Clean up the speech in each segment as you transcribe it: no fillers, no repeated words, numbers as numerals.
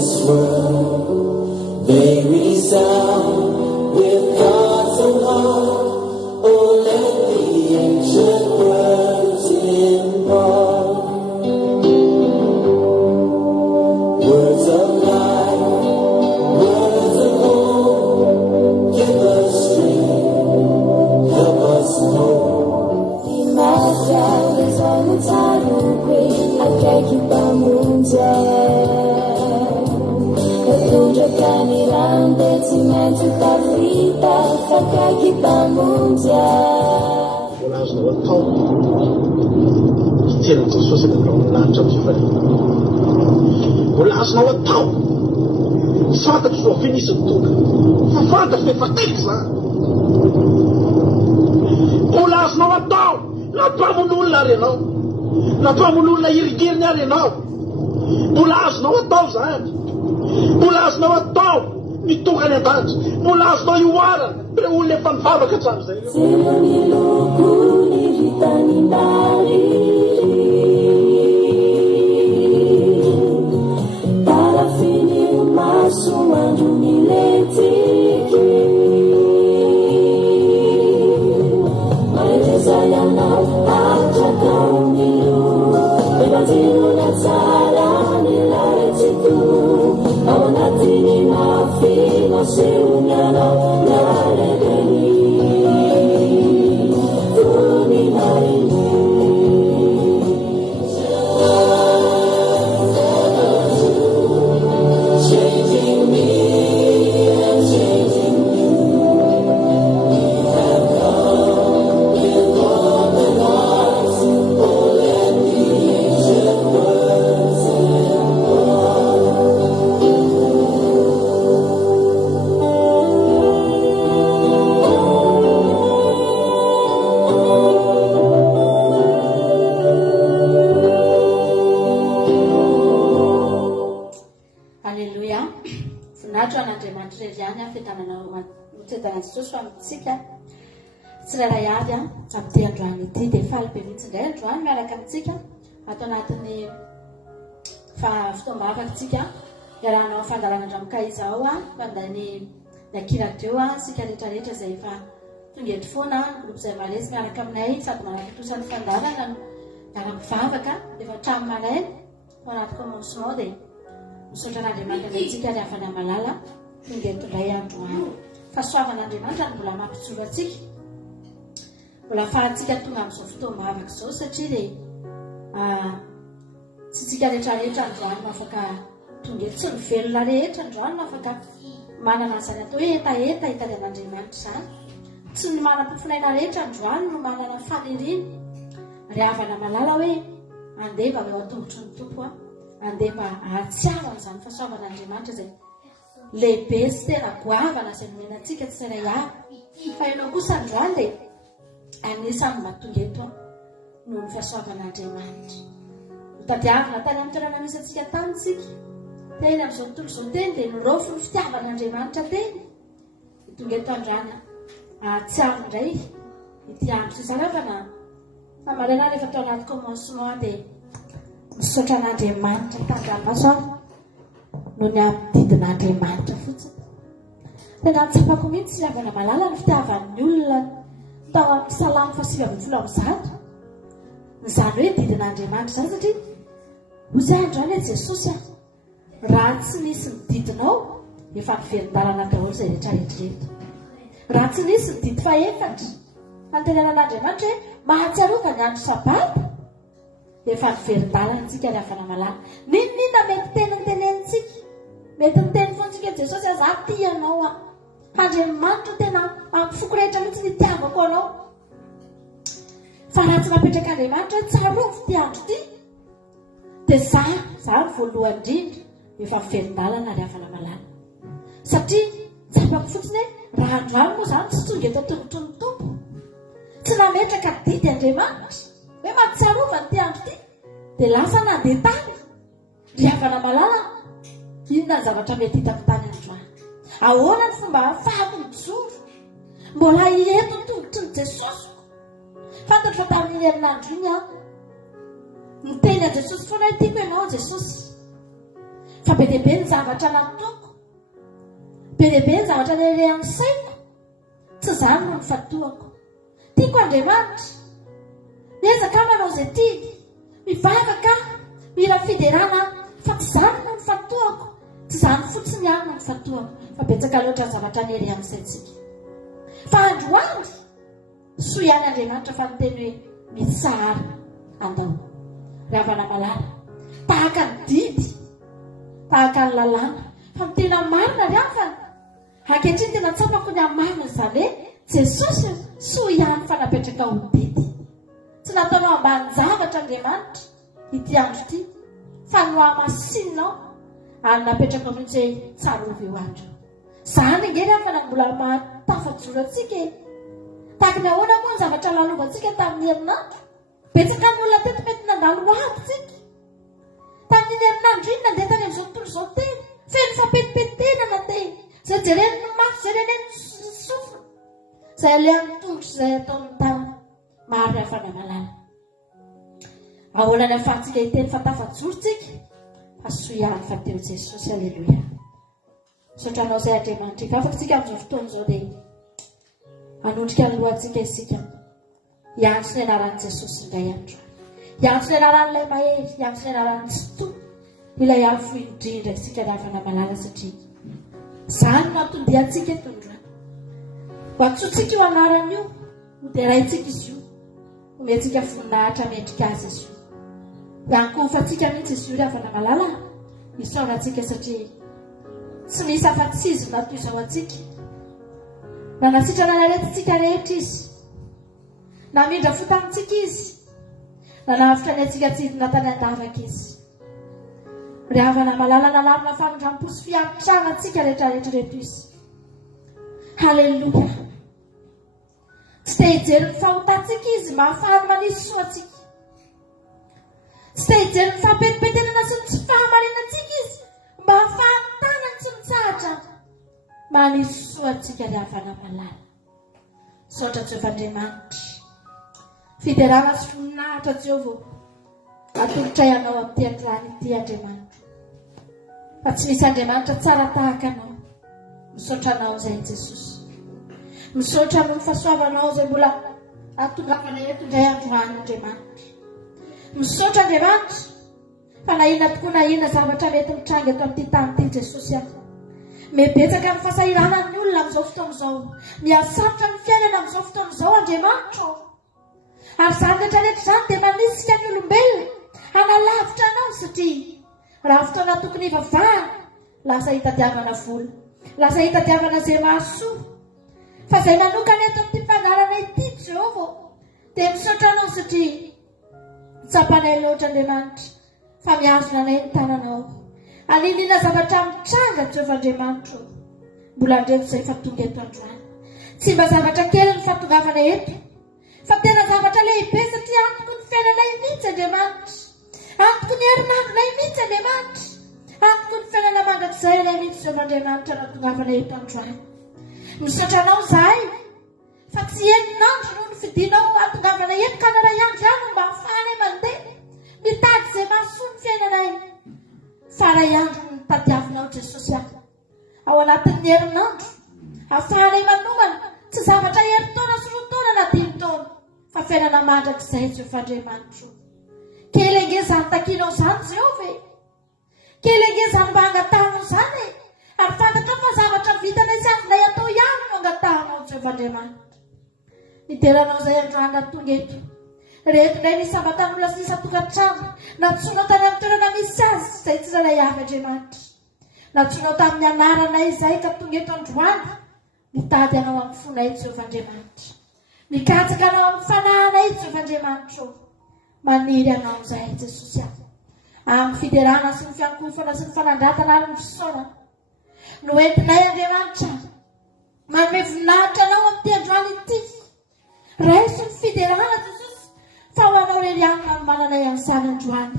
this world, they resound with God's own heart. Oh, let the ancient words impart words of life, words of hope. Give us strength, help us know. Imagine is on the time we akan kita mundur. Ketunjukkan ilang desimen kita kita akan kita mundur.我那时候逃，这样子说是那种拿着皮分。我那时候逃，啥都说非你是多的，发的非发对子。我那时候逃，那把我弄来了，那把我弄来一点点了，我那时候逃噻，我那时候逃。你多看点单子，我那时候有娃了，别我来翻发了个账噻。Tsirairay avy amin'ity androany ity dia faly-be mihitsy indray androany miaraka amintsika atao anatin'ny fotoam-bavakantsika iarahanao fandarana andramoka izao fanday ny akira-dreo sika rehetrarehetra izay efa tonga eto foana groupe izay malesy miaraka aminay sady manakatosan'ny fandarana miara-mivavaka efa hatramin'ny maraina ao anaty commencement dia misaotra an'Andriamanitra izay tsika ny avany amalala tonga eto indray androany fahasoavan'Andriamanitra ny mbola mampijoro atsika mbola ahafahantsika tonga amin'izao fotoam-bavaka izao satria dia tsy tsika rehetrarehetra androany no afaka tonga eto, tsy ny velona rehetra androany no afaka manana izany atao hoe etaeta hitady an'Andriamanitra izany, tsy ny manam-pofinaina rehetra androany no manana faniriana ry havana malala hoe andeha mba eo an-tongotry ny tompo andeha mba ahatsiaro an'izany fahasoavan'Andriamanitra izay lehibe sy tena goavana izay nomenantsika tsirairay avy fa ianao kosa androany dia anisany mba tonga eto noho ny fahasoavan'Andriamanitra notadiavina tany amin'ny toerana misy antsika tamitsika teny amin'izao tontolo izao teny dia nirofo ny fitiavan'Andriamanitra teny tonga eto androany ahatsiaro indray ity andro sy salafana famalana rehefa tao anaty commencement dia misaotra an'Andriamanitra tandramaso no ny amididin'Andriamanitra fotsiny tena nitsapako mihitsy sy havana malala ny fitiavan'ny olona tao amin'ny Salamo 8:100 izany hoe didin'Andriamanitra izany satria hozy androany hoe Jesosy raha tsy nisy mididinao efa miverin-dalana daholo izay rehetrarehetra raha tsy nisy mididy faefatra fantenenan'Andriamanitra hoe mahatsiaroka ny andro sabata efa miverin-dalana antsika ry havana malala ninona mety tenentenentsika mety niteny foantsika Jesosy za ty ianao Andriamanitra tena amifoko rehetra mihitsy ny tiavako anao fa raha tsy napetraka Andriamanitra hoe tsarovy ty andro ty dia za ny voalohany indrindra efa miverin-dalana ry havana malala satria tsapako fotsiny hoe raha androany moa zany tsy tonga eto tongotry ny tompo tsy nametraka didy Andriamanitra hoe mahatsiarova ny ty andro ty dia lasa nandeha tany ry havana malala inona ny zavatra mety hitako tany androany ahoana ny fomba ahafahako mijoro mbola hieto ny tongotry ny Jesosy fantatra fa tamin'ny herinandro iny niteny a Jesosy foana hoe tiako ianao Jesosy fa be dehibe ny zavatra natoko, be dehibe ny zavatra lehibe amin'ny saiko, tsy izany no ny fatoako. Tiako Andriamanitra, ezaka manao izay tiany, mivavaka mila fiderana, fa tsy izany no ny fatoako, tsy izany fotsiny ihany no ny fatoako, fa betsaka loatra ny zavatra lehibe amin'izay tsika. Fa androany soa ihany Andriamanitra fa ny teny hoe mitsara andao ravana malala, tahaka ny didy, tahaka ny lalàna, fa ny tena marina ry afana. Ankehitriny tena tsapako ny hamarina izany hoe Jesosy soa ihany fa napetraka ho didy. Tsy nataonao ambany zavatra Andriamanitra ity andro ity, fa no hahamasinao ary napetraka mihitsy hoe tsara ovy eo andro. Izany angely afana mbola mahatafa-joro antsika e. Tahaka ny ahoana moa ny zavatra lalovantsika tamin'ny herinandro. Betsaka ny olona teto mety nandalo ady tsika. Tamin'ny herinandro iny nandeha tany amin'izao tontolo izao teny, feno fampetipetenana teny, izay jereny ny mafy, izay reneny ny sofina, izay alehan'ny tongotro izay ataon'ny tany. Maro ny afana malala. Ahoana ny ahafahantsika hiteny fa tafa-joro tsika, fa soa ihany fa teo Jesosy. Aleluia. Sotranao izay Andriamanitra, afaka tsika amin'izao fotoana izao dia anondrika ny lohantsika isika, hiantso ny anaran'i Jesosy indray andro, hiantso ny anaran'ilay mahery, hiantso ny anaran'ny tsy toa, ilay afo indrindra isika ny afana malala, satria izany no amtondiantsika eto androany. Ho antsointsika io anarana io, ho deraintsika izy io, omentsika voninahitra mendrika azy izy io, hiankofantsika mihitsy izy io ry afana malala, hisaorantsika satria tsy misy afa-tsizina toy izao antsika. Na nasitrana naretintsika rehetra izy, na mindra fo tamintsika izy, na nahafitra ny antsika tsidina tany andavaka izy. Ry havana malala nalarina famindrampo sy fiantrana antsika rehetrarehetra reto izy. Halleluja. Tsy te hijery ny fahotantsika izy, mahafahany manisy soa antsika. Tsy te hijery ny fampetipetenana sy ny tsy fahamarinantsika izy, mba hahafahany tanany tsy mitsahatra manisy soa antsika ry havana malala. Saotra Jehovah Andriamanitra, fiderana sy voninahitra Jehovah atolotra ianao amin'ity androany ity Andriamanitra, fa tsy misy Andriamanitra tsara tahaka anao. Misaotra anao izay Jesosy, misaotra noho ny fahasoavanao izay mbola atongavana eto indray androany Andriamanitra. Misaotra Andriamanitra fa na inona tokoa na inona zavatra mety mitranga eto amin'ity tany ity Jesosy aho. Mebetsaka ny fahasahiranan'ny olona amin'izao fotoana izao, mihasarotra ny fiainana amin'izao fotoana izao Andriamanitra. Ary izany rehetrarehetra izany dia manisika ny olombelona hanalavitra anao, satria raha fotoana tokony hivavahana, lasa hitadiavana vola, lasa hitadiavana izay mahasoa. Fa izay manokana eto amin'ity mpanarana ity Jehovah dia misaotra anao satria tsapanay loatra Andriamanitra, fa mihazona anay ny tananao. Aninina zavatra mitranga Jehovah Andriamanitra, mbola ndreto izay fa tonga eto androany. Tsy mba zavatra kely ny fatongavana eto, fa tena zavatra lehibe, satria antoko ny fiainanay mihitsy Andriamanitra, antoko ny herinandronay mihitsy Andriamanitra, antoko ny fiainana mandrakizay ilay mihitsy Jehovah Andriamanitra natongavana eto androany. Misaotra anao izahay fa tsy heninandro no nifidinao atongavana eto, ka na ray andro ihany mba hahafahanay mandeha mitady izay mahasoa ny fiainanay. Fa ray andro no nitadiavinao Jesosy aho, ao anatin'ny herinandro hahafahanay manomana, tsy zavatra herintaona sy roa taona na 5 taona, fa fiainana mandrakizay Jehovah Andriamanitra. Kely ange izany takianao izany Jehovah, kely ange izany mba hangatahanao izany e. Ary fantatra fa zavatra vitanay sy azonay atao ihany no hangatahanao Jehovah Andriamanitra. Nideranao izay androany natonga eto, reheto indray nisy sambatan'olona sy nisy atokantrano, natsoinao tany amin'ny toerana misy azy izay tsy zalay avy Andriamanitra. Natsoinao tamin'ny anaranay izay ka tonga eto androany, mitady anao amin'ny fonay Jehovah Andriamanitra, mikatsaka anao amin'ny fanahinay Jehovah Andriamanitra. Maniry anao izay Jesosy aho, amin'ny fiderana sy ny fiankofana sy ny fanandratana ary ny fisaorana no entinay Andriamanitra, manome voninahitra anao amin'ity androany ity. Raiso ny fiderana Jesosy, fa ho anao rery anina ny mananay an'izany androany.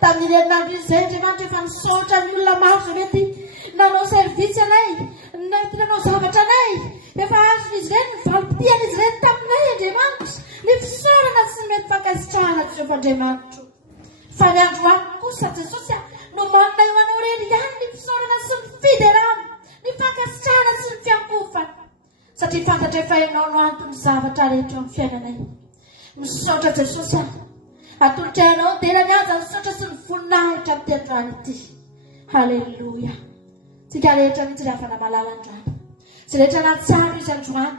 Tamin'ny herinandro izay Andriamanitra efa nisaotra ny olona maro izay mety nanao servisy anay, mety nanao zavatra anay, efa azon'izy ireny ny valim-potian'izy ireny taminay Andriamanitra, ny fisaorana sy ny mety fankasitrahana Jehovah Andriamanitra. Fa ny androany kosa Jesosy no manana eo anao rery ihany fantatra efa hainao no antony zavatra rehetra amin'ny fiainanay. Misaotra Jesosy atolotra ianao ny tenany aza misaotra sy ny voninahitra amin'ny androany ity. Halleluia. Tsika rehetra mihitsy ry havana malala androany. Izay rehetra natsaro izy androany.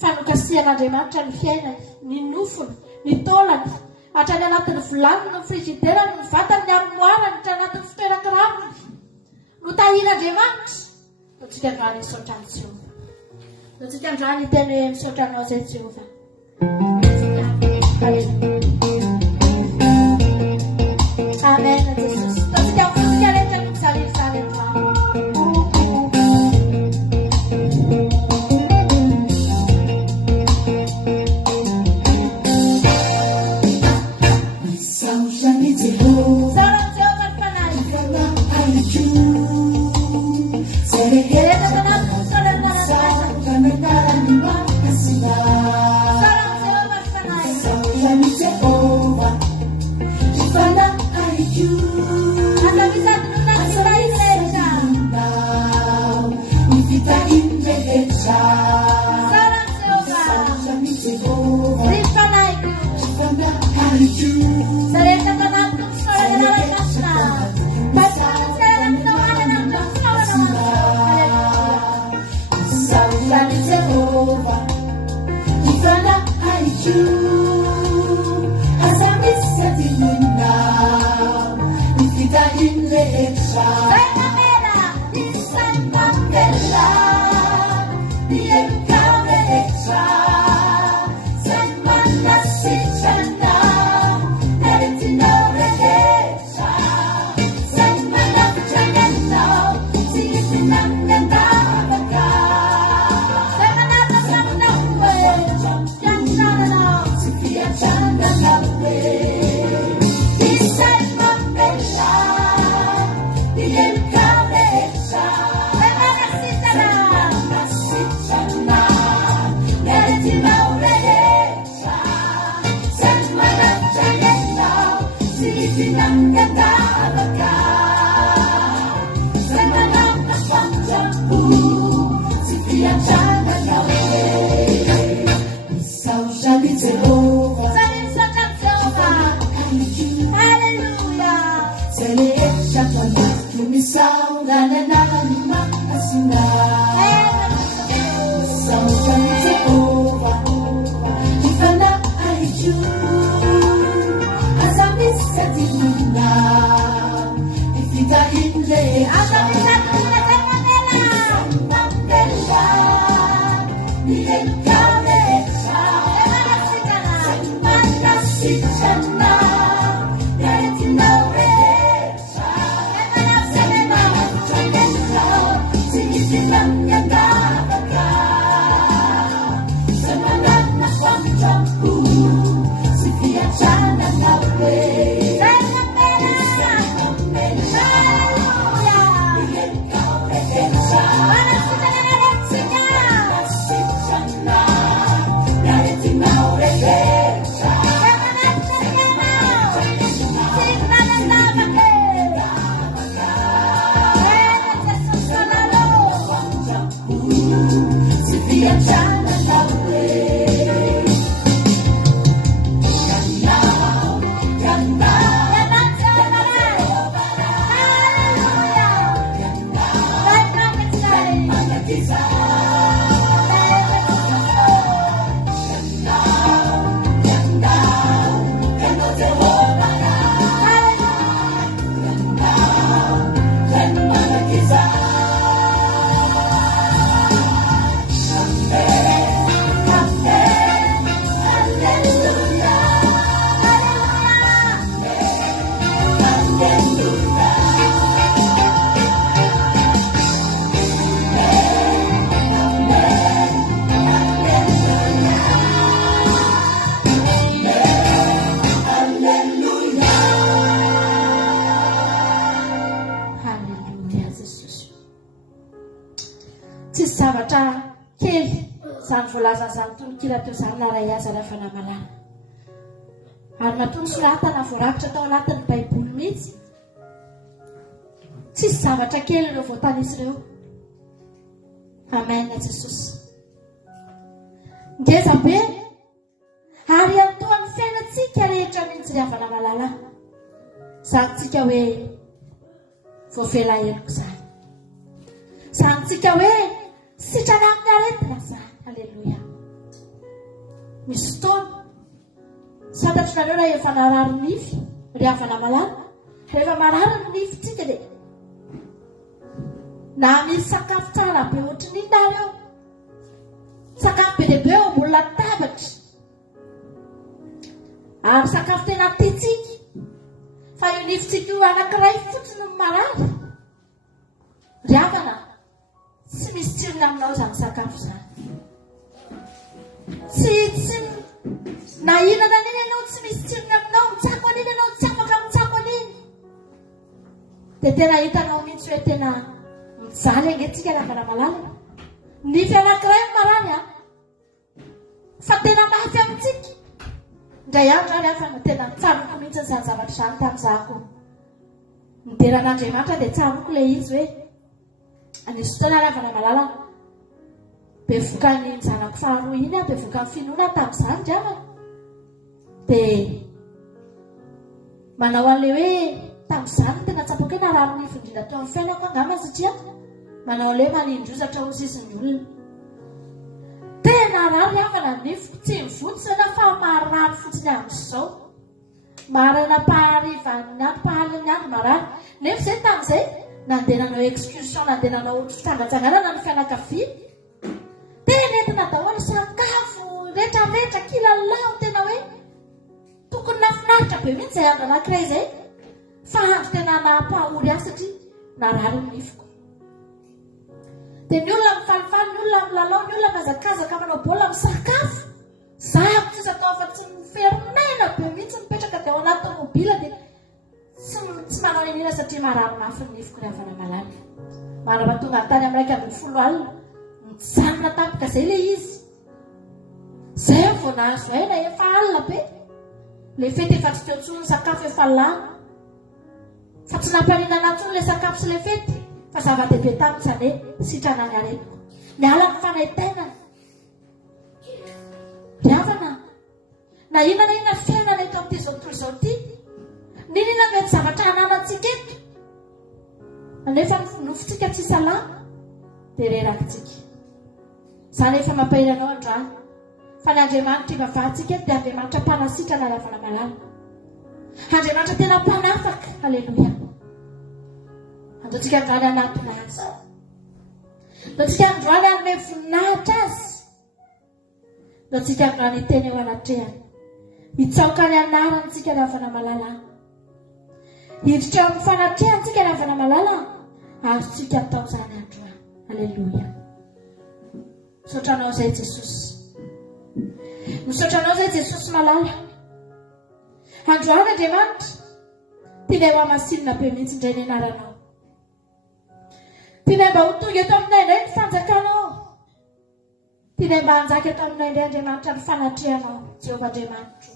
Fanokasian'Andriamanitra ny fiainany, ny nofony, ny taolany, hatrany anatin'ny vilany, ny frigiderany, ny vatany, ny armoarany, hatrany anatin'ny fitoeran-kiravony. Notahian'Andriamanitra. Tsika androany misaotra amin'ny Jehova. Tsika androany teny hoe misaotra anao izay Jehova. Amen, Jesus. Tsika fotsika rehetra no misalerysalery androany. Ary matoa soratana voarakitra tao anatin'ny Baiboly mihitsy. Tsisy zavatra kely ireo voatanisy ireo. Amen, Jesosy. ngeza be ary atoan'ny fiainantsika rehetra mihitsy ry havana malala zanyntsika hoe voavela eloko zany zanyntsika hoe sitrana amin'ny aretina zany. Alleloia. Misy fotoana fantatry nareo raha efa narary nify ry havana malala, rehefa marary ny nifytsika dia na misy sakafo tsara be ohatry ny nareo, sakafo be lehibe eo ambony latabatra ary sakafo tena tiantsika, fa io nifytsika io anankiray fotsiny ny marary ry havana, tsy misy tsirony aminao zany sakafo zany. Tsy na inana an'iny ianao tsy misy tsirony aminao, mitsako an'iny ianao tsy afaka mitsako an'iny, dia tena hitanao mihitsy hoe tena mijaly angentsika ry havana malala. Nify anankiray ny marary fa tena mafy amintsika. Indray andro ry havana tena tsaroko mihitsy izany zavatra izany tamin'izako nideran'Andriamanitra, dia tsaroko ilay izy hoe anisy fotoana ry havana malala bevoka ny zanako faharoa iny bevoka ny finoana tamin'izany ry havana, dia manao an'ilay hoe tamin'izany tena tsapako hoe narary nify indrindra tao amin'ny fiainako angamba, satria manao an'ilay hoe manindrozatra ho sisin'ny olona. Tena rary ry havana nifiko, tsy mivotsina fa marary fotsiny amin'izao. Marana paharivany andro pahaliny andro marary. Nefa izay tamin'izay nandeha nanao excursion, nandeha nanao fitsangatsanganana ny fianakavia, tena entina daholo sakafo rehetrarehetra kilalao, tena hoe tokony nafinaritra be mihitsy izay andro anankiray izay, fa andro tena nampahory ahy satria narary ny nifiko. Dia ny olona mifalifaly, ny olona milalao, ny olona mazakazaka manao baolina misakafo, zako tsisa atao afa-tsy miferinaina be mihitsy mipetraka dia ao anaty tomobila dia tsy manao inina satria marary mafy ny nifiko ry havana malala. Manana tonga tany amin'ny 1 alina mijanona tampoka izay ilay izy, izay vao nahazo aina efa alina be, ilay fety efa tsy teo intsony ny sakafo efa lany, fa tsy nampaninana intsony ilay sakafo sy ilay fety, fa zava-dehibe tamin'izany hoe sitrana ny aretiko, miala ny fanaitainana ry havana. Na inona fiainana eto amin'ity zao tontolo izao ity, ninona mety zavatra hananantsika eto, nefa nofontsika tsy salama dia rerakitsika. Izany efa mampahiranao androany fa ny Andriamanitra ivavahantsika eto dia Andriamanitra mpanasitrana ry havana malala, Andriamanitra tena mpanafaka. Alleloia. Andaontsika androany anatona azy, andaontsika androany anome voninahitra azy, andaontsika androany hiteny eo anatrehany, hitsaoka ny anarantsika ry havana malala, hiditra eo amin'ny fanatrehantsika ry havana malala, ary tsika atao izany androany. Alleloia. Misotranao izay Jesosy, misotranao izay Jesosy malala. Androany Andriamanitra tianay ho amasinina be mihitsy indray ny anaranao, tianay mba ho tonga eto aminay indray ny fanjakanao, tianay mba hanjaka eto aminay indray Andriamanitra ny fanatrehanao. Jehovah Andriamanitra,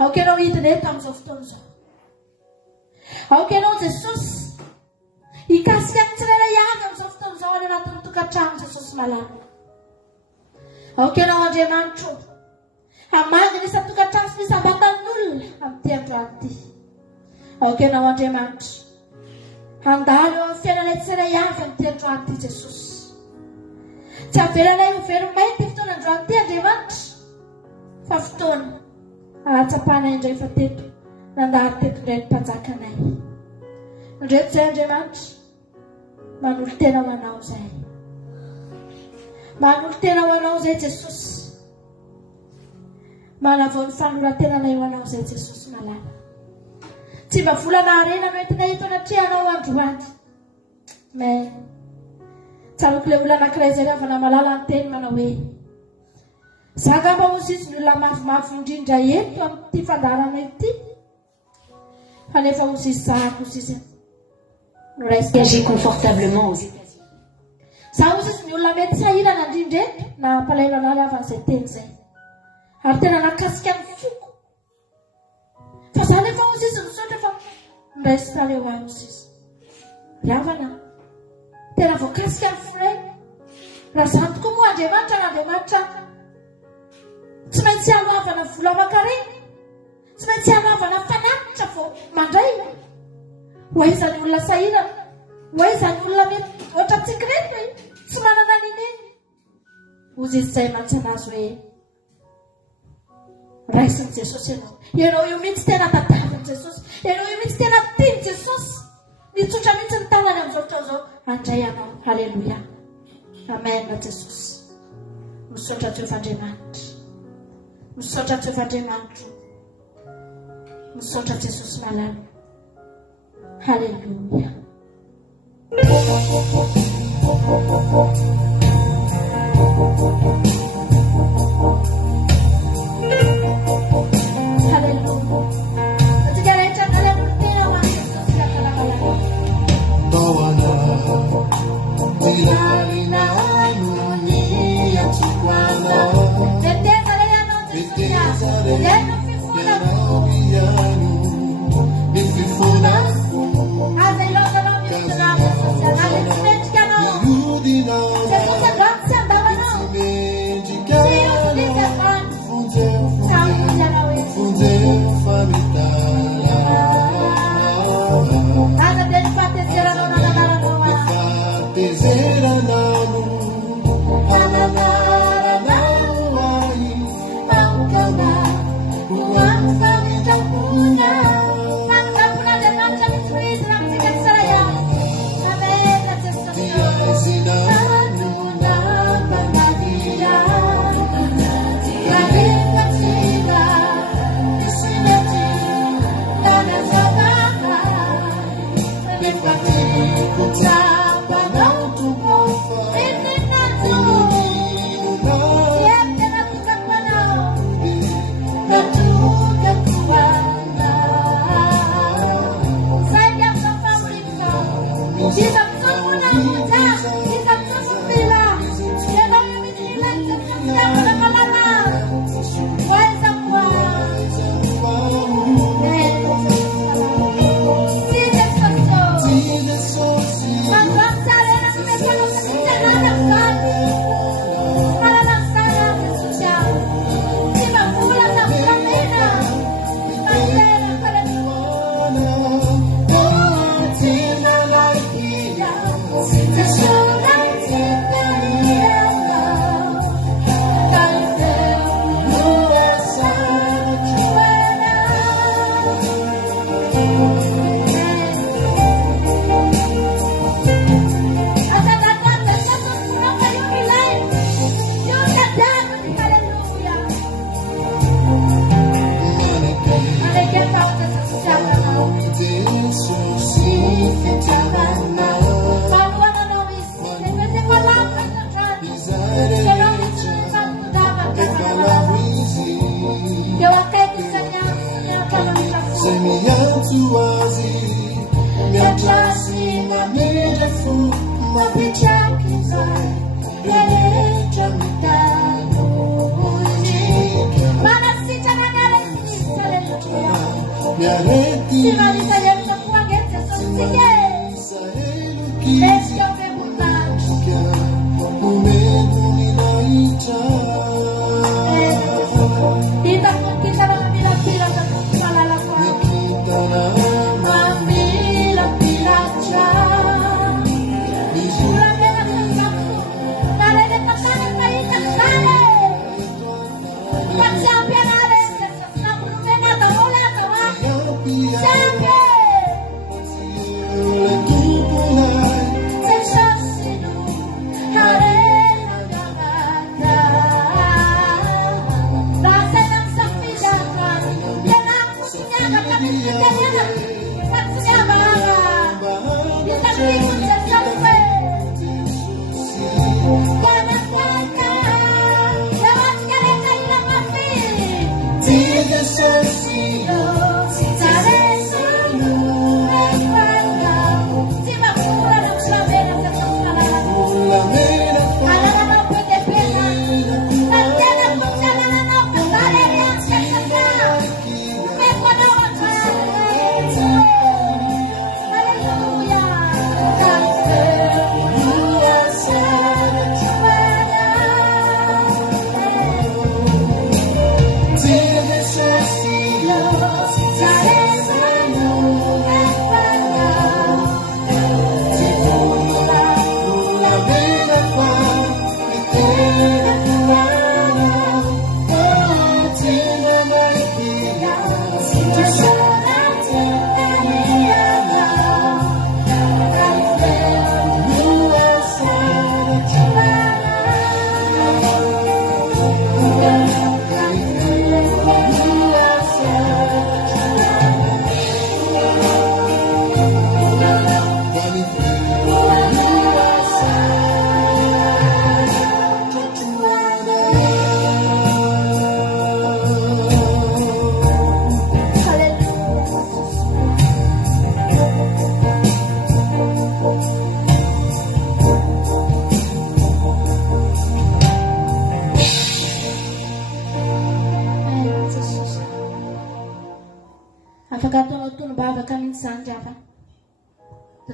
aoka ianao hidina eto amin'izao fotoana izao, aoka ianao Jesosy hikasika ny tsirairay avy amin'izao fotoana izao any anatin'ny tokantrano Jesosy malala. Aoka ianao Andriamanitra hamangy ny tokantrano sy nisam-batan'olona amin'ity androany ity. Aoka ianao Andriamanitra handalo eo amin'ny fiainanay tsirairay avy amin'ity androany ity Jesosy. Tsy avelanay ho veromaina ity fotoana androany ity Andriamanitra, fa fotoana ahatsapanay indray fa teto nandary teto indray ny mpanjakanay. Ndreto izay Andriamanitra, manolo tena ho anao izay, manolo tena ho anao izay Jesosy, manavao ny fanorantenanay ho anao izay Jesosy malala. Tsy mba volana harena no entinay eto anatrehanao androany. Amen. Tsaroko ilay olona anankiray izay ry havana malala ny teny manao hoe zangamba hozy izy ny olona mavomavo indrindra eto amin'ity fandarana ity, fa nefa hozy izy zahako hozy izy Agis confortablement aux États-Unis. Zaho hozy izy ny olona mety sahirana indrindra eto na ampalailana lavan'izay teny izay, ary tena nakasika ny foko, fa za nefa hozy izy misaotra fa miraisy taleo any hozy izy ry havana, tena voakasika ny frein, raha zany tokoa moa Andriamanitra tsy maintsy hanaovana vola aman-kareny, tsy maintsy hanaovana fanatitra vao mandray. Ho aiza ny olona sahirana, ho aiza ny olona mety ohatra tsikirety tsy manana nineny. Hozy izy izay mantsana azy hoe raisin'i Jesosy ianao io mihitsy tena tadavin'i Jesosy, ianao io mihitsy tena tiany Jesosy. Mitsotra mihitsy ny tanany amin'izao fotoana izao handray anao. Halleluia, amen. Jesosy misaotra Jehovah'Andriamanitra, misaotra Jehovah'Andriamanitra, misaotra Jesosy malala. Halleluia.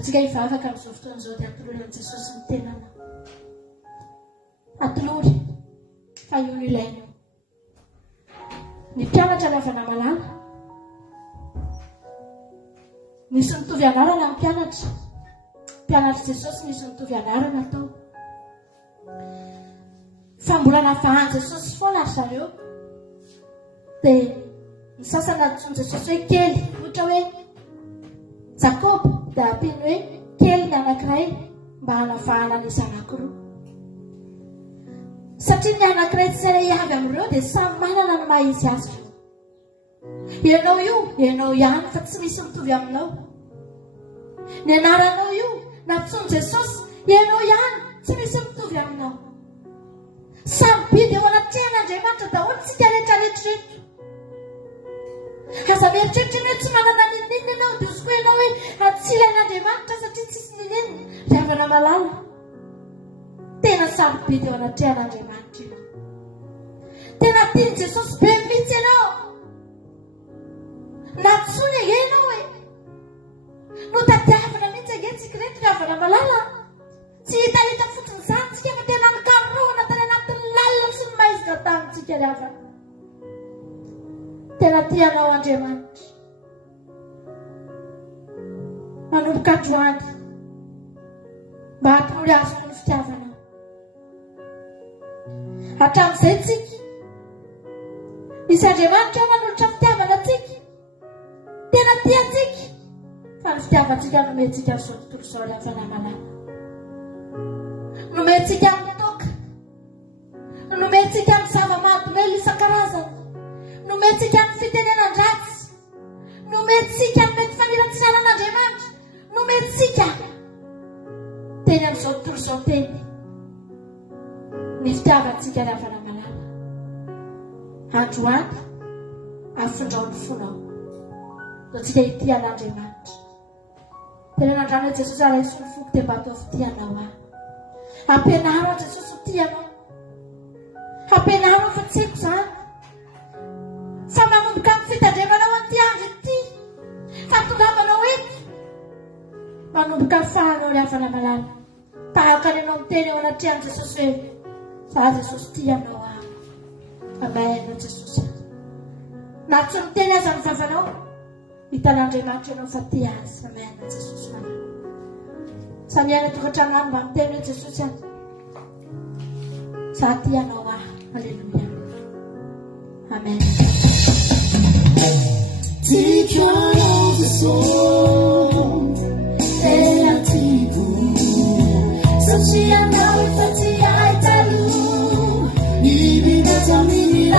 Tsika hivavaka amin'izao fotoan'izao dia atolory an' Jesosy ny tenana. Atolory fa io no ilaina. Ny mpianatra ny avy anamalala. Nisy mitovy anarana ny mpianatra. Mpianatra Jesosy nisy mitovy anarana tao. Fa mbola navahan Jesosy foana ry zareo. Dia ny sasany antsoiny Jesosy hoe kely. Ohatra hoe Jakob dia ampiany hoe kely ny anankiray mba hanavahana ny anankiroa. Satria ny anankiray tsirairay avy amin'ireo dia samy manana ny maha izy azy. Ianao io, ianao ihany fa tsy misy mitovy aminao. Ny anaranao io, natsoiny Jesosy, ianao ihany tsy misy mitovy aminao. Samy bidy eo anatrehan'Andriamanitra daholo tsika rehetrarehetra. Aza mieritreritra hoe tsy manana ninina ianao dia osiko ianao hoe atsilan'Andriamanitra satria tsisy ninina. Ry havana malala. Tena samy bidy eo anatrehan'Andriamanitra ianao. Tena tiany Jesosy be mihitsy ianao. Natsoiny ianao e. No tadiavana mihitsy angentsika rehetra ry havana malala. Tsy hitahita fotsiny izany tsika fa tena nikarohana tany anatin'ny lalina sy ny maizina tamintsika ry havana. Tena tianao Andriamanitra. Manomboka androany mba hampinory azo ny fitiavanao. Hatramin'izay tsika misy Andriamanitra ao manolotra fitiavana tsika. Tena tiantsika fa ny fitiavantsika nomentsika amin'izao tontolo izao ry havana malala. Nomentsika amin'ny toaka. Nomentsika amin'ny zava-mahadomelina isan-karazany. Nomentsika amin'ny fitenenan-dratsy. Nomentsika amin'ny mety faniratsianan'Andriamanitra. Nomentsika teny amin'izao tontolo izao teny. Ny fitiavantsika ry havana malala. Androany afindrao ny fonao. Tsika hitian'Andriamanitra. Tena nandrano hoe Jesosy raha isony foko dia mba atao fitianao ahy. Ampianaro an Jesosy ho tianao. Ampianaro fa tsy haiko izany. Fa manomboka amin'ny fitandremanao an'ity andro ity. Fa tongavanao eto. Manomboka ny fahanao ry havana malala. Tahaka ny ianao miteny eo anatrehan'i Jesosy hoe za Jesosy tianao ahy. Amen Jesosy. Na tsy miteny aza ny vavanao. Hitan'Andriamanitra ianao fa tia azy. Amen Jesosy. Samiana tokantrano any mba miteny hoe Jesosy any. Za tianao ahy. Alleluia. Amen. Take your roses on and I'll take you. Such a night that I tell you. Even that I'm in the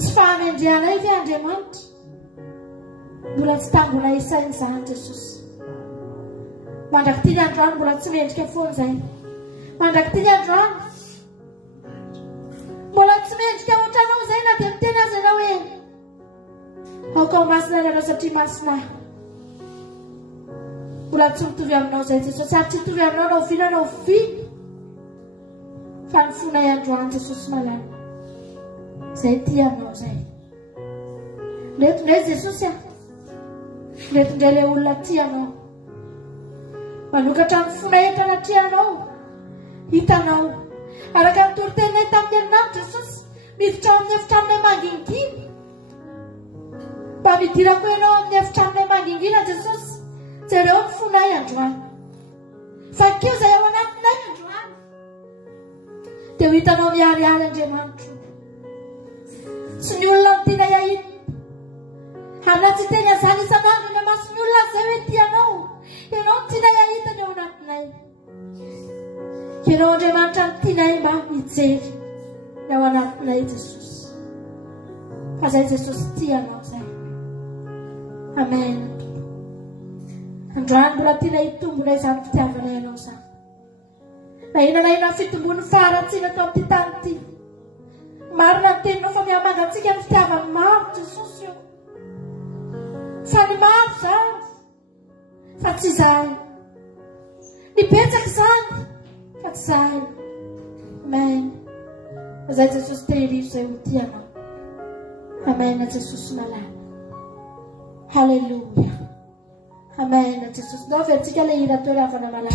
Tsy fahamendrianay ty Andriamanitra mbola tsy tambona isainy zany Jesosy. Mandraky ty ny androany mbola tsy mendrika foana zay. Mandraky ty ny androany mbola tsy mendrika ohatranao zay na dia miteny azy ianao hoe aoka ho masina ianao satria masina mbola tsy mitovy aminao zay Jesosy. Ary tsy mitovy aminao na oviana na oviana fa ny fonay androany Jesosy malala zay tianao zay. Ndretondray Jesosy ndretondray le olona tianao manokatra ny fona entana tianao hitanao araka ny toritenay tamin'ny herinandro Jesosy miditra amin'ny efitranonay mangingina mba midirako ianao amin'ny efitranonay mangingina Jesosy jereo ny fonay androany fa keo zay ao anatinay androany dia ho hitanao miariary Andriamanitra. Tsy ny olona ny tiana ahita ana tsy teny azany isanandro eny amaso ny olona zay hoe tianao ianao ny tianay ahita ny ao anatinay. Ianao Andriamanitra ny tianay mba mijery ny ao anatinay Jesosy fa zay Jesosy tianao zay. Amen. Androany mbola tiana hitombona izany fitiavana ianao zany. Na inona fitombony faharatsiana tao amin'ity tany ity. Marina ny teninao fa mihamangatsika ny fitiavany maro Jesosy io. Fa ny maro zany fa tsy izany. Ny betsaka izany fa tsy izany. Amen. Zay Jesosy tehirivo zay ho tianao. Amen Jesosy malala. Halleluja. Amen Jesosy. Nao versika le hira teo ravana malala.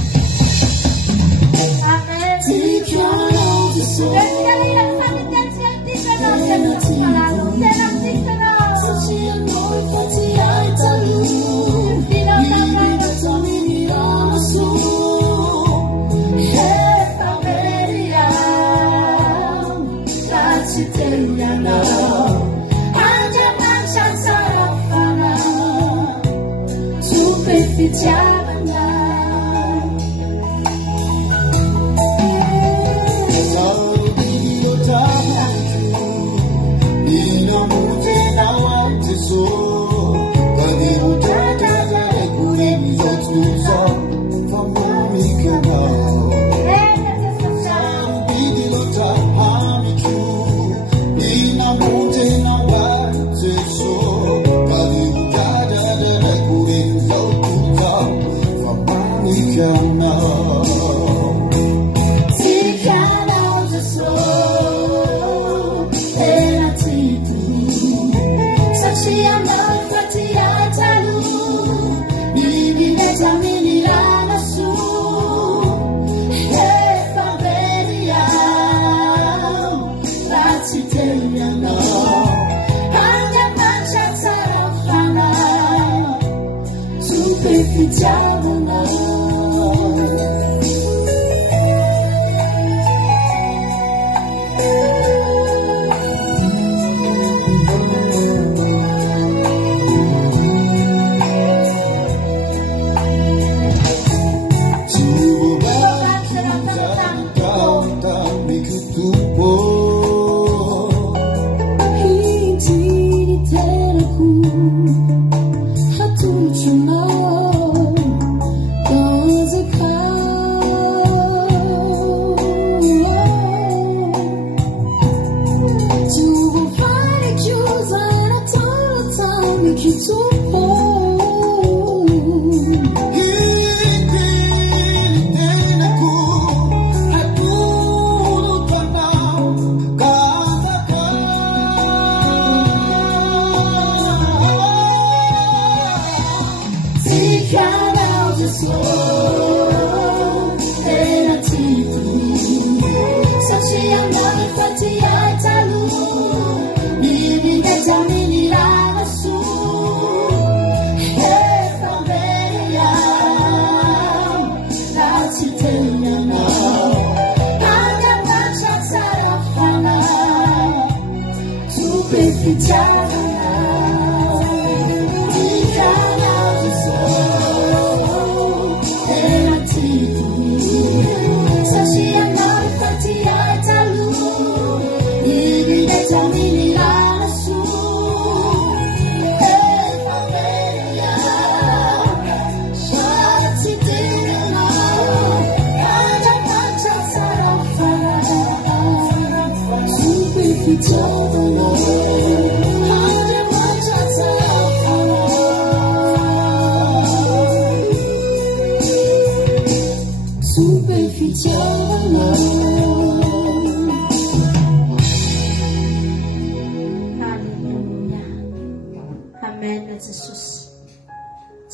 Amen. Versika le hira fanitetsika ny tisanao Jesosy malala. Tena tisanao.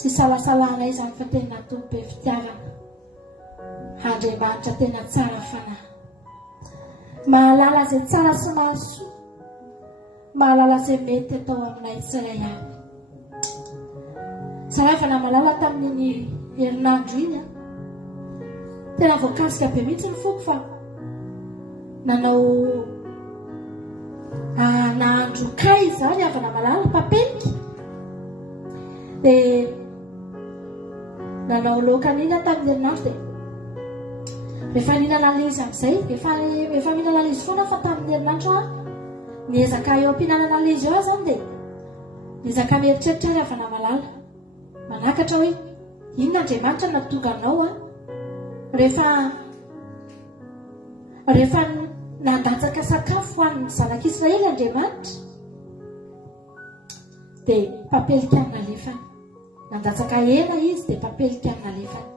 Tsy salasalana izany fa tena tompo be fitiavana. Andriamanitra tena tsara fanahy. Mahalala izay tsara sy mahasoa. Mahalala izay mety atao aminay tsirairay avy. Zaho efa namalala tamin'ny herinandro iny. Tena voakasika be mihitsy ny foko fa nanao nahandro kay izany avy namalala papelika. Dia nanao lokan'ina tamin'ny herinandro dia rehefa nihinana izy amin'izay efa mihinana izy foana fa tamin'ny herinandro niezaka eo am-pihinanana izy eo zany dia niezaka mieritreritra azy avy namalala manakatra hoe inona Andriamanitra natonga anao rehefa nandatsaka sakafo ho an'ny zanak'Israely Andriamanitra dia papelika nalefany. Nandatsaka hena izy dia papelika nalefany.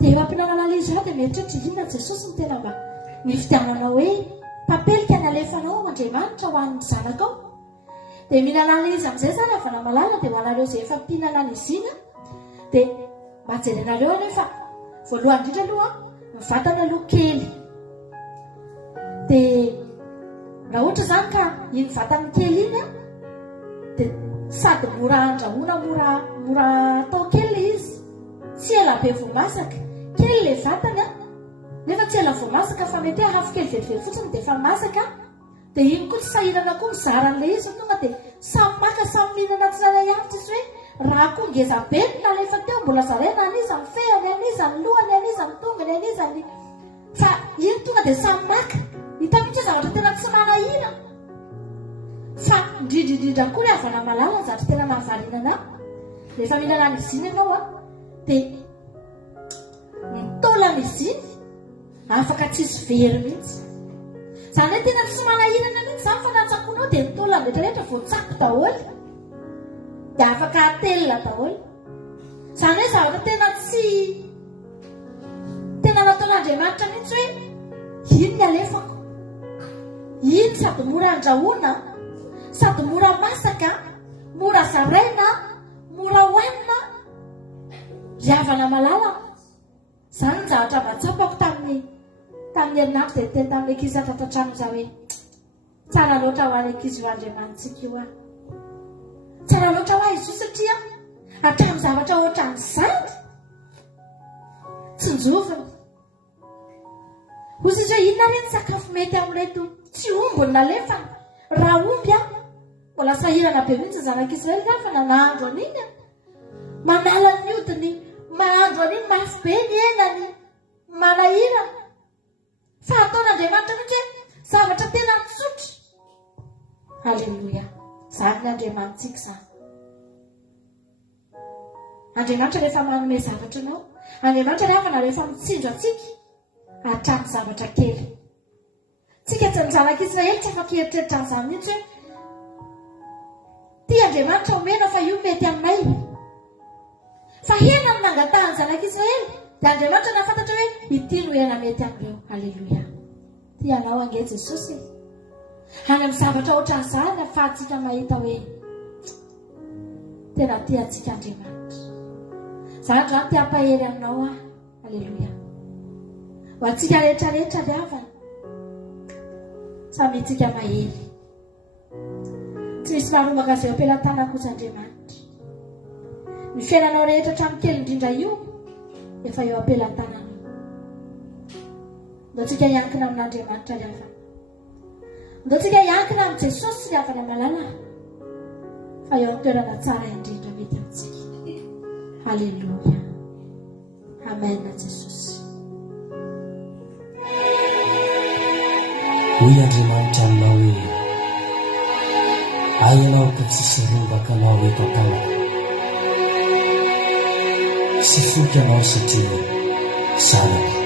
Dia eo am-pihinanana izy eo dia mieritreritra inona Jesosy ny tena mba nifidianana hoe papelika nalefanao Andriamanitra ho an'ny zanakao. Dia mihinana izy amin'izay zany avy namalala dia ho anareo izay efa mpihinana izy iny dia majerenareo anefa voalohany indrindra aloha ny vatana aloha kely. Dia raha ohatra zany ka iny vatany kely iny dia sady mora andrahoina mora atao kely izy, tsy ela be vao masaka, kely le vatany nefa tsy ela vao masaka fa mety hafo kely velively fotsiny dia efa masaka. Dia iny koa tsy sahirana koa mizaran'ilay izy tonga dia samy maka samy mihinana tsirairay avy tsisy hoe raha koa ngeza be nalefa teo mbola zaraina aniza ny feony aniza ny lohany aniza ny tongony aniza ny fa iny tonga dia samy maka. Hita mihitsy zavatra tena tsy manahira fa indrindrindrindra koa ny avana malala ny zavatra tena mahavarinana. Rehefa mihinana izy iny ianao dia nitaolana izy iny afaka tsisy very mihitsy. Zany hoe tena tsy manahirana mihitsy zany fa natsakonao dia nitaolana rehetrarehetra voatsako daholo dia afaka atelina daholo. Zany hoe zavatra tena nataon'Andriamanitra mihitsy hoe iny ny alefako, iny sady mora andrahoina, sady mora masaka, mora zaraina, mora hoanina, riavana malala. Zany ny zavatra mahatsapako tamin'ny herinandro dia teny tamin'ny ankizy atratrano za hoe tsara loatra ho any ankizy ho Andriamanitsika io tsara loatra ho izy io satria hatramin'ny zavatra ohatran'izany tsy njovina. Hozy izy hoe inona re ny sakafo mety amin'reto tsy ombony nalefana. Raha omby mbola sahirana be mihitsy zanak'Israely fa nahandro an'iny manala ny odiny, mahandro an'iny mafy be ny henany, manahirana. Fa ataon'Andriamanitra mihitsy hoe zavatra tena tsotra. Halleluia. Zany ny Andriamanitsika zany. Andriamanitra rehefa manome zavatra anao, Andriamanitra rehefa mitsindro atsika hatramin'ny zavatra kely. Tsika tsy ny zanak'Israely tsy afaka hieritreritra an'izany mihitsy hoe tia Andriamanitra omena fa io mety aminay. Fa hena ny nangatahany zanak'Israely. Dia Andriamanitra nafantatra hoe ity no hena mety amin'ireo. Haleloia. Tianao ange Jesosy. Any amin'ny zavatra ohatran'izany ahafahantsika mahita hoe tena tiantsika Andriamanitra. Zany zany te hampahery aminao ah. Haleloia. Ho antsika rehetrarehetra ny havana. Samy itsika mahery. Tsy misy maromaka izay ampelantanana kosa Andriamanitra. Ny fiainanao rehetra hatramin'ny kely indrindra io efa eo ampelantanana. Ndao tsika hiankina amin'Andriamanitra ny havana. Ndao tsika hiankina amin'ny Jesosy ny havana malala. Fa eo amin'ny toerana tsara indrindra mety amintsika. Haleluia. Amen Jesosy. Hoy Andriamanitra aminao hoe ay ianao ka tsisy rombaka anao eto an-tanako. Sy foky anao satria zanako.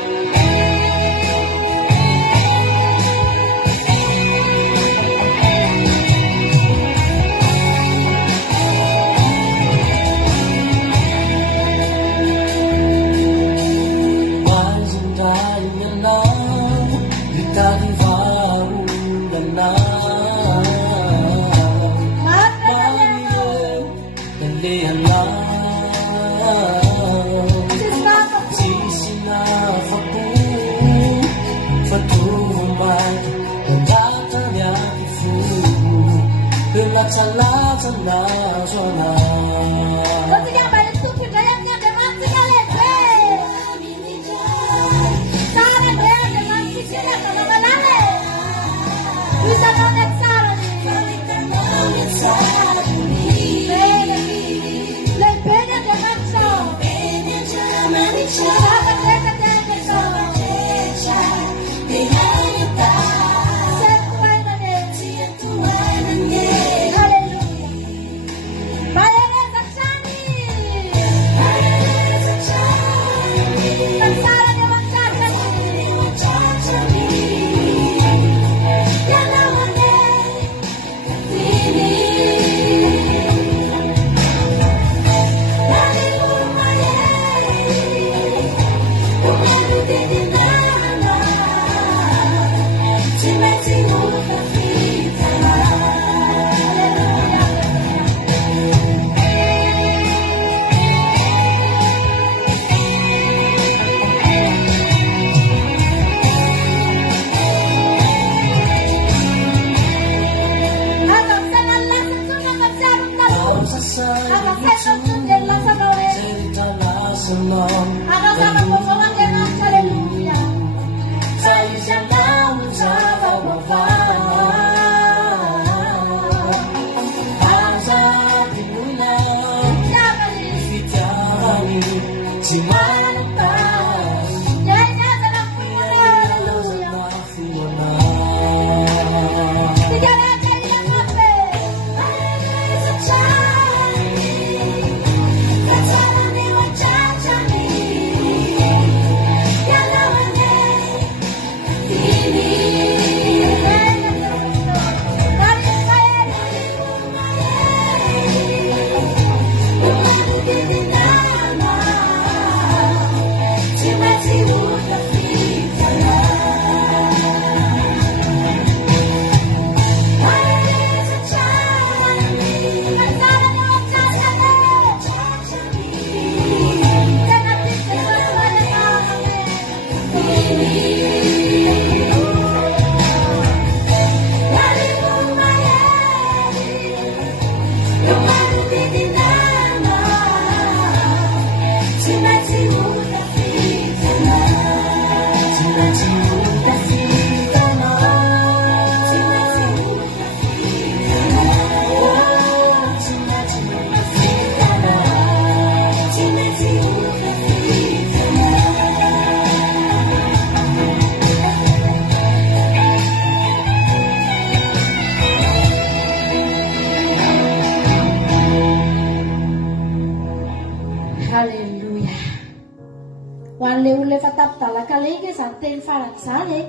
Hoan'ilay olona efa tapidalaka lenga izany teny faran'izany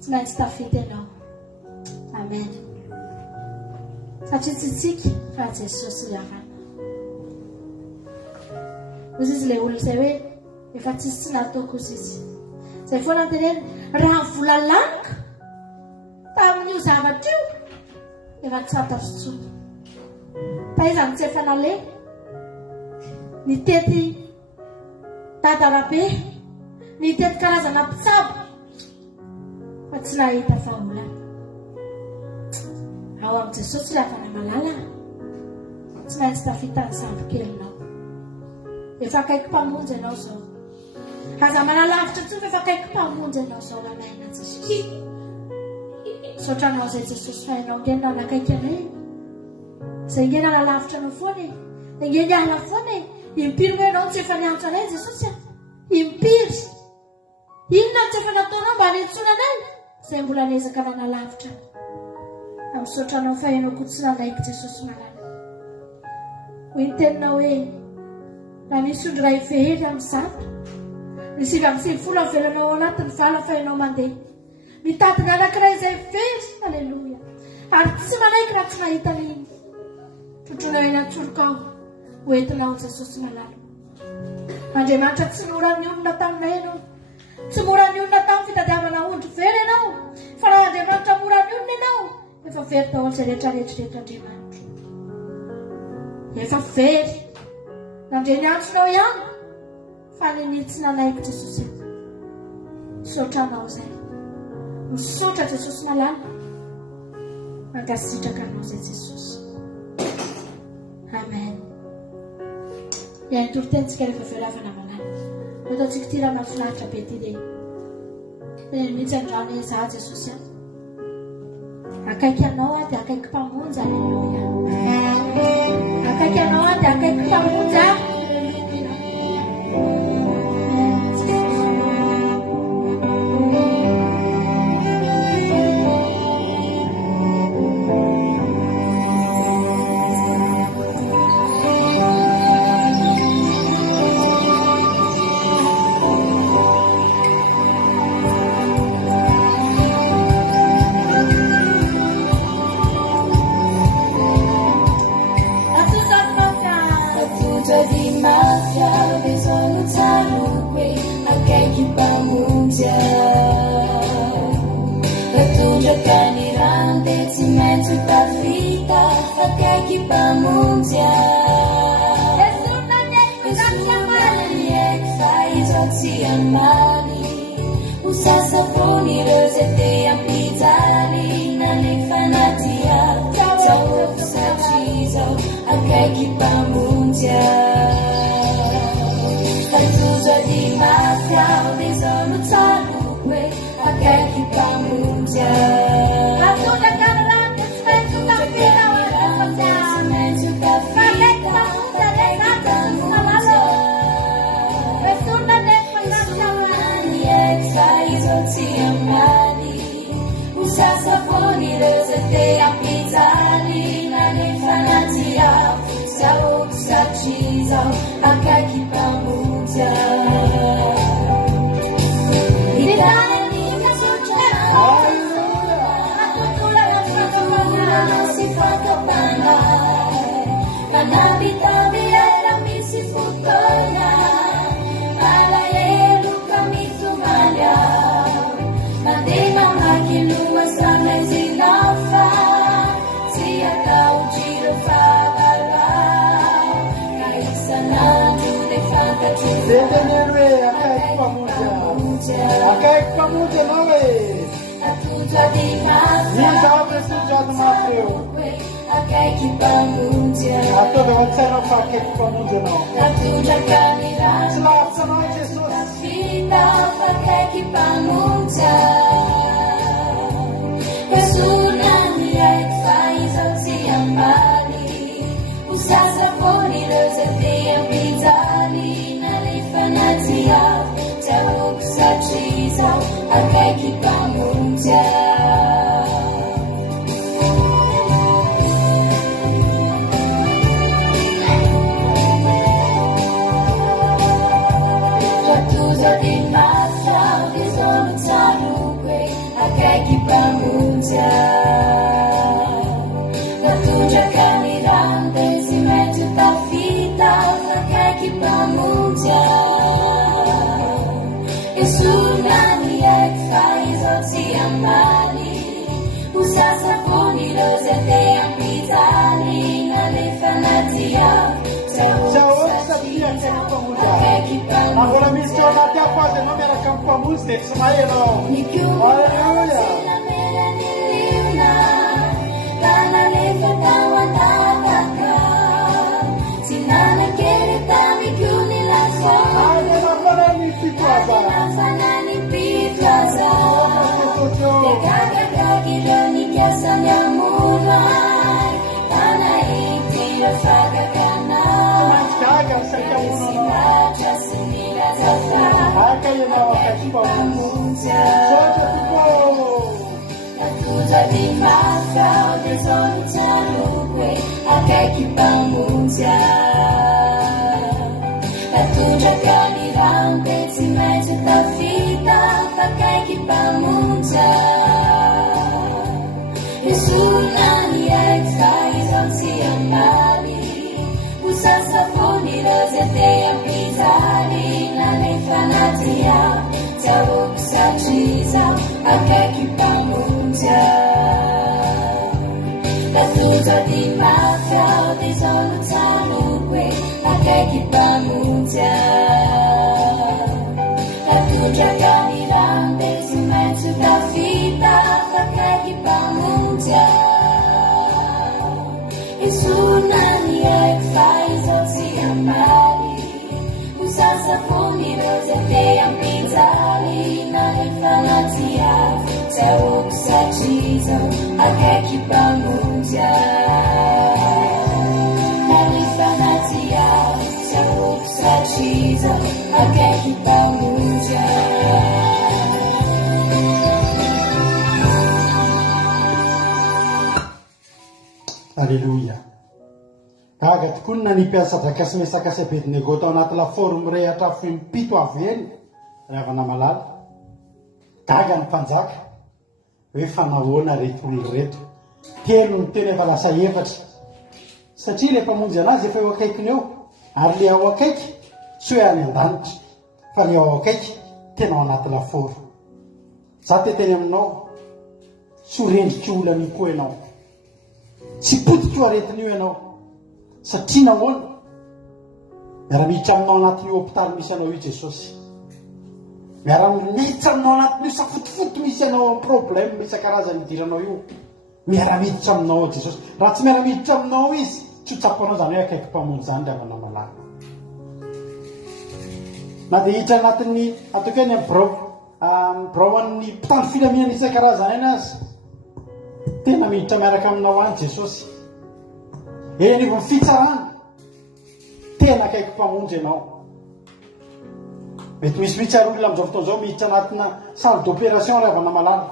tsy maintsy tafity ianao. Amen. satria tsy tsika fa Jesosy ny avana. Ozy izy ilay olona izay hoe efa tsisy tsy nataoko ozy izy. Izay foana teneny raha volalaniko tamin'io zavatra io efa tsy fantatro intsony. Taizany tsy efa nale nitety dadarabe, nitety karazana mpitsabo fa tsy nahita fahaolana. Ao amin'ny Jesosy ilay avana malala, tsy maintsy tafita ny sambo-kelinao. Efa akaiky mpamonjy ianao zao. Aza manalavitra tsy fa efa akaiky mpamonjy ianao zao ranaina Jesosy. Sotranao izay Jesosy hainao ngena nanakaiky anay. Izay ngena nalavitra anao foana e. Ngena niala foana e. Impiry moa ianao tsy efa niantso anay Jesosy. Impiry. Inona tsy efa nataonao mba hanentsona anay? Izay mbola nezaka nanalavitra. Amin'ny sotranao fa hainao koa tsy nanaiky Jesosy malala. Hoy ny teninao hoe na nisy ondry ray fehery amin'ny zato, ny 7 avelanao ao anatin'ny vala fa hainao mandeha. Mitadina anankiray izay very, aleloia. Ary tsy manaiky raha tsy nahita n'iny. Trotrona eny an-tsorokao, hoentinao Jesosy malala. Andriamanitra tsy mora ny olona taminay ianao. Tsy mora ny olona tamin'ny fitadiavana ondry very ianao. Fa raha Andriamanitra mora ny olona ianao, efa very daholo izay rehetrarehetra Andriamanitra. Efa very. Nandre ny antsonao ihany fa ninitsy nanaiky Jesosy. Sotranao izay. Misotra Jesosy malala. Mankasitraka anao izay Jesosy. Amen. Iahy toro-tenitsika rehefa velavana malala. Ataontsika ty raha mahafinaritra be ty dia mihitsy androany izaho Jesosy aho. Akaiky anao dia akaiky mpamonjy, aleluia. Akaiky anao dia akaiky mpamonjy. Akaiky mpamonjy ianao e. Misy presijado Mateo. Ataova an-tsainao fa akaiky mpamonjy ianao. Tsy lavitra anao Jesosy. Akaiky mpamonjy. Fatuza di massa, di sono salute, akaiky mpamonjy. Natunjaka ny rano dia tsy maintsy tafita fakaiky mpamonjy esorona ny haiko fa izao tsy amaly ho sasafony ireo zay te ampijaly nalefa naty ao Agora me chama até a fase não era campo a música, isso aí não. Aleluia. Jadi makau desonu carukwe akaki pamunja Natunjaka ny rano dia tsy maintsy tafita fakaiky pamunja esorona ny haiko fa izao tsy amaly ho sasafony ireo zay te ampijaly nalefa naty ao tsy aoko satria zaho akaiky pamunja Natunza di mafia desoluzione que akaiky pamunja Natunja camirante si mezzo da fita akaiky pamunja E sunani haiko fa izao tsy amaly ho sasafony ireo zay te ampijaly nalefa naty ao tsy aoko satria zaho akaiky pamunja nalefa naty ao tsy aoko satria zaho akaiky pamunja Alléluia. Gaga tokoa na nipiasa drakasy mesakasy Abednego tao anaty laforo mirehatra fempito avy eny ravana malala. Gaga ny mpanjaka hoe fanahoana reto olona reto. Telo ny teny efa lasa efatra. Satria le mpamonjy anazy efa eo akaikiny eo ary le ao akaiky tsy hoe any an-danitra fa le ao akaiky tena ao anaty laforo. Za teteny aminao tsy ho rendriky olana koa ianao. Tsy potiky ho aretin'io ianao satria nahoana miara-miditra aminao anatin'io hôpitaly misy anao io Jesosy. Miara-miditra aminao anatin'io safotofoto misy anao amin'ny problème misy karazany idiranao io. Miara-miditra aminao Jesosy. Raha tsy miara-miditra aminao izy tsy ho tsapanao zany hoe akaiky mpamonjy zany ravana malala. Na dia hiditra anatin'ny ataoko hoe ny birao an'ny mpitandro filamiana isan-karazany eny azy tena miditra miaraka aminao any Jesosy. Eny vo fitsarana tena akaiky mpamonjy ianao. Mety misy mitsary olona amin'izao fotoana izao miditra anatina salle d'opération ravana malala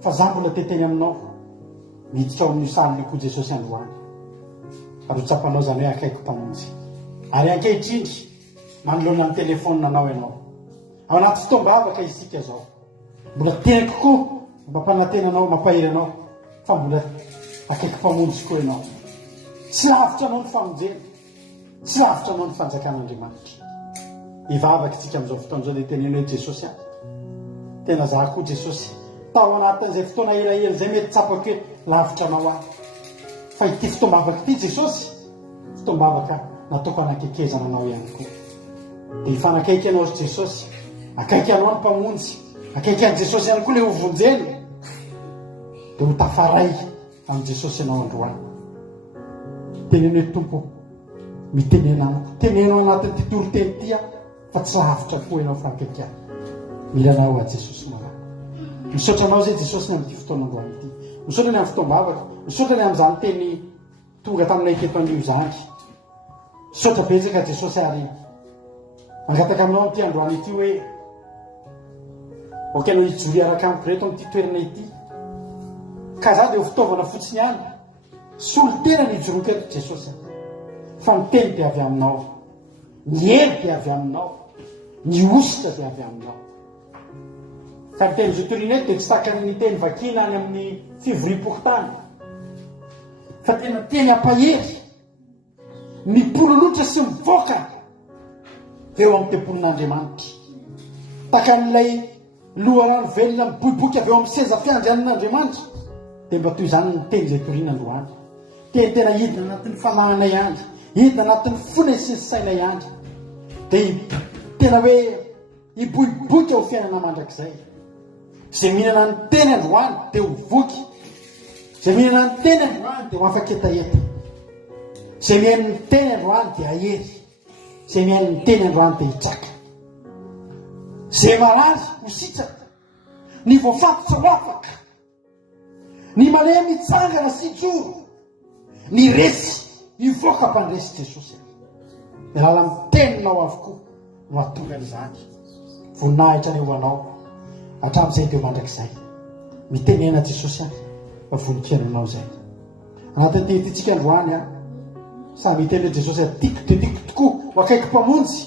fa za mbola teteny aminao miditra ao amin'io salle koa Jesosy androany ary ho tsapanao zany hoe akaiky mpamonjy. Ary ankehitrindry manoloana ny telefônina anao ianao ao anaty fotoam-bavaka isika zao mbola tena kokoa mampanantena anao mampahiry anao fa mbola akaiky mpamonjy koa ianao. Tsy lavitra anao ny famonjena, tsy lavitra anao ny fanjakan'Andriamanitra. Ivavaka isika amin'izao fotoana izao dia teneno hoe Jesosy ahy tena za koa Jesosy tao anatin'izay fotoana elaela zay mety tsapako hoe lavitra anao ahy fa ity fotoam-bavaka ity Jesosy fotoam-bavaka nataoko hanakekezana anao ihany koa. Dia hifanakaiky anao Jesosy, akaiky anao ny mpamonjy, akaiky an'i Jesosy ihany koa le ho vonjeny dia ho tafaray amin'i Jesosy ianao androany. Teneno hoe Tompo mitenena amiko, tenenao anatin'ity toro-teny ity fa tsy lavitra koa ianao fankaiky ahy. Milanao a Jesosy malala. Misaotra anao zay Jesosy ny amin'ity fotoana androany ity. Misaotra ny amin'ny fotoam-bavaka, misaotra ny amin'izany teny tonga taminay teto anio izany. Misaotra betsaka Jesosy ary angataka aminao amin'ity androany ity hoe okanao hijory araka amiko reto amin'ity toerana ity. Ka za dia ho fitaovana fotsiny ihany. Solo tena ny hijoroako eto Jesosy. Fa ny teny dia avy aminao, ny hery dia avy aminao, ny ositra dia avy aminao. Fa ny teny zotorineto dia tsy takany ny teny vakina any amin'ny fivoriam-pokotany fa tena teny ampahery ny pololotra sy mivoaka eo amin'ny tempolin'Andriamanitra taka n'ilay loharano velona miboiboky avy eo amin'ny seza fiandrianan'Andriamanitra dia mba toy izany ny teny izay toriana androany tena hidina anatin'ny famahana ihany hidina anatin'ny fona sy ny saina ihany dia tena hoe hiboiboika ho fiainana mandrakizay izay mihinana ny teny androany dia ho voky izay mihinana ny teny androany dia ho afaka etaeta izay mihaino ny teny androany dia ahery izay mihaino ny teny androany dia hitsaka izay marary ho sitraka ny voafatotra ho afaka ny maleha mitsangana sy joro ny resy hivoaka mpandresy Jesosy mialala amin'ny teninao avokoa no atonga n'izany voninahitra ny ho anao hatramin'izay dia mandrakizay mitenena Jesosy any voninkainonao izay anatin'ny tehitytsika androany samy hiteny Jesosy tiako dia tiako tokoa ho akaiky mpamonjy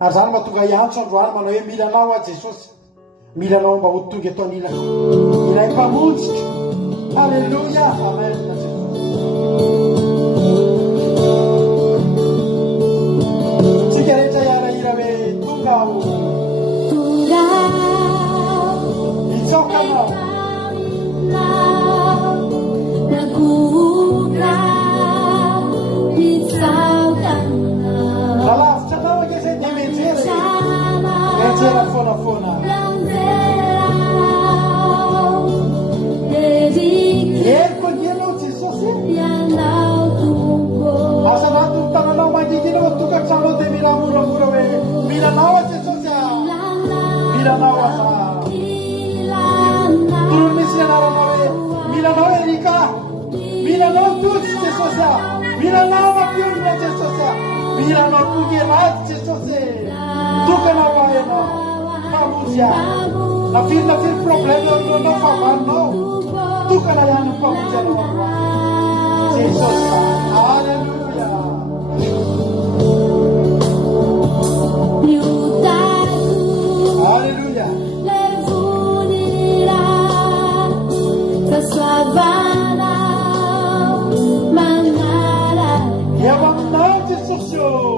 ary zany mahatonga iantso androany manao hoe milanao a Jesosy milanao mba ho tonga eto anilako ilay mpamonjy halleluja amen tsika rehetra iarahira hoe tonga aho mitsoka anao lalavitra anao ake zay dia menjera fonafoana eriko ny ianao Jesosy asa anaty ny tananao mandikina ho tokantranao dia mila moramora hoe milanao a Jesosy milanao aza toro misy anarana hoe milanao Erika milanao totsy Jesosy milanao mapiolina Jesosy milanao tonga anaty Jesosy tokanao ahanao mpamonjy nafiry problème aminao favalinao tokana ihany mpamonjy anao androany Jesosy halleluja halleluja eo aminao Jesosy eo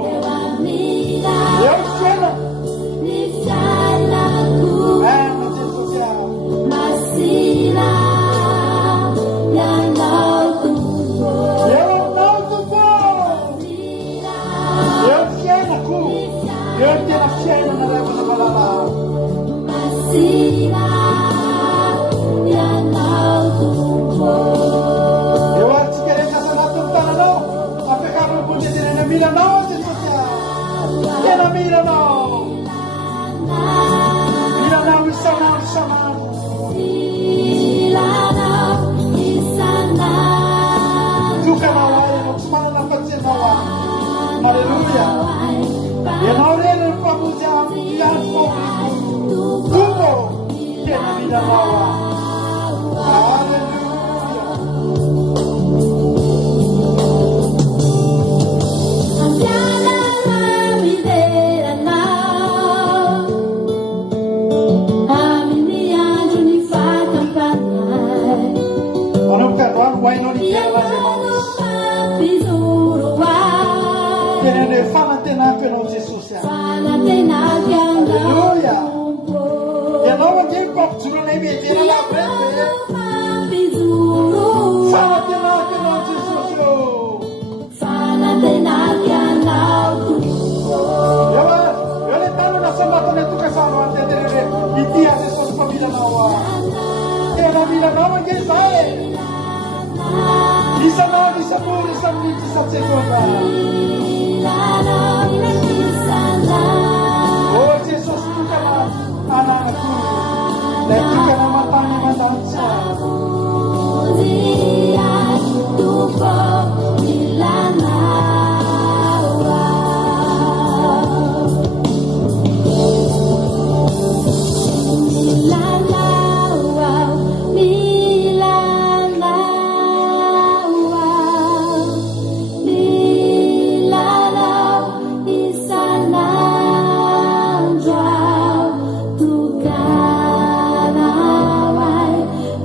fiaina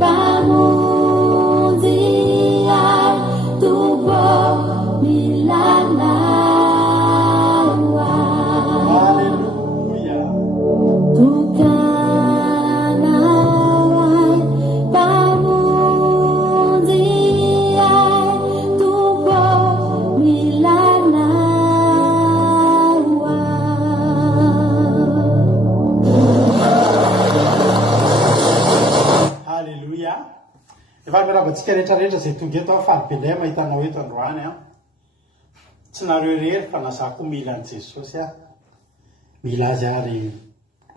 Vamos antsika rehetrarehetra zay tonga eto fahibelay mahitanao eto androany a tsy nareo rery fa nazako mila an' Jesosy a mila azy ary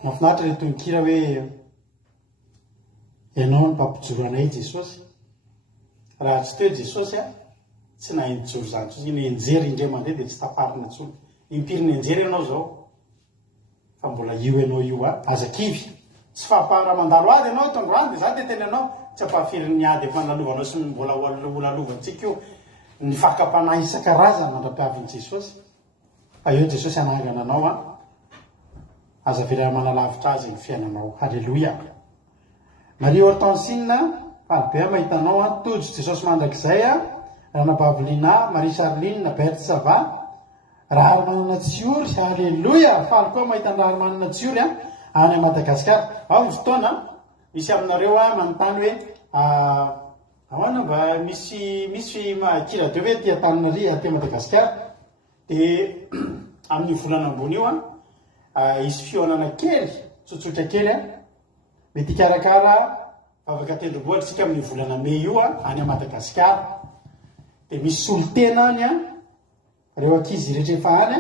mahafinaritra le tononkira hoe ianao ny mpampijoro anay Jesosy raha tsy teo Jesosy a tsy nahay nijoro zany tsosy iny enjery indray mandeha dia tsy taparina tsony impiriny enjery ianao zao fa mbola io ianao io a azakivy tsy fampahara mandalo ady ianao eto androany dia za dia tena ianao tsy ampahafirin'ny ady efanalovanao sy mbola olalovantsika io ny fakapanahy isan-karazany mandra-piavin'i Jesosy fa eo Jesosy anangana anao a aza vera manalavitra azy ny fiainanao. Halleloia. Marie Hortensine Falbert mahitanao a tojo Jesosy mandrakizay a Rana Bavelina Marie Charline Berthe Sava Rahary Manana Tsiory. Halleloia. Faly koa mahitany Rahary Manana Tsiory a any Madagasikara. Ao ny fotoana misy aminareo a manontany hoe ahoana mba misy mahakira de hoe tia taninary aty Madagasikara dia amin'ny volana ambony io a isy fionana kely tsotsotra kely a mety ikarakara afaka tendrombohitra tsika amin'ny volana May io a any Madagasikara dia misy solotena any a reo ankizy rehetra efa any a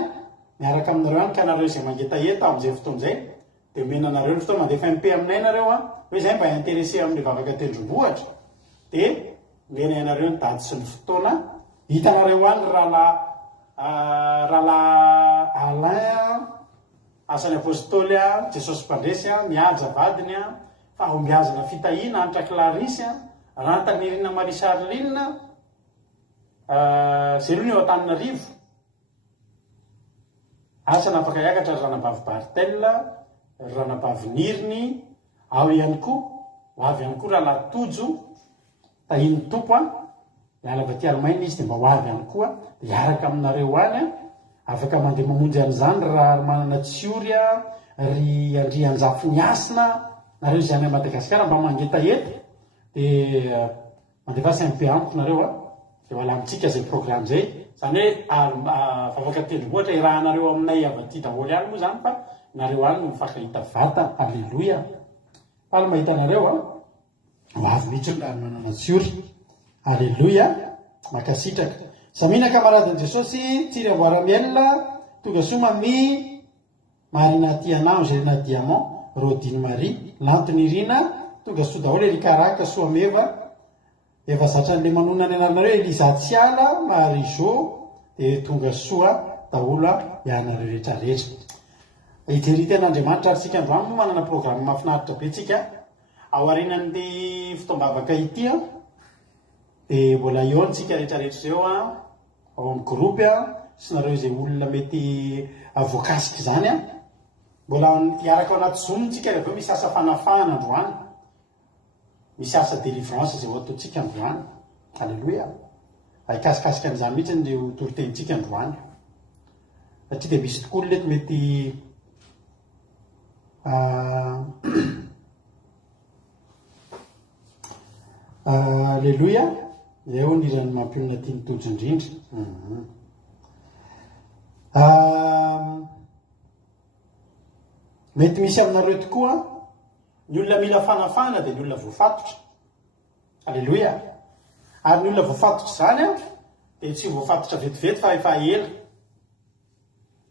miaraka aminareo any ka nareo izay mangetaheta amin'izay fotoan'izay dia menanareo ny fotoana mandefa MP aminay nareo a hoe izay mba intéressé amin'ny vavaka tendrombohitra dia mena ianareo ny dady sy ny fotoana hitanareo any rahalahy Alain asany apôstôly a Jesosy mpandresy a mihaja vadiny a fahombiazana fitahina anitra Clarisy a rantanirina Marie Charline zay aloha ny eo Antananarivo asana afaka hiakatra Ranabavy Bartel Ranabavy Niriny ao ihany koa hoavy ihany koa rahalahy Tojo tahiny tompo a miala avy aty Allemagne izy dia mba hoavy ihany koa dia hiaraka aminareo any a afaka mandeha mamonjy an'izany raha manana tsiory a ry Andrianjafy Niasina nareo izay any Madagasikara mba mangetaheta dia mandefa SMP amiko nareo a dia hoala amintsika zay programme zay zany hoe vavaka tendrombohitra irahanareo aminay avy aty daholo ihany moa zany fa nareo any no mifankahita vata. Alleloia. Faly mahita anareo a hoavy mihitsy ny raha manana tsiory. Alleloia. Makasitraka. Samina kamaradin'i Jesosy tsiry avoara-miel tonga soa mi Marina Tiana Angelina Diamant Rodine Marie Lantony Irina tonga soa daholo Erikaraka soa meva efa zatran'le manona ny anaranareo Eliza Tsiala Marijo dia tonga soa daholo ianareo rehetrarehetra. Iterityan'Andriamanitra ary tsika androany moa manana programme mahafinaritra be tsika ao arinan'ity fotoam-bavaka ity a dia mbola eo ntsika rehetrarehetra zao a ao amin'ny groupe a sy nareo izay olona mety voakasika zany a mbola hiaraka ao anaty Zoom tsika rehefa misy asa fanafahana androany misy asa délivrance zay ho ataontsika androany. Alleloia. Hikasikasika an'izany mihitsy ny autorité-ntsika androany satria dia misy tokoa lety mety Alleluia. Eo ny irany mampionana tia nitojo indrindra. Mety misy aminareo tokoa ny olona mila fanafana dia ny olona voafatotra. Alleloia. Ary ny olona voafatotra zany a dia tsy voafatotra vetivety fa efa ela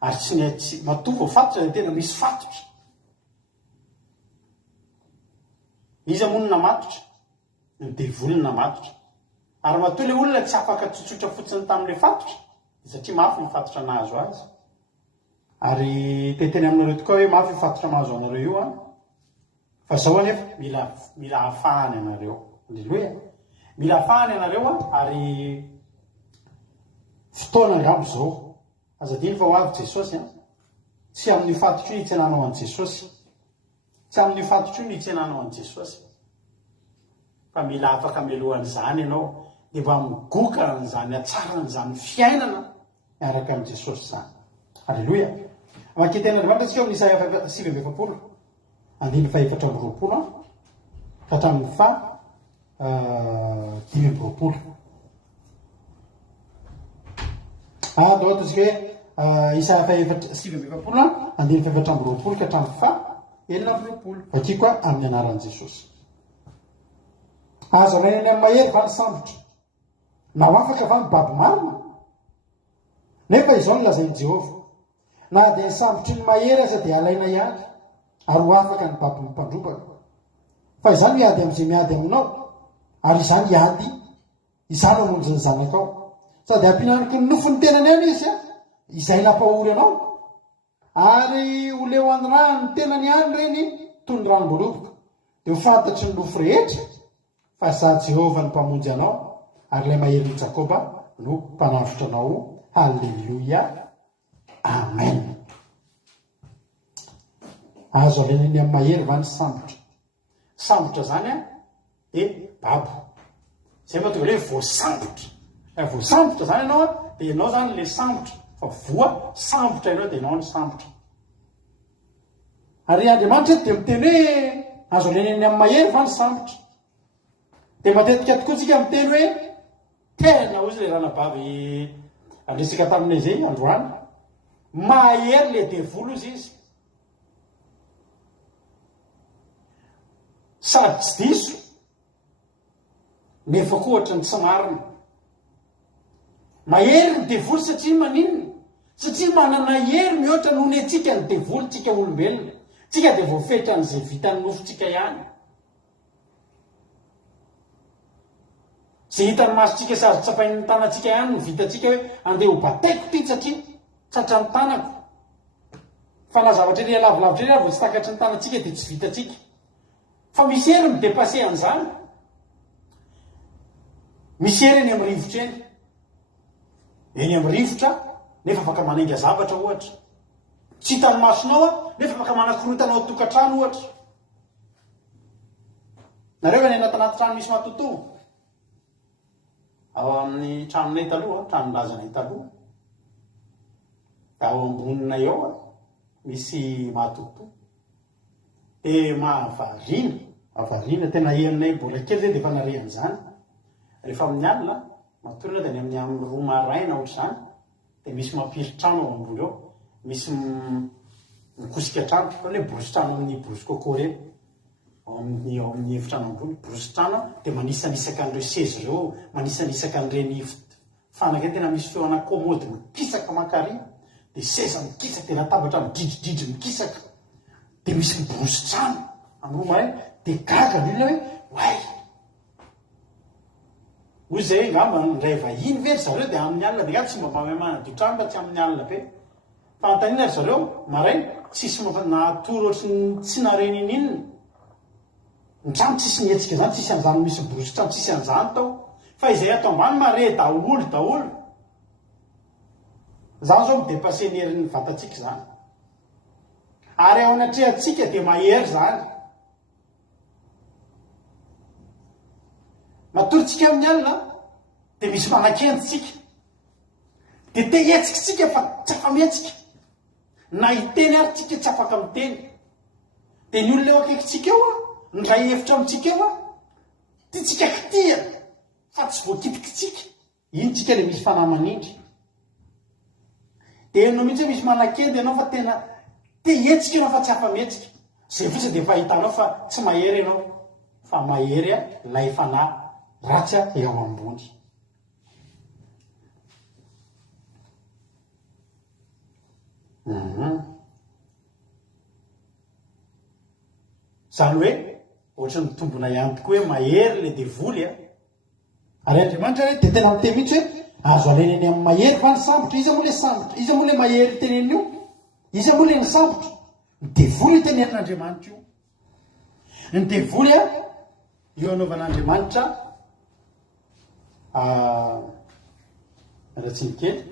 ary tsy matoa voafatotra dia tena misy fatotra. Iza moa no namatotra? Ny devoly no namatotra. Ary matoa ilay olona tsy afaka tsotsotra fotsiny tamin'ilay fatotra satria mafy ny fatotra nahazo azy. Ary teteny aminareo tokoa hoe mafy ny fatotra mahazo anareo io a fa zao anefa mila hafahany anareo. Alleloia. Mila hafahany anareo a ary fotoana angabo zao azadiny fa ho avy Jesosy a tsy amin'ny fatotra io hitsenanao an' Jesosy tsy amin'ny fatotra io hitsenanao an' Jesosy fa mila afaka melohan'izany ianao dia mba migoka an'izany atsaran'izany fiainana miaraka amin'i Jesosy zany. Alleloia. Mankiten'Andriamanitra tsika amin'ny Isaia 7:20 andiny fa 4:20 ka hatramin'ny fa 10:20. Dao ataontsika hoe Isaia 7:20 andiny fa 4:20 ka hatramin'ny fa 9:20 vakia koa amin'ny anaran'i Jesosy. azo rainany amin'ny mahery va ny sambotra na ho afaka va ny baby marina nefa izao ny lazain'i Jehovah na dia ny sambotry ny mahery aza dia alaina ihany ary ho afaka ny baby mimpandrobaka fa izany miady amin'izay miady aminao ary izany iady izany amonjy ny zanakao sady ampinaniky ny nofony tenany any izy izay nampahory anao ary ho leo any rano ny tenany any reny toy ny ranom-boloboka dia ho fantatry ny nofo rehetra fa za Jehovah ny mpamonjy anao ary ilay maherin'i Jakoba no mpanavitra anao. Halleluia, amen. Azo alainany amin'ny mahery va ny sambotra. Sambotra zany dia babo zay mahatonga hoe voasambotra. Voasambotra zany ianao dia ianao zany ilay sambotra fa voa sambotra ianao dia ianao ny sambotra. Ary Andriamanitra dia miteny hoe azo alainany amin'ny mahery va ny sambotra. Dia matetika tokoa tsika miteny hoe tena ozy ilay ranabavy andresika taminay zay androany mahery le devoly izy izy sady tsy diso nefa koa ohatra ny tsy marina. Mahery ny devoly satria maninona? Satria manana hery mihoatra noho ny antsika ny devoly tsika olombelona. Tsika dia voafetra n'izay vitan'ny nofontsika ihany. Zay hitany masotsika sady tsapain'ny tanantsika ihany ny vitatsika hoe andeha ho bataiko ty satria tratra ny tanako. Fa na zavatra ery lavilavitra ery vao tsy takatry ny tanantsika dia tsy vitatsika. Fa misy hery midepase an'izany. Misy hery eny amin'ny rivotra eny. Eny amin'ny rivotra nefa afaka manainga zavatra ohatra. Tsy hitan'ny masonao nefa afaka manakorotanao tokantrano ohatra. Nareo any anaty trano misy matotoa. Ao amin'ny tranonay taloha, tranon-drazanay taloha. Ao amboninay ao misy matotoa. Dia mahavariana tena henonay mbola kely zay dia efa narehan'izany. Rehefa amin'ny alina matorina dia ny amin'ny roa maraina ohatr'izany dia misy mampiry trano ao ambony ao. Misy mikosika trano, fa ilay borosy trano amin'ny borosy coco reny. Ao amin'ny efitrano ambony borosy trano dia manisanisaka an'ireo seza ireo, manisanisaka an'ireny fanaka tena misy feona komody mikisaka makary, dia seza mikisaka, dia latabatra midridridry mikisaka, dia misy borosy trano amin'ny roa maraina dia gaga milona hoe way. Hoy izay ngamba ndray vahiny very zareo dia amin'ny alina dia tsy mba manadio trano mba tsy amin'ny alina be. Fa antanina ry zareo maraina tsisy natoro ohatry tsy nareny ininona. Ny trano tsisy nietsika zany, tsisy an'izany misy borosy trano, tsisy an'izany tao. Fa izay atao ambany mare daholo. Zany zao midepase ny herin'ny vatantsika zany. Ary ao anatrehantsika dia mahery zany. Matoritsika amin'ny alina dia misy manakentsika. Dia te hetsika tsika fa tsy afa mihetsika. Na hiteny ary tsika tsy afaka miteny. Dia ny olona eo akaikitsika eo ny ray hevitra amintsika eo ty tsika kitia fa tsy voakitikitsika. Iny tsika ilay misy fanahy manindry. Dia enao mihitsy misy manakedy ianao fa tena te hetsika ianao fa tsy afa mihetsika. Zay fotsiny dia fahitanao fa tsy mahery ianao fa mahery ilay fanahy ratsy eo ambony. Zany hoe ohatra ny tombona ihany tokoa hoe mahery le devoly ary Andriamanitra dia tena miteny mihitsy hoe azo alainany amin'ny mahery va ny sambotra. Iza moa le sambotra? Iza moa le mahery teneniny io? Iza moa le ny sambotra? Ny devoly tenenin'Andriamanitra io. Ny devoly io anaovan'Andriamanitra ratsiny kely.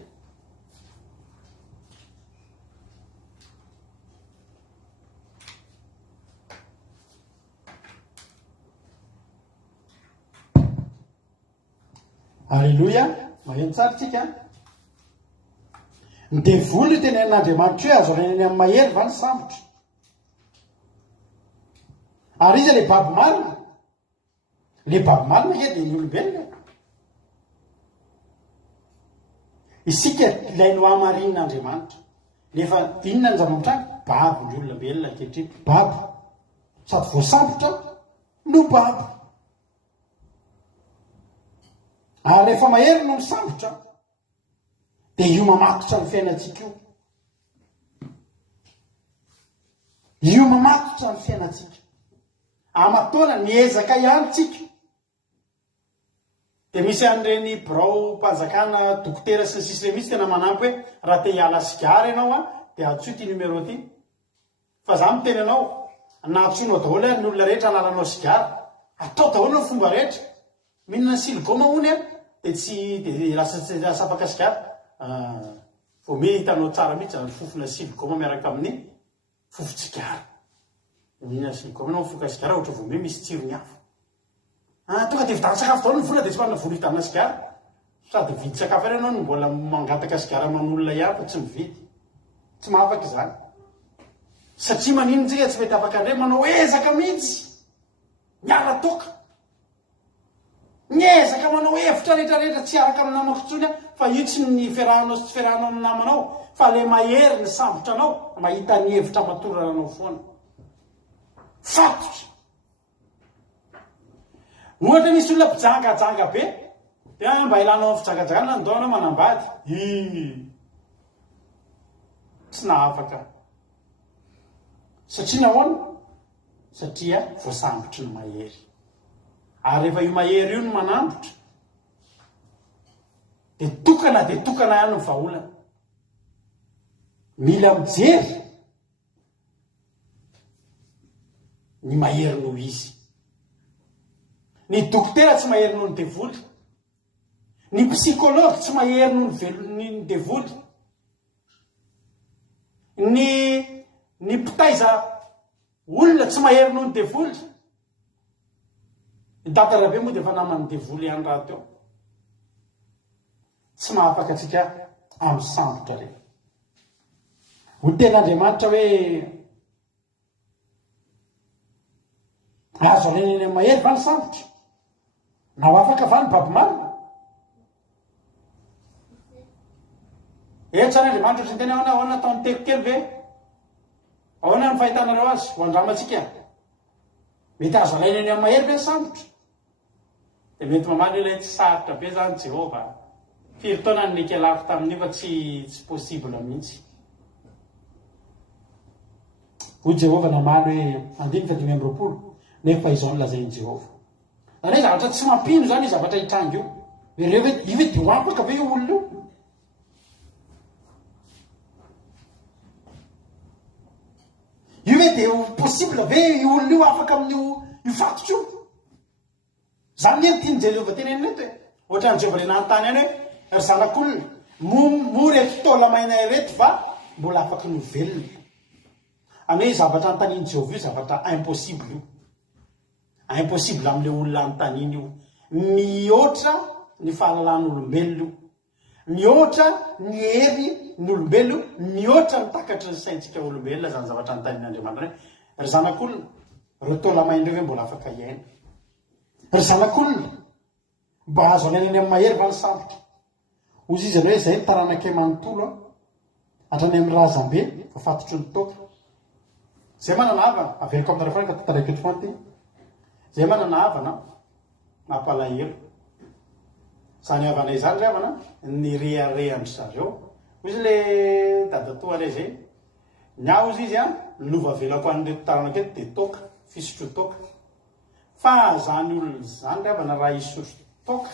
Alléluia, maheno tsara tsika. Ny devoly tenenin'Andriamanitra hoe azo alainany amin'ny mahery va ny sambotra. Ary izy le baby marina. Le baby marina ke dia ny olombelona. Isika ilay no hamarin'Andriamanitra. Nefa inona ny zava-mitranga? Baby ny olombelona ankehitriny. Baby. Sady voasambotra no baby. ary rehefa mahery no misambotra dia io mamatotra ny fiainantsika io mamatotra ny fiainantsika amatoana niezaka ihany tsika dia misy an'ireny birao mpanjakana dokotera sy ny sisy re mihitsy tena manampy hoe raha te hiala sigara ianao dia atsoy ty numero ty fa za miteny anao nahatsoinao daholo ny olona rehetra analanao sigara atao daholo ny fomba rehetra mihinana siligoma hony dia tsy lasa afaka sigara vo me hitanao tsara mihitsy ny fofona siligoma miaraka amin'ny fofon-tsigara mihinana siligoma anao foka sigara ohatra vo me misy tsirony hafa tonga dia vidana sakafo daholo ny vola dia tsy manana vola hitanana sigara sady vidy sakafo ary ianao no mbola mangataka sigara man'olona ihany fa tsy mividy tsy mahafaka izany satria manino tsika tsy mety afaka andre manao ezaka mihitsy miala toka niezaka manao hevitra rehetrarehetra tsy araka amin'ny namako tsony fa io tsy ny fiarahanao sy tsy fiarahanao amin'ny namanao fa le mahery ny sambotra anao mahita ny hevitra matorana anao foana fatotra ohatra misy olona mpijangajanga be dia mba ilanao amin'ny fijangajangana nandoana manambady tsy nahafaka satria nahoana satria voasambotry ny mahery ary rehefa io mahery io no manambotra dia tokana ihany ny vahaolana mila mijery ny mahery noho izy ny dokotera tsy mahery noho ny devoly ny psikology tsy mahery noho ny devoly ny mpitaiza olona tsy mahery noho ny devoly ny dadarabe moa dia efa namany devoly ihany raha teo tsy mahafaka atsika amin'ny sambotra reny ho ten'Andriamanitra hoe azo aleneny amin'ny mahery va ny sambotra na ho afaka va ny baby marina tsara Andriamanitra ohatrany tena ahoana ataony teko kely ve ahoana ny fahitanareo azy ho andramatsika mety azo alaineny amin'ny mahery ve ny sambotra dia mety mamany ilay tsy sarotra be zany Jehova firy taona ny nikelako tamin'io fa tsy possible mihitsy hoy Jehova namaly hoe 5:5 nefa izao nolazainy Jehova zany hoe zavatra tsy mampino zany zavatra hitrango io io ve dia ho afaka ve io olona io io ve dia possible ve io olona io afaka amin'io fatotra io zany ny tiany Jehova tena eny reto hoe ohatra ny Jehova le nanontany any hoe ry zanak'olona mo reto taola maina reto va mbola afaka ny velona amin'ny hoe zavatra anontaniany Jehova io zavatra impossible io impossible amin'ile olona anontaniany io mihoatra ny fahalalàn'olombelona io mihoatra ny hery ny olombelona mihoatra ny takatry ny saintsika olombelona zany zavatra anontanian'Andriamanitra hoe ry zanak'olona reo taola maina reo hoe mbola afaka iaina ry zanak'olona mba azo alainany amin'ny mahery va ny sambotra ozy izy hoe zay ny taranake manontolo hatrany amin'ny razambe fa fatotry ny toka zay manana havana averiko amin'ny rafonaka tantaraiko eto foana ty zay manana havana mampalahelo zany havana izany ry havana ny reharehany zareo ozy le dadatoa zay ny aho izy izy ny lova velako an'reto taranako eto dia toka fisotro toka fa zany olona zany ry havana raha isotro toka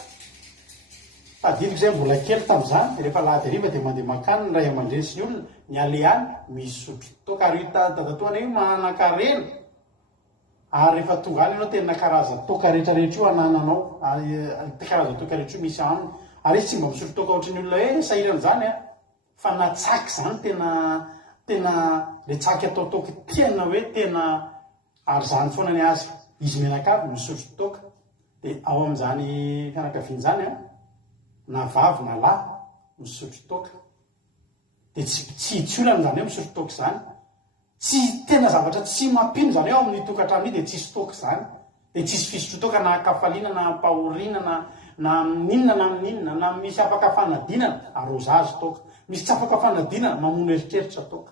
tadidiko zay mbola kely tamin'izany rehefa lahadiriva dia mandeha makany ny ray aman-dreny sy ny olona ny aleany misy sotro toka ary dadatoana io manan-karena ary rehefa tonga any ianao tena karaza toka rehetrarehetra io anananao karaza toka rehetra io misy aminy ary izy tsy mba misotro toka ohatrany olona hoe sahirana zany fa natsaky zany tena le tsaky atao toka tena hoe tena ary zany foana ny azy izy menakavy misotro toka dia ao amin'izany fianakaviany zany na vavy na lahy misotro toka dia tsy olana zany hoe misotro toka zany tsy tena zavatra tsy mampino zany hoe ao amin'ny tokantrano dia tsisy toka zany dia tsisy fisotro toka na kafaliana na pahoriana na ninona na ninona na misy afaka fanadinana arozazy toka misy tsy afaka fanadinana mamono eritreritra toka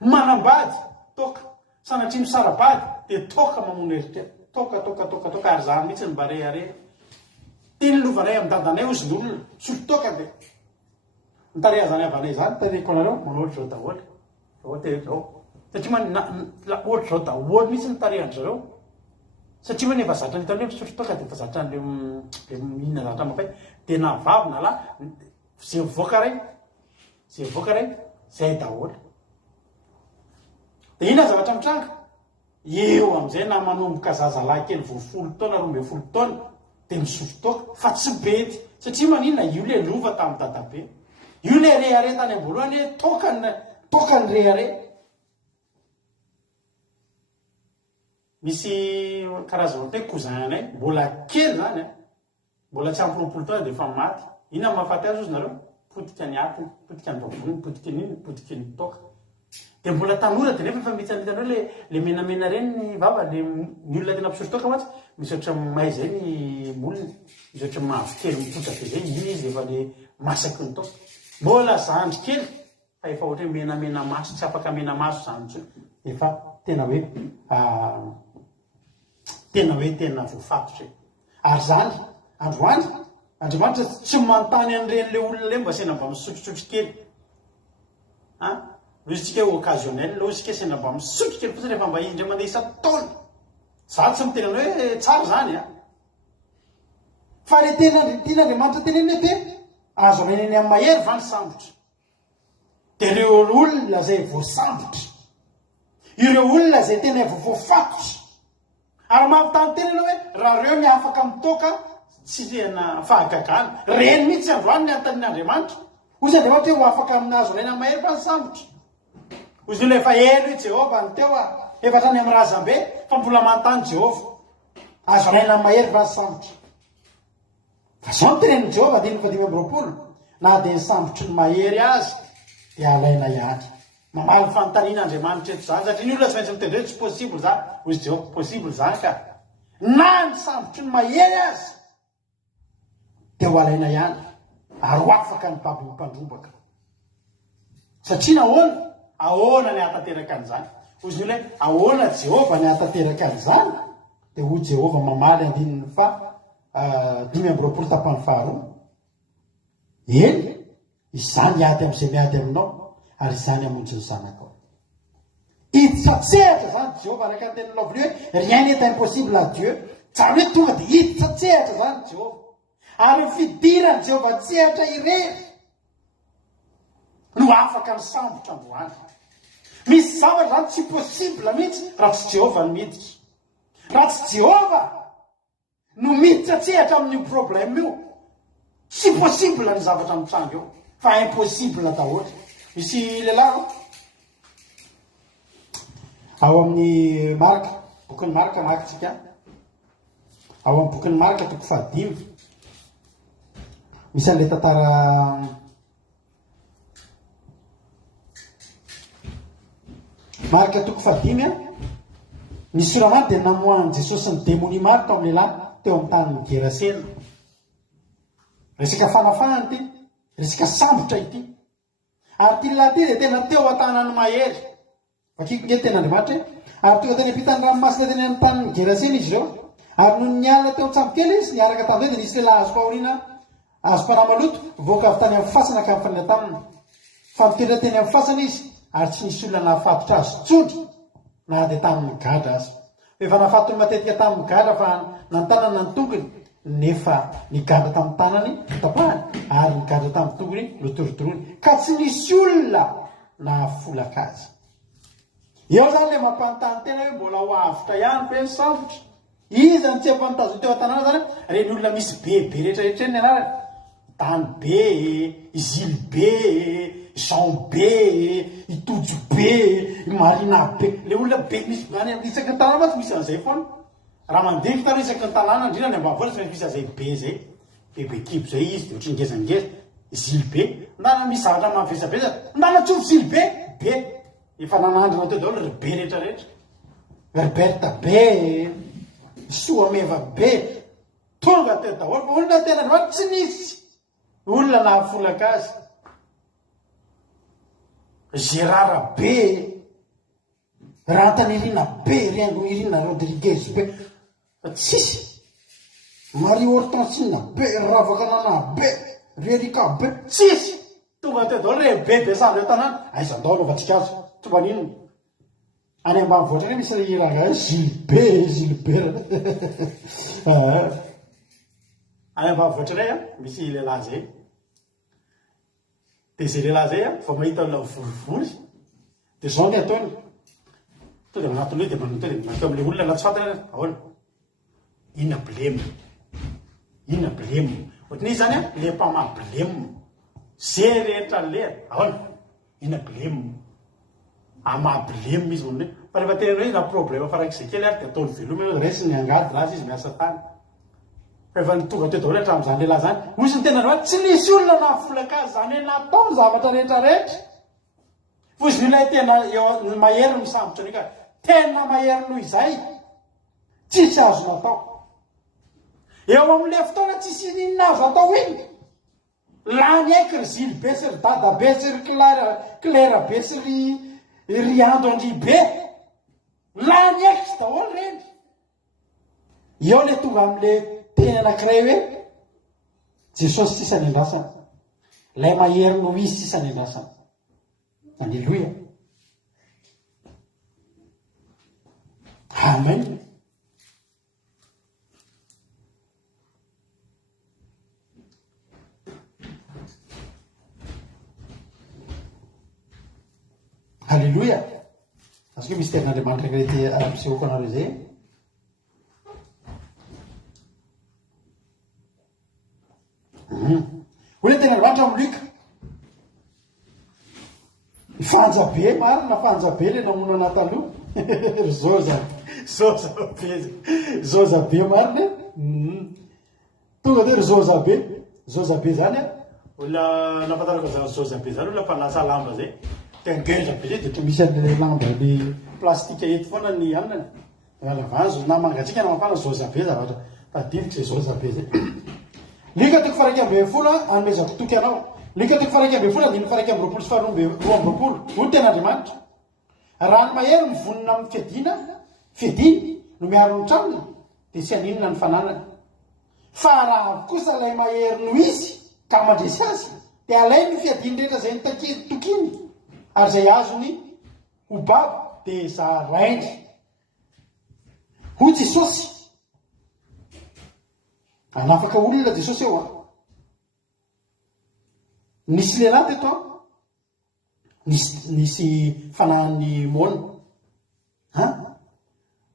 manambady toka sanatria misarabady dia toka mamono eritreritra toka ary zany mihitsy ny mba rehareha teny lovanay amin'ny dadanay ozy n'olona solitoka de nitareazany avanay zany tareko anareo manoatra zao daholo zao satria ohatry zao daholo mihitsy nitarehandry zareo satria hoe nefa zatra nytany hoe misolitoka de fa zatra le mihinana zatra mapay de na vavy na lahy zay voaka ray zay daholo de ina zavatra mitranga eo am'izay na manomboka zazalahy kely vo 10 taona 12 taona de misolitoka fa tsy bety satria maninona io le lova tamin'ny dadabe io le rehare tany am-boalohany hoe tokany rehare misy karazana hoe cousin-nay mbola kely zany a mbola tsy ampy 20 taona de fa maty ina mahafaty azy ozy nareo potika ny atiny potika ny vavony potika n'iny potika ny toka de mbola tanora de nefa efa mitsanitany hoe le menamena reny ny vava le ny olona tena mpisolitoka matsy misy oatra mahay zay ny molony misy oatra mavokely mipotra be zay iny izy efa le masaky ny toka mbola zandry kely fa efa ohatra hoe menamena maso tsy afaka mena maso zany tsony efa tena tena voafatotra ary zany androany andriamanitra tsy mantany an'ireny le olona le mba sena mba misotrotsotry kely loizitsika hoe occasionnel lo izika sena mba misotry kely fotsiny rehefa mba indray mandeha isa-taona za tsy mitenany hoe tsara zany a fa le tian'andriamanitra teneny be azo ameneny amin'ny mahery va ny sambotra de ireo olona zay voasambotra ireo olona zay tena efa voafatotra ary mampitany tena aloha hoe raha reo ny afaka mitoka tsy tena fahagagana reny mihitsy androany ny antanin'andriamanitra ozy andea ohatra hoe ho afaka aminazy olaina amin'ny mahery va ny sambotra ozy olo efa elo i Jehova ny teo efa trany amin'ny razambe fa mbola mantany Jehova azo alaina amin'ny mahery va ny sambotra fa zao ny tenen'ny Jehova diny 20 na de ny sambotry ny mahery azy de alaina ihany mamaly fanontanian'andriamanitra eto zany satria ny olona tsy maintsy mitendry hoe tsy possible zany ozy Jehova possible zany ka na ny sambotry ny mahery azy de ho alaina ihany ary ho afaka ny baby mpandrombaka satria ahoana ny atateraka an'izany ozy ny hoe ahoana Jehova ny atateraka an'izany de ho Jehova mamaly andininy fa 5 tapany faharoa eny izany iady am'izay miady aminao ary izany amonjy ny zanakao hitsatsehatra zany Jehova araka ny teniny lovely hoe rien n'est impossible à Dieu zany hoe tonga de hitsatsehatra zany Jehova ary fidirany Jehova tsehatra irery no afaka ny sambotra androany misy zavatra zany tsy possible mihitsy raha tsy Jehova no miditra raha tsy Jehova no mitsatsehatra amin'io problème io tsy possible ny zavatra mitranga eo fa impossible daholo misy lehilahy ao amin'ny marka bokin'ny marka makitsika ao amin'ny bokin'ny marka toko 5 misy an'le tantara marka toko 5 ny soramany de namoahany Jesosy ny démonie maro tao amin'ny lehilahy teo amin'ny tanin'ny Gerasena resaka fanafahany ty resaka sambotra ity ary ty lehilahy ty de tena teo an-tanany mahery vakiko nge ten'andriamanitra ary tonga teny ampitany ranomasina teny amin'ny tanin'ny Gerasena izy ireo ary no nialina teo an-tsambokely izy niaraka tamin'izay de nisy lehilahy azo fahoriana azo mpanamaloto voaka avy tany amin'ny fasana ka amin'ny fanina taminy fa mitondra teny amin'ny fasana izy ary tsy nisy olona nahafatotra azy tsondry na de tamin'ny gadra azy efa nafatony matetika tamin'ny gadra fa nantanana ny tongony nefa ny gadra tamin'ny tanany tapahany ary ny gadra tamin'ny tongony notorotoroany ka tsy nisy olona nahafolaka azy eo zany le mampanontany tena hoe mbola ho avitra ihany fe ny sambotra izany tsy ampanitazony teo an-tanàna zany reny olona misy bebe rehetrarehetra ny anarany Tany be, Izily be, Jean be, Itojo be, Marina be. Le olona be misy any amin'ny isaky ny tanàna tsy misy an'izay foana. Raha mandeha fitana isaky ny tanàna indrindra ny ambanivohitra tsy maintsy misy an'izay be zay. Bebe kibo zay izy de ohatry ngezangeza. Izily be, ndana misy zavatra mavesabesatra. Ndana tsofi Izily be, be. Efa nanandrina teo daholo ry be rehetrarehetra. Herberta be, Soameva be. Tonga teo daholo. Olona tena androany tsy nisy olona nahafolaka azy. Gérard be, Rantanirina be, Riango Irina Rodriguez be. Tsisy. Marie Hortensina be, Ravakanana be, Relika be, tsisy tonga teo daholo re be sady eo tanàna aiza daholo ovatsika azy tomanino any ambanivohitra re misy raha Gilbert any ambanivohitra ray a misy lehilahy zay de zay lehilahy zay a vao mahita olona vorivory de zao ny ataony to de manatony hoe de manateo am'le olona la tsy fantany ahoana inona bleme ohatran'izy zany a le mpamaha bleme zay rehetra le ahoana inona bleme amaha bleme izy vonone fa rehefa tena hoe na problème farak'izay kely ary de ataony veloma resy ny angady razy izy miasa tany fa ny tonga teo daholo hatramin'izany lehilahy zany misy ny tena ry tsy nisy olona nafolaka azy zany hoe natao zavatra rehetrarehetra fo izy milay tena eo mahery misambotra nika tena mahery noho izay tsisy azo natao eo am'le fotoana tsisy ninona azo atao iny lany aiky ry zily be sy ry dada be sy ry claire be sy ry ando andry be lany aiky sy daholo reny eo le tonga am'le teny anankiray hoe Jesosy sisany andrasany lay mahery noho izy sisany andrasany alleluia amen alleluia parce que misy ten'Andriamanitra rety arapisehoako anareo zay hoe ten'Andriamanitra amolika fanja be marina fanja be le namonana taloha zoza be marina tonga de ry zoza be zany a olona nafatarako zoza be zany olona mpanasa lamba zay tengeza be zay de to misy an'le lamba le plastika eto foana ny anany alavanzo na mangatsika na mafana zoza be zavatra tadivitra zay zoza be zay lika toko faraiky ambe folo anomezako toky anao lika toko faraiky ambe folo andiny faraiky amby roapolo sy faharoa amby roapolo olo ten'Andriamanitra raha ny mahery mivonina amin'ny fiadiny no miaro ny tranony de tsy aninona ny fananany fa raha kosa lay mahery no izy ka mandresy azy de alay ny fiadiny rehetra zay ny tokiny ary zay azony ho babo de za raindry ho Jesosy anafaka olona Jesosy eo a nisy lehilahy teto nisy fanahany mona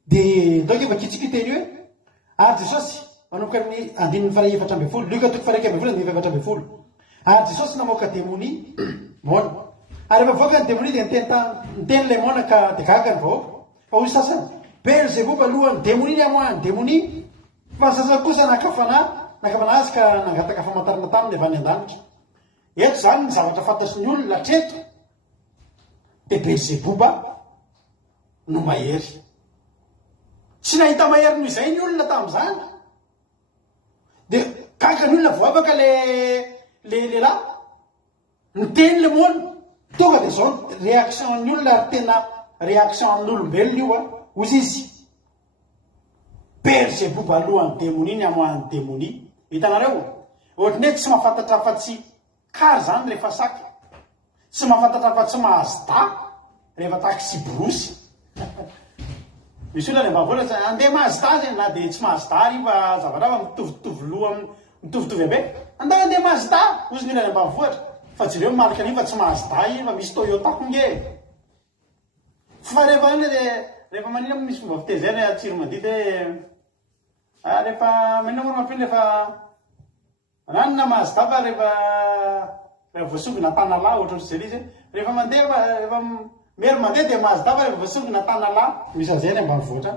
de ndaoka efa kitsikiteny hoe ary Jesosy manomboka amin'ny andininy faray efatra ambe folo lika toko faraiky ambe folo andiny efatra ambe folo ary Jesosy namoaka demoni mona ary efa voaka ny demoni de niteny le mona ka de gagany vahoaka fa hoy sasany Beelzebub alohan'ny demoni ny amoahany demoni fa sasany kosa nakafana azy ka nangataka famantarana taminy avy any an-danitra eto zany ny zavatra fantatry ny olona latreto de Beelzebuba no mahery tsy nahita mahery noho izay ny olona tam'izany de kaka ny olona voavaka le lehilahy niteny le mona tonga de zao réaction ny olona ary tena réaction amin'olombelona io a ozy izy Beelzebuba alohan'ny demoni ny amoahany demoni hitanareo ohatrany hoe tsy mahafantatra fa tsy kary zany rehefa saky tsy mahafantatra fa tsy mahazo da rehefa taky sy borosy misy olona ny ambavola andeha mahazo da zay na de tsy mahazo da ary fa zavatra fa mitovitovy loha mitovitovy abe andeha mahazo da ozy ny olona ny ambavoatra fa jereo malika an'io fa tsy mahazo da i fa misy Toyota nge fa rehefa manina misy fomba fitezana atsiro mandita hoe rehefa manina moa mampiny rehefa ranona mahazo da fa rehefa voasongina tanalahy ohatra zay izy rehefa mandeha rehefa mery mandeha de mahazo da fa rehefa voasongina tanalahy misy an'izay ny ambanivohitra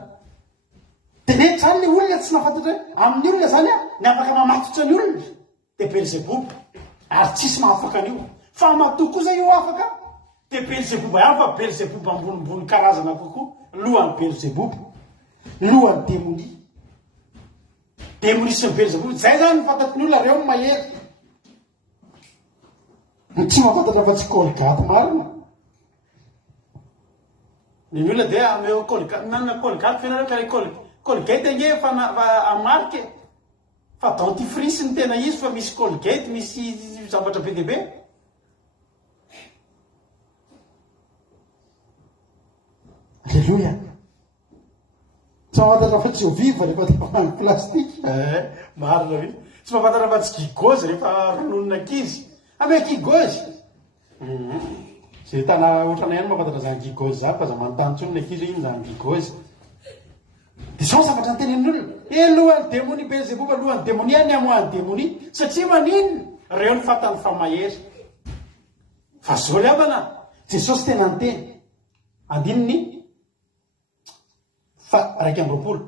de netra zany ny olona tsy nafantatra hoe amin'ny olona zany a ny afaka mamatotra ny olona de Beelzebuba ary tsisy mahafaka an'io fa matoa kosa io afaka de Beelzebuba ihany fa Beelzebuba ambonimbony karazana kokoa lohan'ny Beelzebuba lohan'ny demoni sy ny Beelzebuba zay zany ny fantatry ny olona reo mahery ny tsy mahafantatra fa tsy Colgate marina ny olona de ameo Colgate nanana Colgate fenareo ka Colgate nge fa amarike fa dentifrice ny tena izy fa misy colgate misy zavatra be dia be. Alleluia. Tsy mahafantatra fa tsy ho viva rehefa tapahan'ny plastika. Marina hoe tsy mahafantatra fa tsy gigozy rehefa rononona ankizy ame gigozy. Zay tana ohatrana ihany mahafantatra zany gigozy zany fa za manontany tsony ny ankizy iny zany gigozy. Dia zao zavatra ny tenen'olona lohan'ny démonie Belzebouba, lohan'ny démonie any amohan'ny démonie satria maninona reo ny fatany fa mahery. Fa zao le avana Jesosy tena ny teny andininy fa 1:20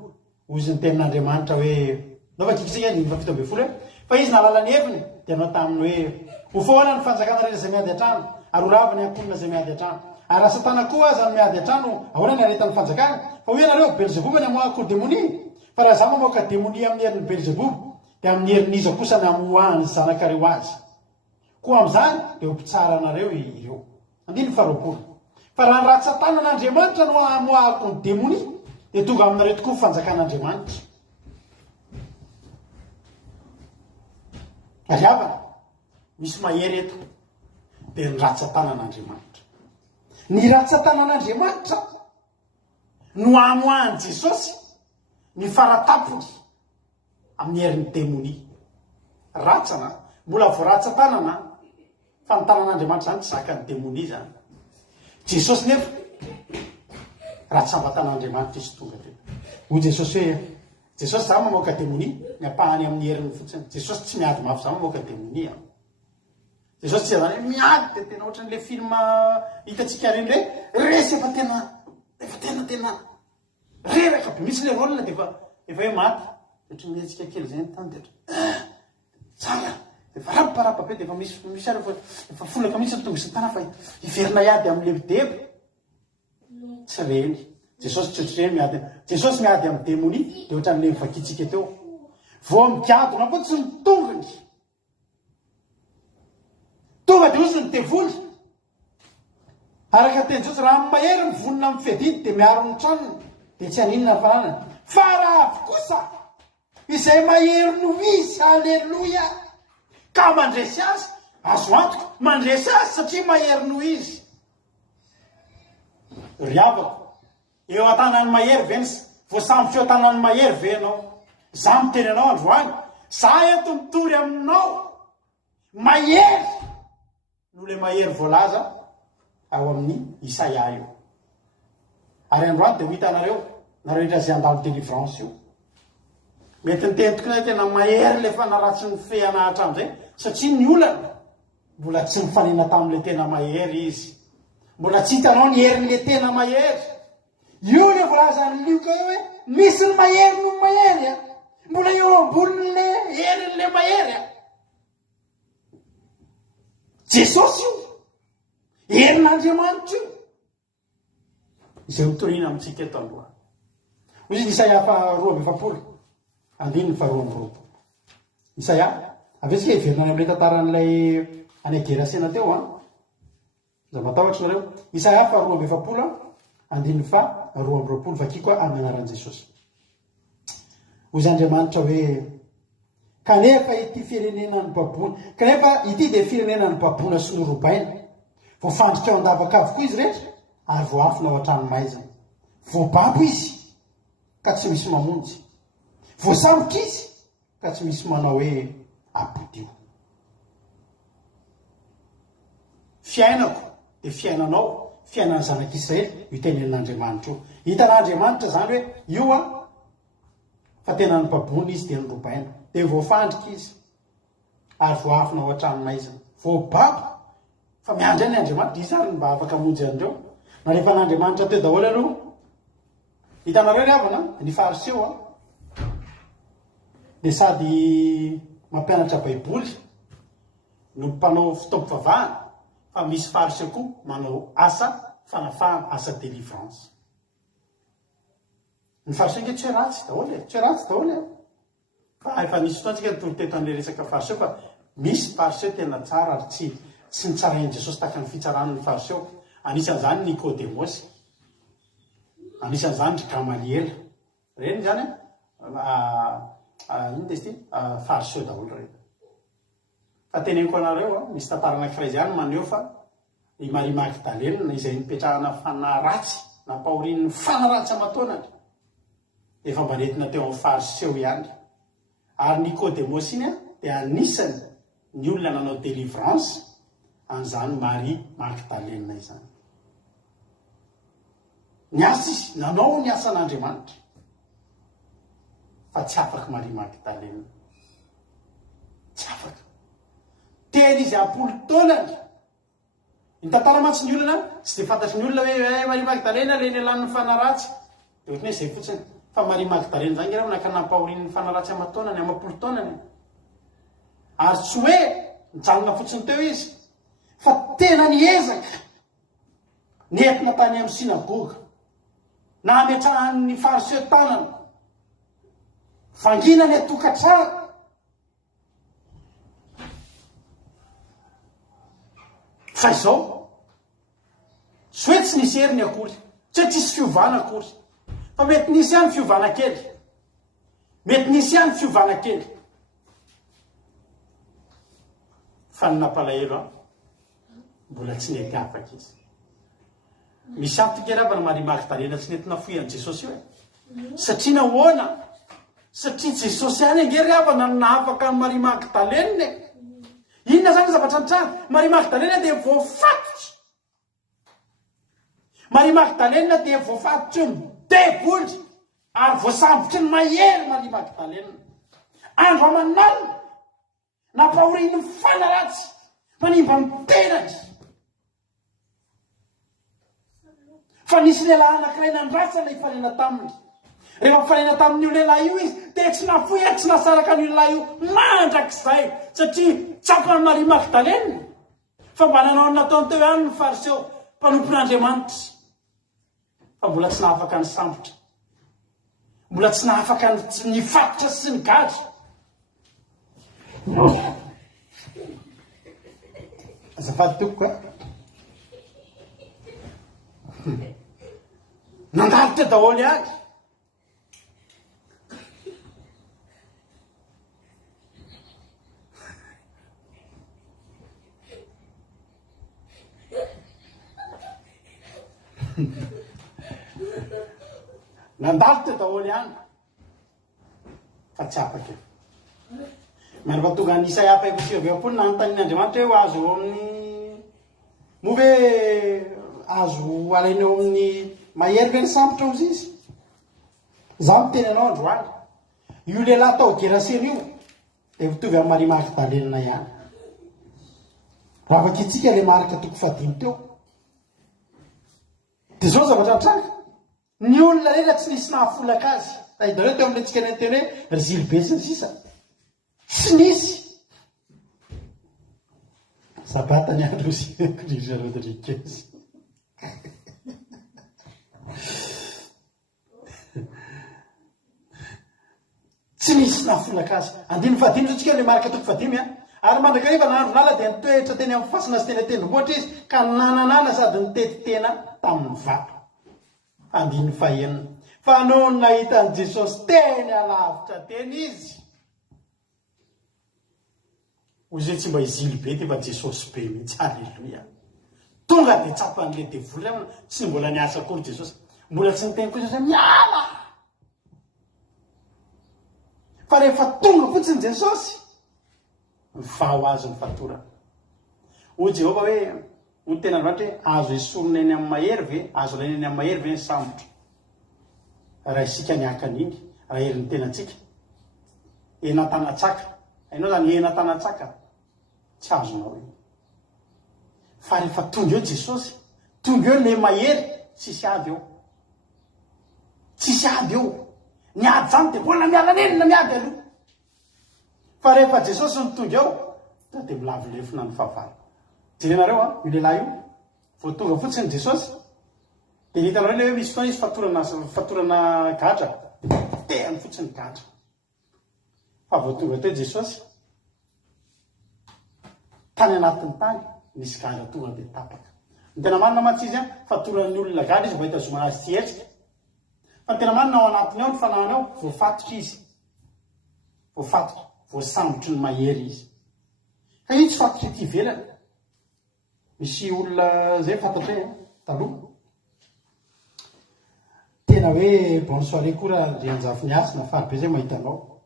ozy ny tenin'Andriamanitra hoe naova kikisika ny 7:20 fa izy nalala ny heviny dia anao taminy hoe ho foana ny fanjakana rehetra izay miady an-trano ary ho rava ny ankonina izay miady an-trano ary raha Satana koa aza ny miady an-trano ahoana ny aretan'ny fanjakana fa hoe nareo Belzebouba ny amoahako démonie fa raha za mamoaka démonie amin'ny herin'ny Belzebouba dia amin'ny herin'iza kosa ny amoahany zanakareo azy koa amin'izany dia ho mpitsara anareo ireo. 20 fa raha ny ratsy Satana n'Andriamanitra no amoahako ny démonie dia tonga aminareo tokoa fanjakan'Andriamanitra. Ary avana misy mahery eto dia ny ratsy Satanan'Andriamanitra. Ny ratsy Satanan'Andriamanitra no amoahany Jesosy ny faratapony amin'ny herin'ny démonie. Ratsana mbola voaratsy Satanana fa ny tanan'Andriamanitra zany tsy zakan'ny démonie zany. Jesosy nefa raha tsy sambatan'Andriamanitra izy tonga tena. Hoy Jesosy hoe Jesosy za mamoaka démonie ny ampahany amin'ny heriny fotsiny. Jesosy tsy miady mafy za mamoaka démonie. Jesosy tsy zany miady dia tena ohatran'le film hitantsika reny le resy efa tena reraka be misy le rôlina dia efa hoe maty ohatry miantsika kely zay tany dia tsara efa raparapa be dia efa misy ary efa folaka mihitsy tonga Satana fa hiverina iady amin'ny levideby tsy reny. Jesosy tsotreny miady Jesosy miady amin'ny démonie dia ohatran'le mivakitsika teo vao mikadona fotsy ny tongony tonga dia ozy ny tevoly araka teny Jesosy raha mahery mivonona amin'ny fedidy dia miaro ny tranony dia tsy haninona ny fananany fa raha avy kosa izay mahery no izy. Alleluia. Ka mandresy azy azo antoka mandresy azy satria mahery no izy. Ry havako eo an-tanany mahery ve voasambotra eo an-tanany mahery ve ianao? Za miteny anao androany za eto mitory aminao mahery no le mahery voalaza ao amin'ny Isaia io. Ary androany dia ho hitanareo nareo indray zay andalo délivrance io mety ny teny tokony tena mahery le fanaratsy ny feanahatra amin'izay satria ny olana mbola tsy mifanena tamin'ile tena mahery izy, mbola tsy hitanao ny herin'le tena mahery. Io le voalazany lioka io hoe misy ny mahery no mahery mbola eo ambonin'le herin'le mahery Jesosy io herin'Andriamanitra io izay mitoriana amintsika eto androany. Hoy izy Isaia 2:20 andininy 2:20 Isaia avetsika hiverinany amin'ilay tantaran'ilay any Gerasena teo za matahotra nareo. Isaia 2:20 andininy 2:20 vakiko amin'ny anaran'i Jesosy. Hoy Andriamanitra hoe kanefa ity firenenan'ny baboana kanefa ity dia firenenan'ny baboana sy ny robaina voafandrika eo andavaka avokoa izy rehetra ary voafina ao an-trano maizana. Voababo izy ka tsy misy mamonjy, voasamboka izy ka tsy misy manao hoe apodio. Fiainako dia fiainanao fiainan'ny zanak'Israely io tenen'Andriamanitra io. Hitan'Andriamanitra zany hoe io fa tena ny baboana izy dia ny robaina dia voafandrika izy ary voafina ao an-trano maizana. Voababo fa miandry any Andriamanitra izy ary mba afaka monjy andreo na rehefa n'Andriamanitra teo daholo aloha. Hitanareo ry havana ny fariseo dia sady mampianatra baiboly no mpanao fitaovam-pivavahana fa misy fariseo koa manao asa fanafahana, asa délivrance. Ny fariseo nge tsy ratsy daholo fa efa nisy fotoantsika teto an'le resaka fariseo fa misy fariseo tena tsara ary tsy nitsarain'i Jesosy tahaka ny fitsaran'ny fariseo. Anisan'izany Nicodémosy, anisan'izany ry Gamaliel. Reny zany ino de ty fariseo daholo reny fa teneniko anareo misy tantarana kiray zany maneho fa i Marie Magdalene izay nipetrahana fanaratsy nampahorin'ny fanaratsy amataonany efa mba nentina teo amin'ny fariseo ihany ary Nicodemos iny dia anisany ny olona nanao délivrance an'izany Marie Magdalene izany. Ny asa izy nanao ny asan'Andriamanitra fa tsy afaka Marie Magdalene, tsy afaka. Teny izy apolo taonany ny tantara mantsy ny olona tsy dia fantatry ny olona hoe Marie Magdalene le nialan'ny fanaratsy dia ohatry ny hoe izay fotsiny fa Marie Magdalene zany ngereo naka nampahorin'ny fanaratsy amataonany amapolo taonany ary tsy hoe nijanona fotsiny teo izy fa tena niezaka nentina tany amin'ny sinagoga na ametrahan'ny fariseo tanana fangina ny atokantrano fa izao tsy hoe tsy nisy heriny akory tsy hoe tsisy fiovana akory fa mety nisy ihany fiovana kely, mety nisy ihany fiovana kely fa ny nampalahelo mbola tsy nety afaka izy. Misy antokeravana Marie Magdalene tsy nentina foihan'i Jesosy io satria nahoana? Satria Jesosy ihany angery avana nahafaka ny Marie Magdalene. Inona zany zavatra nitranga? Marie Magdalene dia voafatotra. Marie Magdalene dia voafatotra ny deboly ary voasambotra ny mahery Marie Magdalene. Andro aman'alina nampahoriny fanaratsy manimba ny tenany fa nisy lehilahy anankiray nandrasa ilay fanena taminy. Rehefa mifanena tamin'io lehilahy io izy dia tsy nafoy tsy nasaraka ny lehilahy io mandrakizay satria tsapana Marie Magdalene fa mba nanao ny nataony teo ihany ny fariseo mpanompon'Andriamanitra fa mbola tsy nahafaka ny sambotra, mbola tsy nahafaka ny fatotra sy ny gadra. Azafady toko nandalitra daholo ihany. Nandalitra daholo ihany fa tsy afaka io. Miaraka tonga ny Isaia fahaefatra sy roapolo nanontanian'Andriamanitra hoe azo amin'ny moa hoe azo alaina eo amin'ny mahery ve ny sambotra ozy izy. Zaho miteny anao androany io lehilahy tao Geraseny io dia mitovy amin'ny Marie Magdalene ihany. Raha afaka itsika ilay marika toko fadimy teo dia zao zavatra nitranga. Ny olona rena tsy nisy nahafolaka azy. Hitanareo teo amin'ilay tsika teny hoe ry Zilibe sy ny sisa tsy nisy. Sabatany andro sy Kriza Rodriguez. Tsy nisy nahafolaka azy. Andiny fadimy zao tsika ilay marika toko fadimy ary mandrakariva nahandro nala dia nitoetra teny amin'ny fasina sy teny tendrombohitra izy ka nananana sady nitety tena tamin'ny vato. Andiny fahenina fa no nahita an' Jesosy teny alavitra teny izy. Ozy tsy mba izily be ty fa Jesosy be mihitsy. Halleloia. Tonga dia tsapan'ilay devoly tsy mbola niasa akory Jesosy, mbola tsy niteny koa Jesosy miala. Fa rehefa tonga fotsiny Jesosy mivaho azy ny fatorana. Hoy Jehova hoe ny tena androatra hoe azo esorina eny amin'ny mahery ve, azo alaina eny amin'ny mahery ve ny sambotra. Raha isika niaka an'iny, raha herin'ny tenantsika ena-tanatsaka, hainao zany ena-tanatsaka tsy azonao iny. Fa rehefa tonga eo Jesosy, tonga eo le mahery, tsisy ady eo, tsisy ady eo. Niady zany dia mbola miala neny na miady aloha. Fa rehefa Jesosy ny tonga eo dia milavolefona ny fahavalo. Jerenareo io lehilahy io vao tonga fotsiny Jesosy dia hitanareo ilay hoe misy fotoana izy fatorana gadra tehany fotsiny gadra. Fa vao tonga teo Jesosy tany anatin'ny tany nisy gadra tonga dia tapaka. Ny tena marina mantsy izy fatoran'ny olona gadra izy mba hitazomana azy tsy hetsika. Fa tena marina ao anatiny ao ny fanahany ao voafatotra izy. voafatotra voasambotry ny mahery izy ka io tsy fatotra ity velany misy olona zay fantatra hoe taloha tena hoe bonne soirée koa raha rianjafy ny asy na farobe zay mahitanao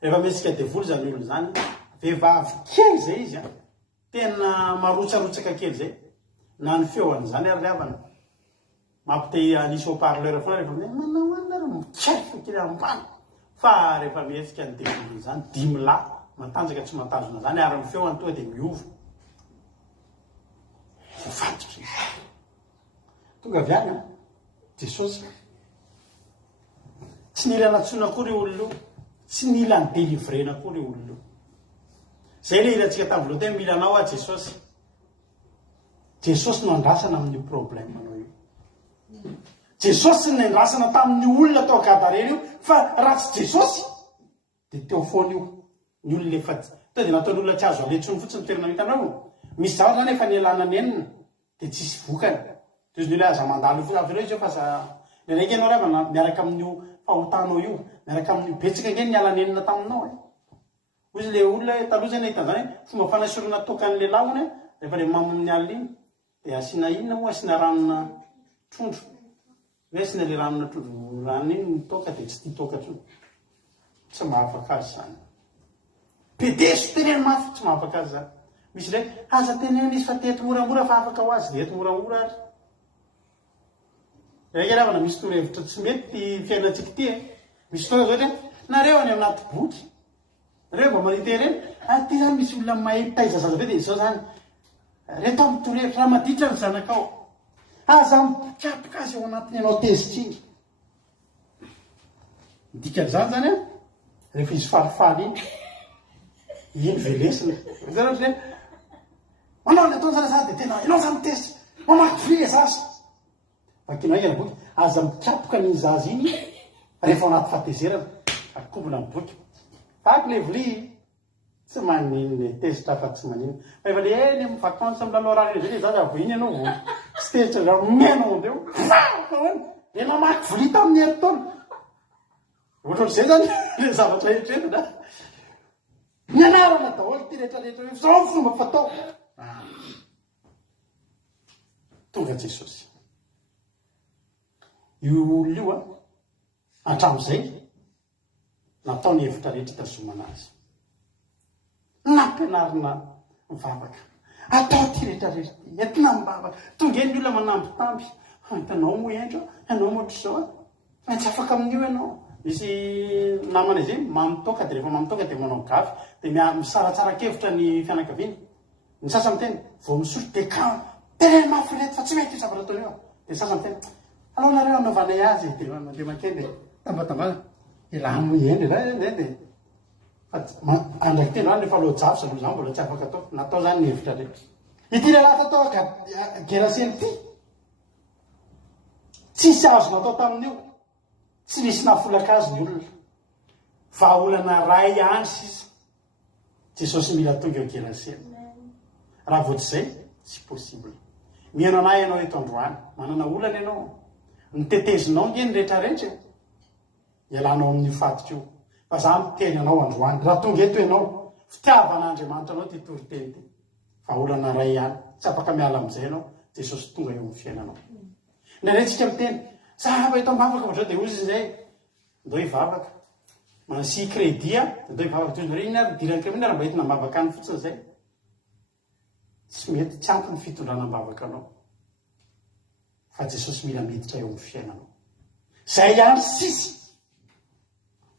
rehefa mesika devoly zany olo zany vehivavy kely zay izy a tena marotsarotsaka kely zay na ny feoany zany ary avana mampite anisy haut-parleur foana rehefa manao anara mikefo kely ambany fa rehefa mesika ny devoly zany 10 lahy matanjaka tsy matazona zany ary ny feoany tonga dia miova fatotra izy tonga avy any Jesosy tsy nila natsona koa reo olona tsy nila ny délivrena koa reo olona zay le ilantsika tamin'ny voalohany mila anao a Jesosy no andrasana amin'ny problème anao io Jesosy ny andrasana tamin'ny olona tao Gadarena io fa raha tsy Jesosy dia teo foana io ny olona efa to dia nataony olona tsy azo aletsony fotsiny ny toerana hitanao misy zavatra zany efa nialana ny enina dia tsisy vokany toy ny olona aza mandalo io avy reo izy eo fa za le raiky ianao rava miaraka amin'io fahotanao io miaraka amin'io betsaka nge nialana enina taminao ozy le olona taloha zay nahitany zany fomba fanasorana tokan'ny lelahony rehefa le mamonin'ny alina iny dia asiana inona moa asiana ranona trondro hoe asiana le ranona trondro ranona iny mitoka dia tsy tia toka trondro tsy mahafaka azy zany pedeso teneny mafy tsy mahafaka azy zany misy le aza teneny izy fa teto moramora fa afaka ho azy de eto moramora ary raiky ravana misy torohevitra tsy mety fiainantsika ty misy fotoana zao ohatra nareo any anaty boky reo mba mahita reny ty zany misy olona mahitaiza zaza ve dia zao zany reto amin'ny torohevitra raha maditra ny zanakao aza mikapoka azy ao anatiny ianao tezitra iny dikan'izany zany rehefa izy falifaly iny velesina zany ohatra hoe manao ny ataony zany za dia tena ianao zany tezitra mamaky fria zasy fakina aika ny boky aza mikapoka ny zazy iny rehefa anaty fahatezerana akobona ny boky faky le voli tsy maniny tezitra fa tsy maniny fa efa le eny amin'ny vacances amin'ny lalao raha zay za avo iny ianao vo tsy tezitra za mena andeo le mamaky voli tamin'ny hery taona ohatra zay zany le zavatra eritretina ny anarana daholo ty rehetrarehetra zao fomba fatao tonga Jesosy io olona io antram'izay nataony hevitra rehetra tazomana azy nampianarina mivavaka atao ty rehetrarehetra entina mivavaka tonga eny ny olona manambitamby hitanao moa endro ianao moatra zao maintsy afaka amin'io ianao misy namana izy mamitoka dia rehefa mamitoka dia manao gafy dia misaratsara-kevitra ny fianakaviany ny sasany teny vao misotro dia ka tena mafy reto fa tsy mety io zavatra ataony eo dia sasany teny alao nareo anaovanay azy dia mandeha makeny dia tambatambana ilano endry dia andraky teny zany rehefa aloha javy zaloha zany mbola tsy afaka atao natao zany ny hevitra rehetra ity lelahy tatao gerasely ity tsisy azo natao tamin'io tsy misy nafolaka azy ny olona fa olana ray any sisa Jesosy mila tonga eo gerasely raha voatsy zay tsy possible mihaino anay ianao eto androany manana olana ianao mitetezinao ngeny rehetrarehetra ialanao amin'ny fatotra io fa za miteny anao androany raha tonga eto ianao fitiavan'Andriamanitra anao ty toriteny ty fa olana ray ihany tsy afaka miala amin'izay ianao Jesosy tonga eo amin'ny fiainanao ndraintsika miteny zava eto ambavaka fa zao dia ozy zay ndao hivavaka manasy crédit ndao hivavaka toy iny ary dirany crédit raha mba entina mbavaka any fotsiny zay tsy mety tsy ampy ny fitondrana mbavaka anao fa Jesosy mila miditra eo amin'ny fiainanao zay ihany sisy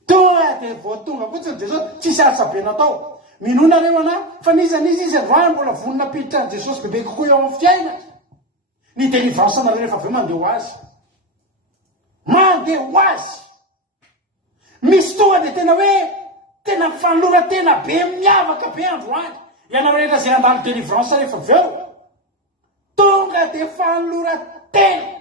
tonga dia voatonga fotsiny Jesosy tsisy atsabe natao minonareo ana fa nizanizy izy androany mbola vonina piditra Jesosy bebe kokoa eo amin'ny fiaina ny délivrance anareo rehefa aveo mandeha ho azy misy tonga dia tena hoe tena fanlora tena be miavaka be androany ianareo rehetra zay andalo délivrance rehefa aveo tonga dia fanlora tena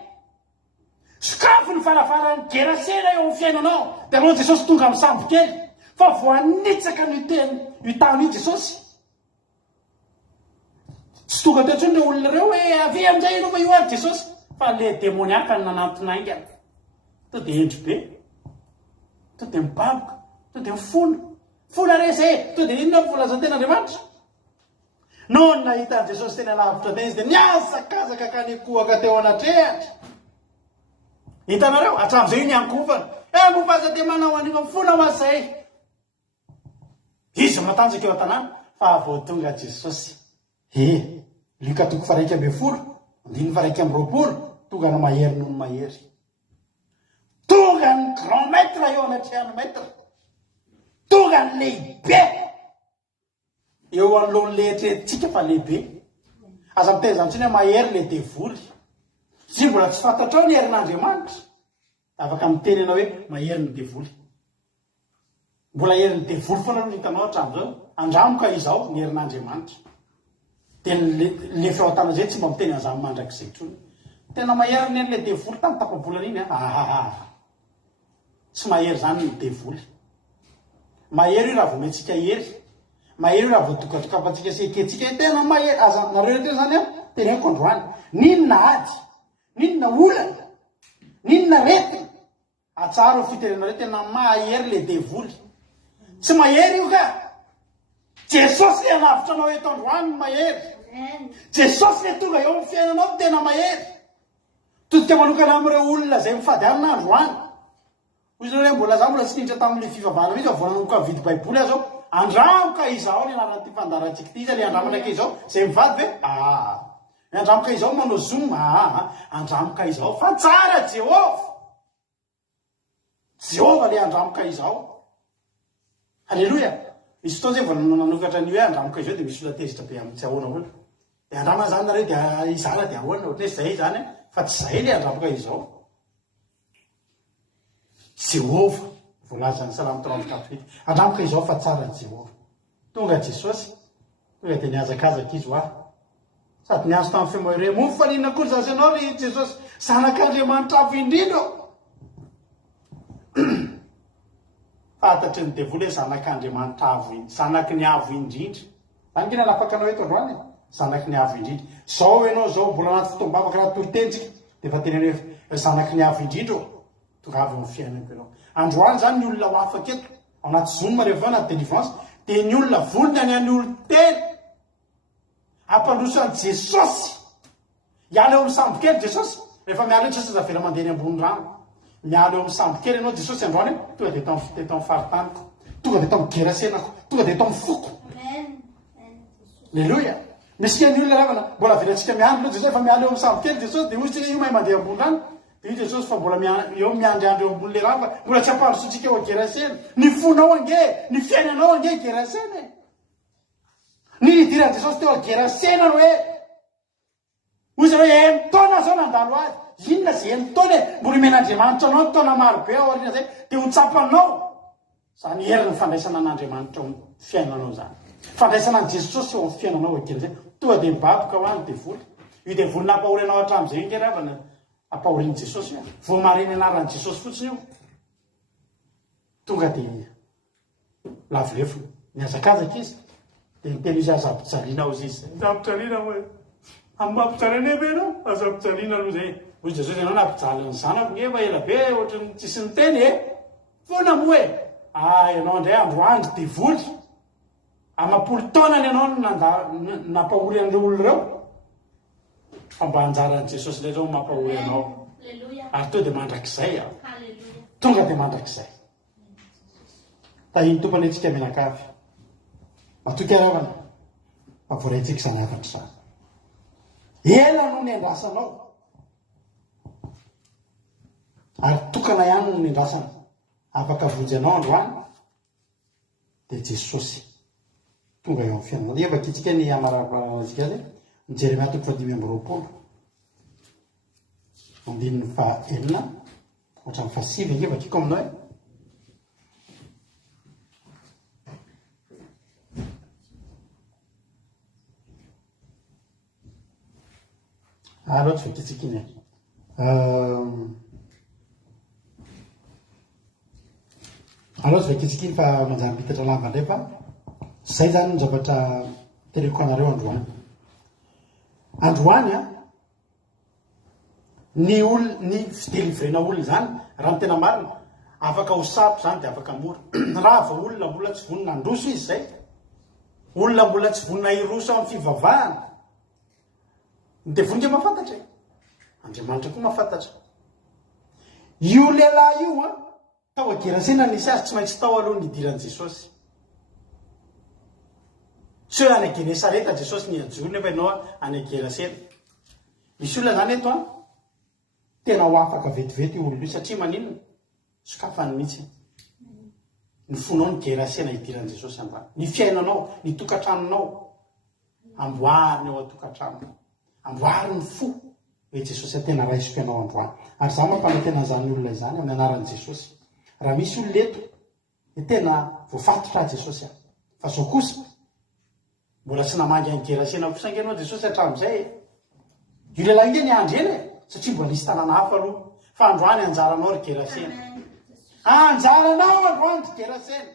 sokafo ny farafarany gerasena eo amin'ny fiainanao dia aloha Jesosy tonga amin'ny sambo kely fa voanitsaka ny teny itany io Jesosy tsy tonga teo ntsony le olona reo hoe ave amin'izay ianao fa io ary Jesosy fa le demoniaka ny nanantona aingana to dia endry be to dia mibaboka to dia fola rese to dia inona folazan-ten'andriamanitra no nahita Jesosy tena lavitra tena izy dia niazakazaka ka nikohaka teo anatrehatra. Hitanareo hatramin'izay ny ankovana mofaza dia manao an'io fola ho azay izy matanjaka eo an-tanàna fa vao tonga Jesosy Luka 9:20 9:20 tonga no mahery noho ny mahery tonga ny grand maître eo anatrehany maître tonga ny lehibe eo anolohan'ny lehitrehitsika fa lehibe aza miteny zany tsiny hoe mahery le devoly sy mbola tsy fantatra ao ny herin'Andriamanitra afaka miteny ianao hoe mahery ny devoly mbola herin'ny devoly foana no hitanao hatramin'izao andramoka izao ny herin'Andriamanitra dia le fehotana zay tsy mba miteny an'izany mandrakizay intsony tena mahery ny le devoly tamin'ny tapabolana iny tsy mahery zany ny devoly mahery io raha vao mentsika hery mahery io raha vao tokatokapatsika seketsika tena mahery aza nareo tena zany a teneniko androany ninona ady ninona olana ninona retina atsara ho fiterenareo tena mahery le devoly tsy mahery io ka Jesosy le lavitra anao eto androany mahery Jesosy le tonga eo amin'ny fiainanao tena mahery todika manokana amin'ireo olona zay mifady amina androany izy hoe mbola za mbola tsy niditra tamin'le fivavahana mihitsy voananomboka vidy baiboly azy ao andramoka izao ny anaran'ity fandarantsika ity izy le andramana izao zay mivady ve andramoka izao manao zoom andramoka izao fa tsara Jehova le andramoka izao halleloia misy fotoana zay vao nanokatra ny hoe andramoka izao dia misy olona tezitra be amin'ny tsy ahoana olona dia andramana zany nareo dia izana dia ahoana ohatry hoe zay zany fa tsy zay le andramoka izao Jehova voalaza ny Salamo 34 andramoka izao fa tsara Jehova tonga Jesosy tonga dia niazakazaka izy sady niazo tamin'ny femoire mofo fa ninona kory zasy ianao ry Jesosy zanak'Andriamanitra avo indrindra fantatry ny devoly hoe zanak'Andriamanitra avo zanaky ny avo indrindra zany kina nafaka anao eto androany zanaky ny avo indrindra zao ianao zao mbola anaty fotoam-bavaka raha toritentsika dia efa tena hoe zanaky ny avo indrindra tonga avy amin'ny fiainako ianao androany zany ny olona ho afaka eto anaty zonoma rehefa anaty délivrance dia ny olona volony any an'ny olo teny ampandrosany Jesosy miala eo amin'ny sambokely Jesosy rehefa miala eo Jesosy zavela mandeha ny ambony rano miala eo amin'ny sambokely ianao Jesosy androany tonga dia teto amin'ny faritaniko tonga dia eto amin'ny gerasenako tonga dia eto amin'ny foko alleloia misy keny olona ravana mbola velantsika miandro aloha Jesosy efa miala eo amin'ny sambokely Jesosy dia ozy io mahay mandeha ambony rano io Jesosy fa mbola eo miandriandro eo ambony le rano fa mbola tsy ampandrosotsika eo gerasena ny fonao ange ny fiainanao ange gerasena ny idiran'i Jesosy teo gerasena hoe ozy hoe enitaona zao nandalo azy inona zay enitaona mbola men'Andriamanitra anao taona marobe ao arina zay dia ho tsapanao zany herin'ny fandraisana an'Andriamanitra ao fiainanao zany fandraisana an' Jesosy eo amin'ny fiainanao gerasena tonga dia mibaboka ho any devoly io devoly nampahorinao hatramin'izay nge ravana ampahorian'i Jesosy io vao mareny anaran'i Jesosy fotsiny io tonga dia lavolefo niazakazaka izy dia niteny izy azampijaliana ao izy azampijaliana hoe ambampijaliana ebe ianao azampijaliana aloha zay ozy Jesosy ianao nampijaliny zanako ngefa ela be ohatrany tsisy niteny foana moa hoe ianao indray androany devoly amapolo taonany ianao nampahory an'ireo olo ireo fa mba anjaran'i Jesosy ilay zao mampahory anao ary to dia mandrakizay tonga dia mandrakizay tahiny tompany antsika menakavy matoky aravana fa voaraintsika izany afatra izany ela no ny andrasanao ary tokana ihany no ny andrasana afaka vonjy anao androany dia Jesosy tonga eo amin'ny fiainanao dia efa kitsika ny amaraantsika azy ny Jeremia 5:20 andininy fahaenina ohatran'ny fahasivy nge vakiko aminao loatra fakitsika iny aloatra vakitsika iny fa manjary mpitatra lamba indray fa zay zany ny zavatra tereko anareo androany ny fidelivrena olona zany raha ny tena marina afaka ho sapo zany dia afaka mora raha va olona mbola tsy vonina androso izy zay, olona mbola tsy vonina iroso amin'ny fivavahana dia voninga mahafantatra Andriamanitra koa mahafantatra. Io lehilahy io a tao agerasena nisy azy tsy maintsy tao aloha nidiran'i Jesosy. Tsy hoe any Genesareta Jesosy niajoly nefa ianao any Gerasena. Misy olona zany eto a tena ho afaka vetivety io olona io satria maninona sokafany mihitsy ny fonao ny Gerasena idiran'i Jesosy ambany, ny fiainanao, ny tokantranonao amboariny ao atokantrano, amboariny fo hoe Jesosy tena raisiko ianao androany. Ary za mampanantena an'izany olona izany amin'ny anaran'i Jesosy. Raha misy olona eto dia tena voafatotra Jesosy fa zao kosa mbola tsy namangy any Gerasena kosa angenao Jesosy hatramin'izay. Io lehilahy io ny andro eny satria mbola nisy tanàna hafa aloha, fa androany anjaranao ry Gerasena. Anjaranao androany ry Gerasena.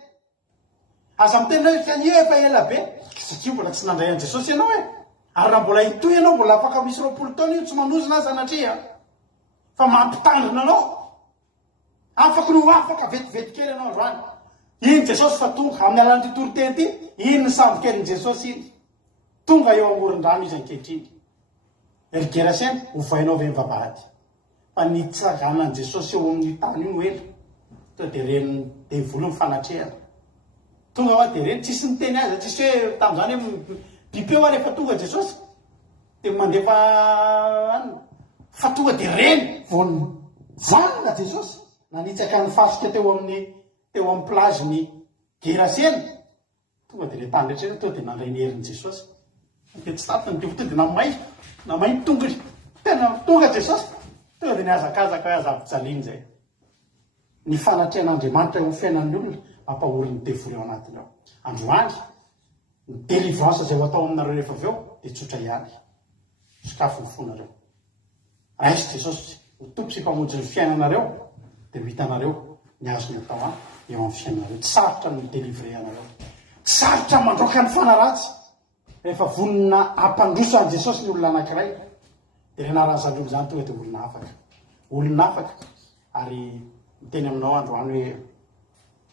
Aza miteny hoe kany efa ela be satria mbola tsy nandray an Jesosy ianao ary raha mbola hitoy ianao mbola afaka misy 20 taona io tsy manozona azy sanatria fa mampitandrina anao. Afaka no afaka vetivety kely ianao androany. Iny Jesosy fa tonga amin'ny alan'ity toriteny ity, iny ny sambo kelin'i Jesosy iny. Tonga eo amoron-drano izy ankehitriny. Ry Gerasena hovainao ve mivavahady. Fa nitsaganan'i Jesosy eo amin'ny tany io ela. Tonga dia reny devolo ny fanatrehana. Tonga hoa dia reny tsisy niteny azy, tsisy hoe tamin'izany hoe bipeo a rehefa tonga Jesosy dia mandefa fa tonga dia reny vao vanona Jesosy nanitsaka ny fasika teo amin'ny plaziny Gerasena. Tonga dia le tany rehetra tonga dia nandray ny herin'i Jesosy. Dia tsy tatiny dia tonga dia namay tongony tena tonga Jesosy. Tonga dia niazakazaka hoe aza-pijaliany zay. Ny fanatrehan'Andriamanitra eo fiainan'ny olona ampahoriny devoly ao anatiny ao. Androany ny délivrance izay ho atao aminareo rehefa avy eo dia tsotra ihany. Sokafo ny fonareo. Raisy Jesosy ho tompo sy mpamonjy ny fiainanareo dia ho hitanareo ny azony atao eo amin'ny fiainanareo. Tsy sarotra ny délivrer anareo. Tsy sarotra mandroaka ny fanaratsy. Rehefa vonina ampandroso an Jesosy ny olona anankiray dia ny anaran'izany olona izany tonga dia olona afaka. Olona afaka. Ary miteny aminao androany hoe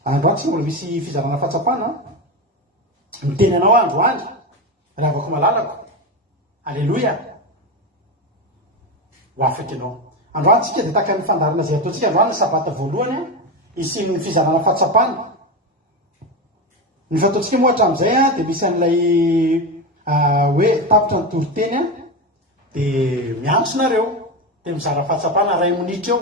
androany tsy mbola misy fizarana fahatsapana. Miteny anao androany raha avako malalako. Alleloia. Ho afaka ianao. Androany tsika dia tahaka ny fandarina izay ataontsika androany ny sabata voalohany isy ny fizarana fahatsapana. Ny fataontsika moa hatramin'izay dia misy an'ilay hoe tapitra ny toriteny dia miantsonareo dia mizara fahatsapana 2 minitra eo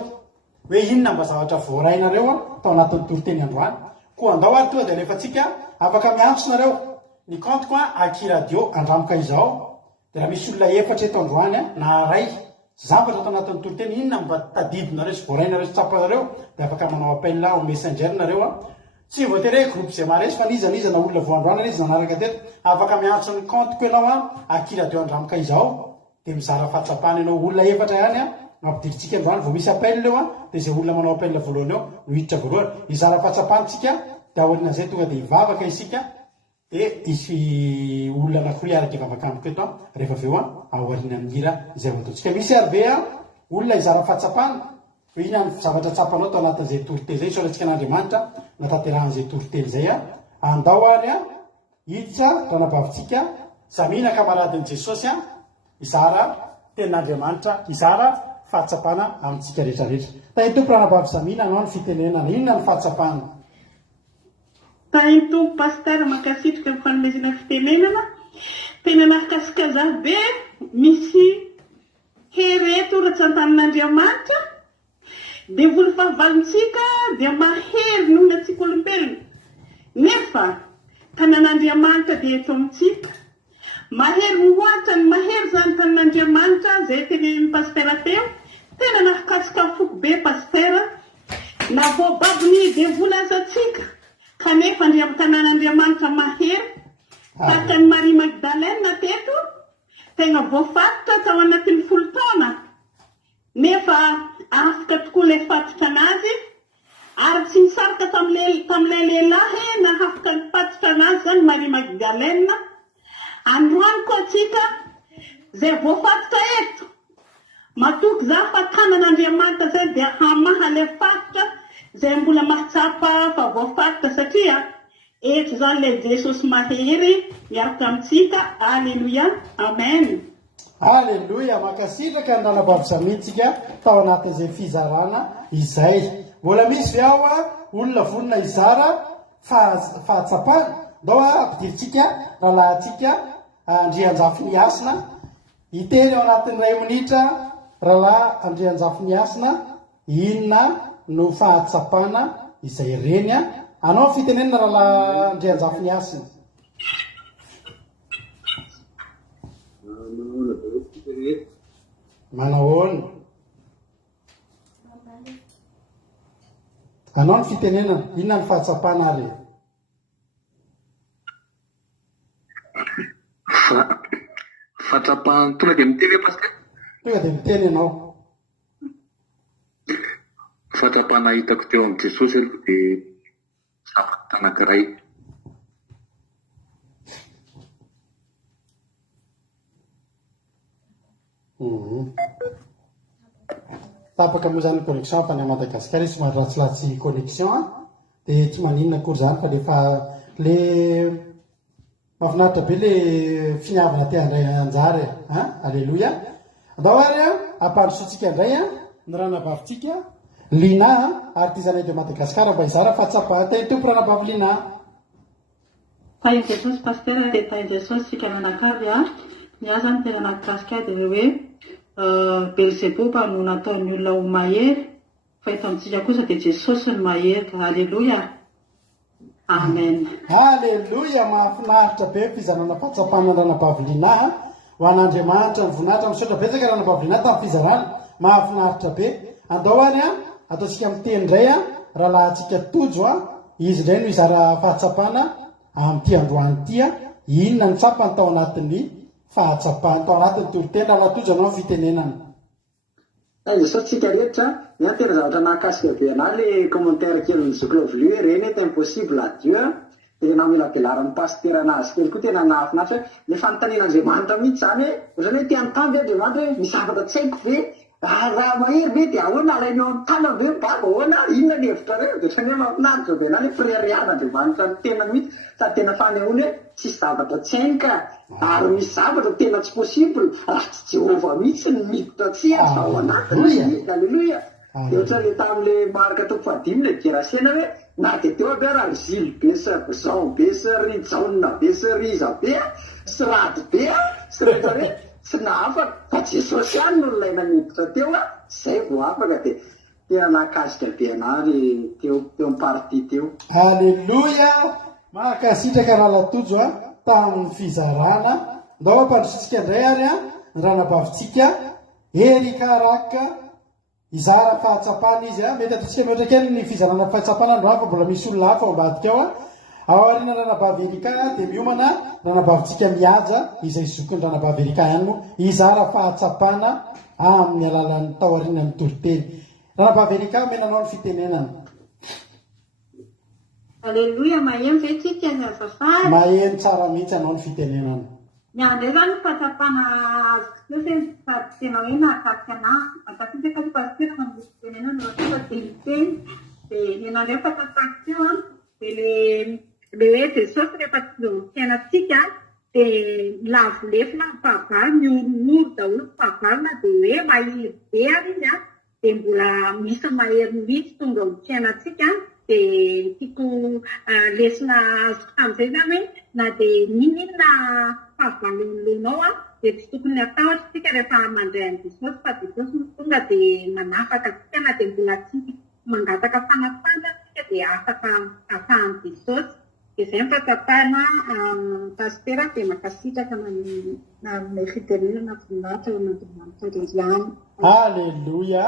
hoe inona mba zavatra voarainareo tao anatin'ny toriteny androany. Koa andao ary tonga dia rehefa tsika afaka miantsonareo. Ny kantoko Aki Radio andramoka izao dia raha misy olona efatra eto androany na ray zavatra tao anatin'ny toriteny inona mba tadidinareo sy voarainareo sy tsapanareo dia afaka manao appel au messenger nareo. Tsy voatery hoe groupe zay maresy fa niza na olona voandroana izy nanaraka teto. Afaka miantso ny kantoko ianao Aki Radio andramoka izao dia mizara fahatsapana ianao olona efatra ihany mampididitsika androany vao misy appel eo dia izay olona manao appel voalohany eo no hiditra voalohany. Mizara fahatsapantsika dia aorian'izay tonga dia hivavaka isika dia isy olona anankiroa araka hivavaka amiko eto rehefa avy eo aoriana amin'ny hira izay ho ataontsika. Misy ary be olona hizara fahatsapana hoe ina ny zavatra tsapanao tao anatin'izay toriteny izay soratsika n'Andriamanitra nataterahan'izay toriteny izay andao ary hiditra ranabavitsika Samina kamaradin'i Jesosy izara tenin'Andriamanitra, izara fahatsapana amintsika rehetrarehetra. Tany tompo ranabavy Samina anao ny fitenenana inona ny fahatsapana? Tany tompo pasteur makasitrika amin'ny fanomezana fitenenana tena nahakasika za be misy hereto ratsy an-tanin'Andriamanitra dia voly fahavalontsika dia mahery nohona antsika olombelona nefa tanan'Andriamanitra dia eto amintsika mahery mihoatra ny mahery zany tanan'Andriamanitra zay tenen'ny pasteur teo. Tena nahakasika foko be pasteur na voababy ny devoly azatsika kanefa tanan'Andriamanitra mahery tahaka ny Marie Magdalene teto tena voafatotra tao anatin'ny 10 taona nefa afaka tokoa ilay fatotra anazy ary tsy nisarika tamin'ilay lehilahy na afaka nifatotra anazy zany Marie Magdalene. Androany koa tsika zay voafatotra eto matoky za fa tanan'Andriamanitra zay dia hamaha ilay fatotra izay mbola mahatsapa fa voafaritra satria eto zany le Jesosy mahery miaraka amintsika. Alleluia, amen. Alleluia, makasitraka ny ranabavy-samintsika tao anatin'izay fizarana izay. Mbola misy ao olona vonona izara fahatsapana. Ndao ampidiritsika rahalahintsika Andrianjafy-Niasina. Iteny ao anatin'ny 2 minitra rahalahy Andrianjafy-Niasina, inona no fahatsapana izay reny. Anao fitenenina rahalahy Andrianjafy-Niasina. Manahoana? Anao ny fitenenana, inona ny fahatsapana ary? Fahatsapana tonga dia miteny pastor? Tonga dia miteny ianao. Fahatsapana hitako teo amin'ny Jesosy dia zavatra anankiray. Tapaka moa zany connexion fa ny Madagasikara izy somary ratsilatsy connexion dia tsy maninona akory zany fa rehefa le mahafinaritra be le finiavana te handray anjara. Alleluia. Andao ary ampandrosotsika indray ny ranabavitsika Lina artisanay de Madagasikara mba izara fahatsapana. Teny tompo ranabavy Lina. Tahin Jesosy pasteur dia tahin Jesosy sika nanakavy miasa ny tena Madagasikara dia hoe Beelzebub no nataon'ny olona ho mahery, fa eto amintsika kosa dia Jesosy ny mahery. Alleluia, amen. Alleluia, mahafinaritra be fizarana fahatsapana ranabavy Lina. Ho an'Andriamanitra ny voninahitra misaotra betsaka ranabavy Lina tamin'ny fizarana. Mahafinaritra be. Andao ary ataontsika miteny indray rahalahintsika Tojo. Izy indray no izara fahatsapana amin'ity androany ity. Inona ny tsapany tao anatin'ny fahatsapana, tao anatin'ny toroteny. Rahalatojo anao fitenenana. Jesosy tsika rehetra ny tena zavatra nahakasika be anao le commentaire kely nizoklovolu hoe reny est impossible à Dieu. Dia namela belaran'ny pasteur anazy kely koa tena nahafinaritra le fanontanian'Andriamanitra mihitsy zany hoe zany hoe tianytamby Andriamanitra hoe misy zavatra tsy haiko ve raha mahery ve dia ahoana alainao amin'ny tana ve baba ahoana inona ny hevitra reo dia sany hoe mahafinaritra be na le frerian'Andriamanitra ny tena mihitsy sady tena fanehoany hoe tsisy zavatra tsy hainka ary misy zavatra tena tsy possible raha tsy Jehova mihitsy ny miditra tsihatra fa ao anatiny. Alleluia. Dia ohatra le tamin'le marika toko fahadimy le Gerasena hoe na dia teo aby raha Zily be sy Jean be sy Rijaona be sy Riza be sy Rady be sy rehetra hoe tsy nahafaka fa Jesosy ihany no ilaina miditra teo izay vao afaka. Dia tena nahakasika be anary teo amin'ny parti teo. Alleluia, mahakasitraka rahalatojo tamin'ny fizarana. Ndao ampandrosotsika indray ary ny ranabavitsika Erika Raka izara fahatsapana izy. Mety ataontsika mihoatra kely ny fizarana fahatsapana andro hafa mbola misy olona hafa ao ambadika ao. Ao aoriana ranabavy Erika dia miomana ranabavitsika Mihaja izay zokony ranabavy Erika ihany moa izara fahatsapana amin'ny alalan'ny tao aorianan'ny toroteny. Ranabavy Erika menanao ny fitenenana. Alleluia, maheno ve tsika ny azafady? Maheno tsara mihitsy anao ny fitenenana. Nyandray zany fahatsapana Jesosy sady tena hoe nahakasika anahy. Atakitsika ny pasteur amin'ny fitenenana tonga dia miteny dia nyandray fahatsapana teo dia le hoe Jesosy rehefa fiainantsika dia lavolefona ny fahavalo mioromoro daholo ny fahavalona dia hoe mahery be ary izy dia mbola misy mahery mihitsy tonga amin'ny fiainantsika. Dia tiako lesona azoko tamin'izay zany hoe na dia ninona fahavalon'olonao dia tsy tokony atahotra tsika rehefa mandray an'i Jesosy fa Jesosy tonga dia manafaka tsika na dia mbola tsy mangataka fanafana tsika dia afaka afahan'i Jesosy. Dia izay ny fahatsapana pasteur dia makasitraka amin'ny fitenenana voninahitra ao anatin'Andriamanitra izany. Alleluia,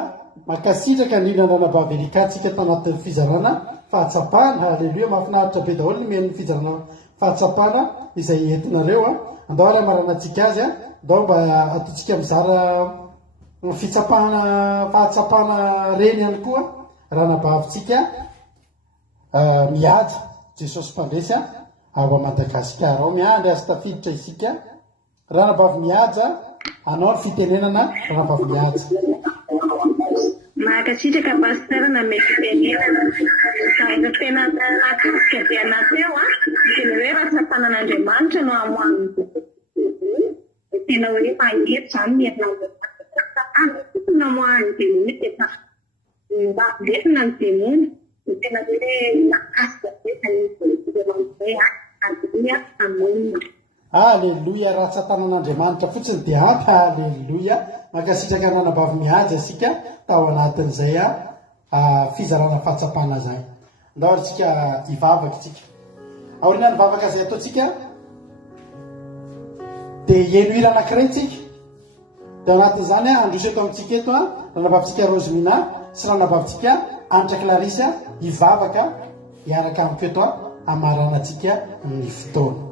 makasitraka ny ranabavy Erika tsika tanatin'ny fizarana fahatsapana. Alleluia, mahafinaritra be daholo ny men'ny fizarana fahatsapana izay entinareo. Andao ary amaranantsika azy andao mba ataontsika mizara fitsapana fahatsapana reny ihany koa ranabavitsika Mihaja Jesosy mpandresy ao Madagasikara ao. Miandry azy tafiditra isika. Ranabavy Mihaja, anao ny fitenenana ranabavy Mihaja. makasitraka pasitera mekipenenana saina tena nakasika be anateo tena hoe ratsatanan'Andriamanitra no amoaniny tena hoe mahery zany namoahany demony tena mba lesina ny demony tena hoe nakasika be amonina. Aleloia, ratsatanan'Andriamanitra fotsiny dia ampy. Aleloia, makasitraka nanabavy mihaja asika tao anatin'izay fizarana fahatsapana zay. Ndao atsika hivavaka tsika. Aoriana ny vavaka izay ataotsika dia eno hira anankiray tsika. Dia anatin'izany androso eto amintsika eto ranabavitsika Rosemina sy ranabavitsika Anitra Clarisse hivavaka hiaraka amiko eto amarana atsika ny fotoana.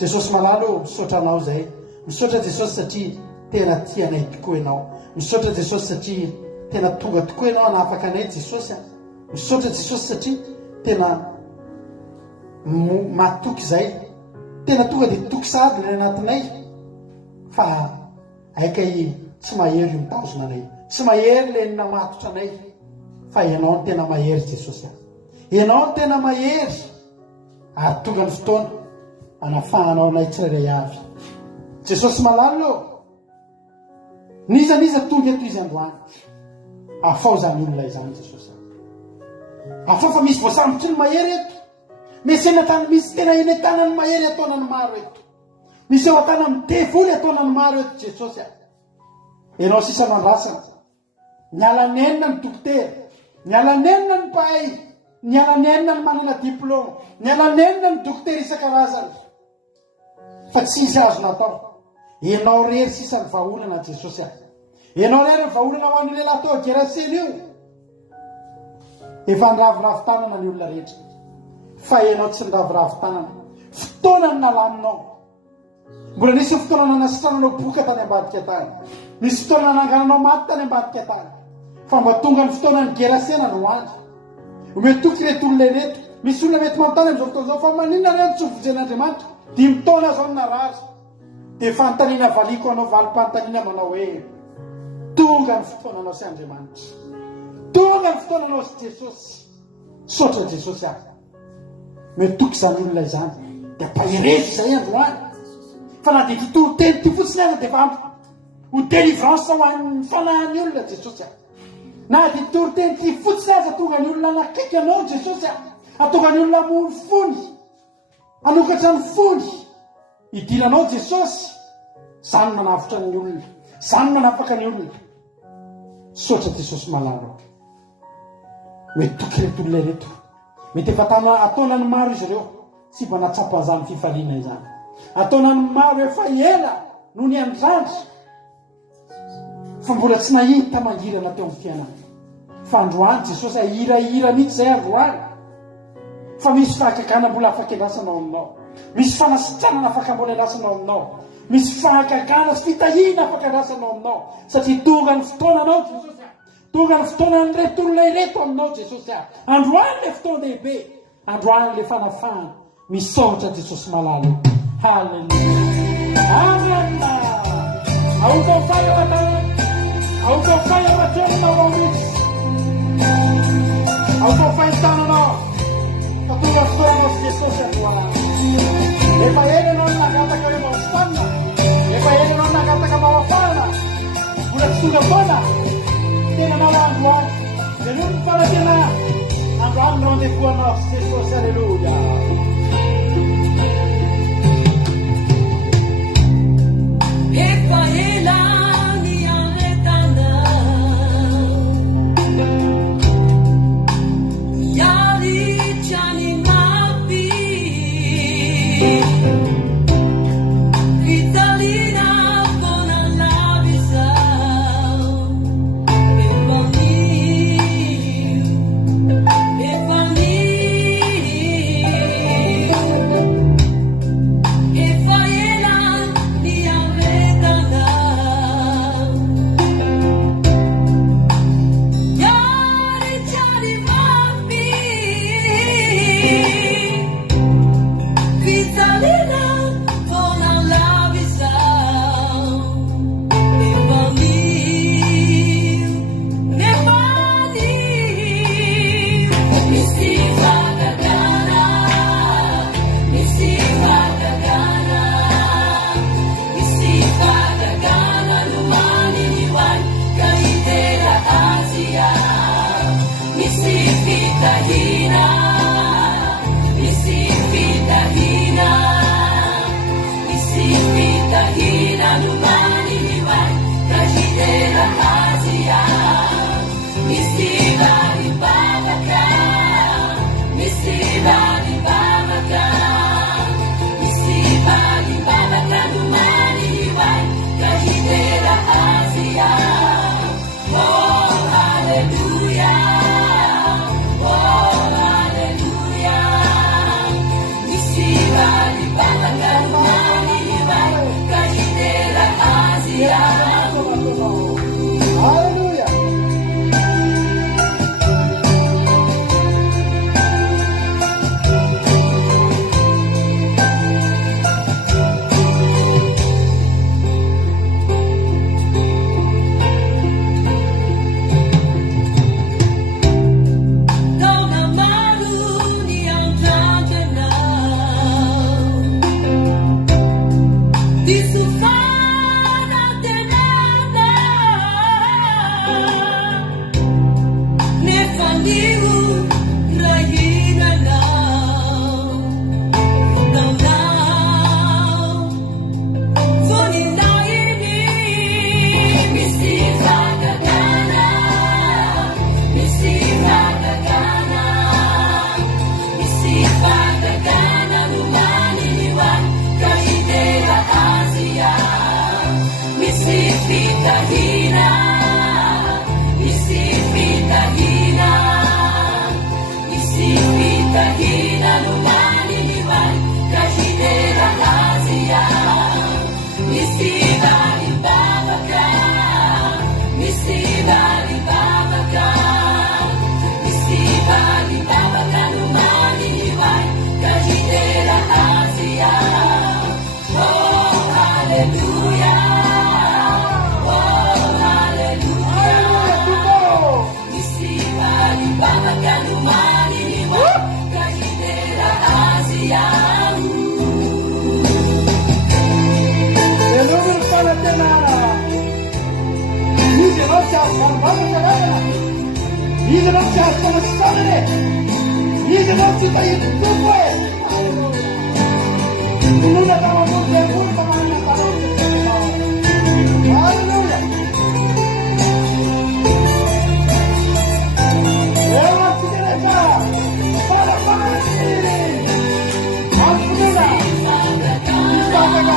Jesosy malalo misaotra anao zay. Misaotra Jesosy satria tena tianay tokoa ianao. Misaotra Jesosy satria tena tonga tokoa ianao anafaka anay Jesosy. Misaotra Jesosy satria tena matoky zay. Tena tonga dia toky sady ny anatinay. Fa aika tsy mahery io mitazona anay. Tsy mahery le namatotra anay. Fa ianao ny tena mahery Jesosy. Ianao ny tena mahery. Tonga ny fotoana anafahanao anay tsirairay avy. Jesosy malalo niza tonga eto izy androany. Afao zany olona izany Jesosy. Afao fa misy voasambotry ny mahery eto. Misy enatany misy tena enetana ny mahery ataona ny maro eto. Misy eo atana mitevoly ataona ny maro eto Jesosy. Ianao sisa mandrasana. Nialanenina ny dokotera, nialanenina ny mpahay, nialanenina ny manana diplôma, nialanenina ny dokotera isan-karazany. Fa tsy izy azo natao. Ianao rery sisa ny vahaolana Jesosy. Ianao rery ny vahaolana ho an'ny lehilahy tao Geraseny io. Efa niravoravo tanana ny olona rehetra. Fa ianao tsy niravoravo tanana. Fotoana ny nalaminao. Mbola nisy fotoana nanasitrananao boka tany ambadika tany. Misy fotoana nanangananao maty tany ambadika tany. Fa mba tonga ny fotoana ny Gerasena no andro. Ometoky reto olona reto. Misy olona mety manontany amin'izao fotoana izao fa maninona reto tsy vojen'Andriamanitra. 5 taona zao narary. Dia fanontaniana valiko anao valim-panontaniana manao hoe tonga ny fotoananao sy Andriamanitra. Tonga ny fotoananao sy Jesosy. Saotra Jesosy aho. Metoky izany olona izany. Dia mpaherezy izay androany. Fa na dia titoro-teny ty fotsiny aza dia fa ampy ho délivrance ho an'ny fanahany olona Jesosy aho. Na dia titoro-teny ty fotsiny aza tonga ny olona nakaiky anao Jesosy aho. Atonga ny olona moly fony. Anokatra ny fony. Idilanao Jesosy. Zany manavotra ny olona. Zany manapaka ny olona. Saotra Jesosy malalo. Metoky reto olona reto. Mety efa ataona ny maro izy ireo. Tsy mba natsapa an'izany fifaliana izany. Ataona ny maro efa ela no ny andrandry. Fa mbola tsy nahita mangirana teo amin'ny fiainana. Fa androany Jesosy ahirahira mihitsy izay androany. Fa misy fahakakana mbola afaka elasanao aminao. Misy fanasitranana afaka mbola elasanao aminao. Misy fahakakana sy fitahiana afaka elasanao aminao. Satria tonga ny fotoananao Jesosy. Tonga ny fotoana ny reto olona ireto aminao Jesosy. Androany le fotoana lehibe. Androany le fanafahana. Misaotra Jesosy malalo. Halleluja. Amen. Autofaya batana. Autofaya batana mawawis. Autofaya tanana. Katua somos Jesús en tu alma. Epa ele no nakata kama mawastana. Epa ele no nakata kama mawafana. Unatsuga bona. Tena na wangwan. Denun para tena. Angwan no de kuano Jesús. Aleluya. Epa ela ni aretana. Izy ianao tsy azo tomasitranany e. Izy ianao tsy tahity tompo e. Inona ka mamory le ambony fa manana fanao. Halleluja. Eo antsy tereka. Farafany. Antonina. Isakana.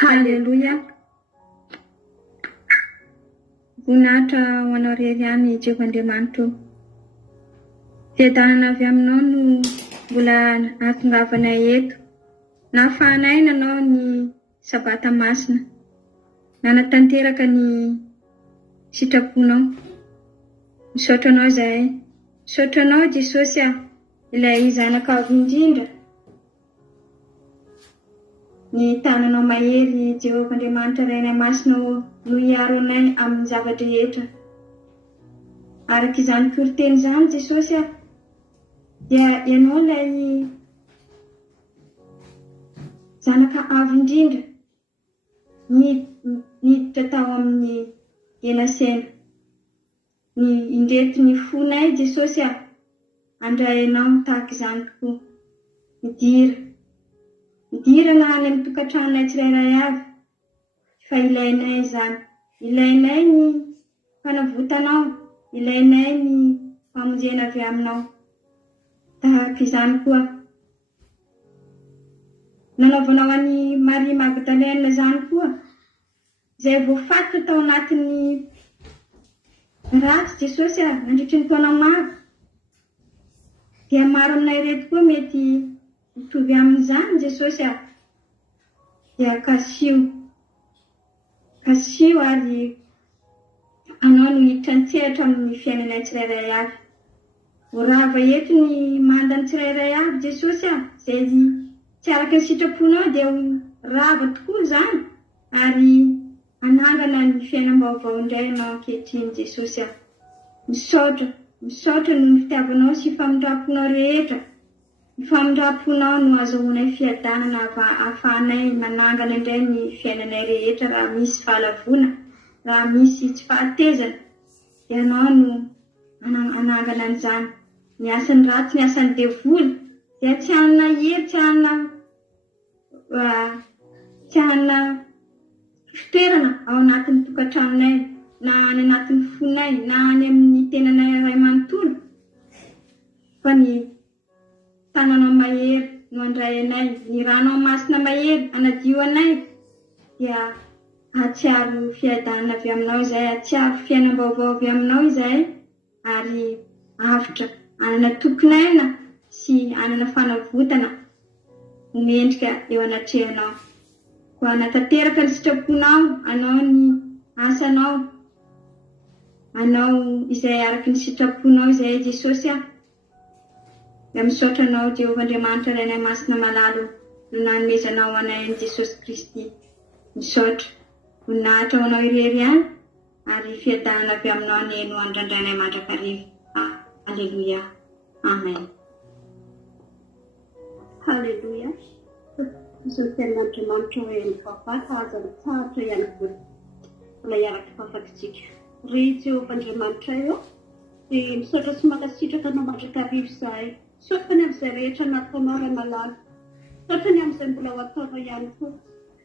Halleluja. Voninahitra ho anao rery ihany Jehovandriamanitra. Fiadanana avy aminao no mbola ahatongavanay eto. Nahafahanay nanao ny sabata masina. Nanatanteraka ny sitraponao. Misaotra anao zahay. Misaotra anao Jesosy ilay zanakavo indrindra. Ny tananao mahery Jehovandriamanitra rainay masina no hiaro anay amin'ny zavatra rehetra. Araka izany toriteny izany Jesosy dia ianao ilay zanaka avo indrindra niditra tao amin'ny enasena. Ny indreto ny fonay Jesosy andrayanao tahaka izany tokoa. Midira na any amin'ny tokantranonay tsirairay avy, fa ilainay izany. Ilainay ny fanavotanao, ilainay ny famonjena avy aminao. Tahaka izany koa nanaovanao an'i Maria Magdalena izany koa, izay voafatotra tao anatin'ny ratsy Jesosy nandritry ny taona maro. Dia maro aminay reto koa mety mitovy amin'izany Jesosy dia kasio ary anao no hiditra nitsehatra amin'ny fiainanay tsirairay avy. Vorava eto ny mandany tsirairay avy Jesosy izay tsy araka ny sitraponao dia rava tokoa izany ary anangana ny fiainam-baovao indray anao ankehitriny Jesosy. Misaotra no ny fitiavanao sy famindraponao rehetra. Ny famindraponao no azahoanay fiadanana ahafahanay manangana indray ny fiainanay rehetra raha misy fahalavona, raha misy tsy fahatezana, dia anao no anangana an'izany. Ny asany ratsy, ny asany devoly, dia tsy hanana hery, tsy hanana fitoerana ao anatin'ny tokantranonay, na any anatin'ny fonay, na any amin'ny tenanay iray manontolo. Fa ny tananao mahery no andray anay, ny ranao masina mahery anadio anay, dia atsiaro fiadanana avy aminao izay, atsiaro fiainam-baovao avy aminao izay, ary avitra anana tomponaina sy anana fanavotana mendrika eo anatrehanao. Ko anatanteraka ny sitraponao, anao ny asanao, anao izay araky ny sitraponao izay Jesosy misaotra anao Jehovah Andriamanitra Rainay Masina Malalo no nanomezanao anay ny Jesosy Kristy. Misaotra voninahitra ho anao irery ihany, ary fiadanana avy aminao aneno andrandrainay mandrakariva. Alleluia. Amen. Halleluja. Izao tena Andriamanitra hoe ny fafaka azany tsaratra ihany koa. Mbola iaraka fafakitsika. Ry Jehovah Andriamanitra eo, dia misaotra sy mankasitraka anao mandrakariva izahay. Misaotra ny amin'izay rehetra nataonao Ray Malala. Misaotra ny amin'izay mbola ho ataonao ihany koa.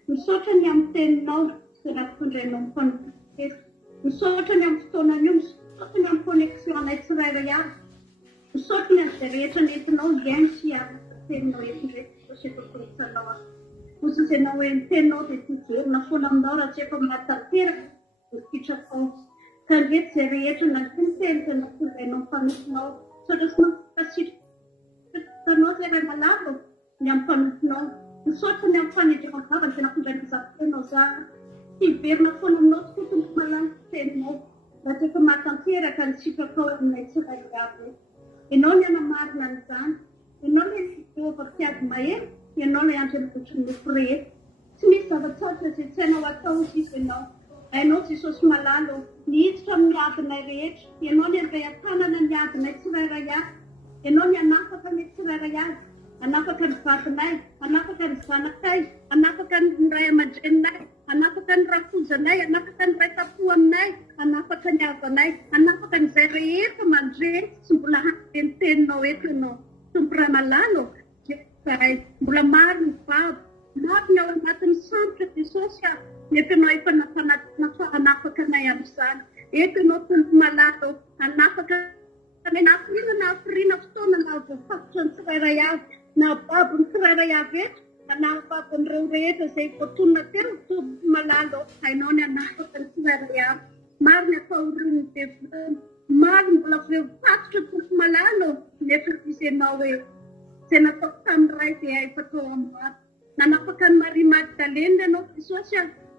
Misaotra ny amin'ny teninao izay nampitondrainao ny fanompoana. Misaotra ny amin'ny fotoanany io, misaotra ny amin'ny connexion anay tsirairay avy. Misaotra ny amin'izay rehetra nentinao iaino sy amin'ny teninao eto ndraiky Jesosy eto am-piritsanao. Osy izay nao hoe ny teninao dia tijerina foana aminao raha tsy efa mahatanteraka ny fitratao. Ka ndreky izay rehetra na ny teny izay nampitondrainao ny fanomponao. Misaotra sy mankasitrakanao izay Ray Malala ny amin'ny fanomponao. Misaotra ny amin'ny fanendrena-davana izay nampitondraina zatenao zany. Hiverina foana aminao tsy tokony malany teninao. Raha tsy efa mahatanteraka ny sitraka ao aminay tsirairay avy. Ianao ny anamarina an'izany. Ianao ilay Jehovah mpiady mahery, ianao ilay andrenivohitry ny nofo rehetra. Tsy misy zava-tsaotra izay tsy hainao atao sisa ianao. Hainao Jesosy Malalo nihiditra amin'ny adinay rehetra. Ianao ny andray an-tanana ny adinay tsirairay avy. Ianao ny anafaka ny tsirairay avy. Anafaka ny vadinay, anafaka ny zanakay, anafaka ny ray aman-dreninay, anafaka ny rafozanay, anafaka ny ray tapo aminay, anafaka ny havanay, anafaka nyizay rehetra mandreny sy mbola han'ny teninao eto ianao. Tompo Ray Malalo, izay mbola maro ny vavo, maro ny ao anatin'ny sarotra Jesosy nefa ianao efa anafaka anay amin'izany. Eto ianao Tompo Malalo, anafaka anay nafiriana fotoana na voafakotra ny tsirairay avy, na babo ny tsirairay avy eto, na babo n'ireo rehetra izay voatonona telo Tompo Malalo, hainao ny anafaka ny tsirairay avy. Maro ny atahoriny devolony, maro ny mbola voafatotra Tompo Malalo, nefa izenao hoe izay natao tamin'iray dia efa tao amin'ny nanafaka ny Maria Magdalena ianao Jesosy,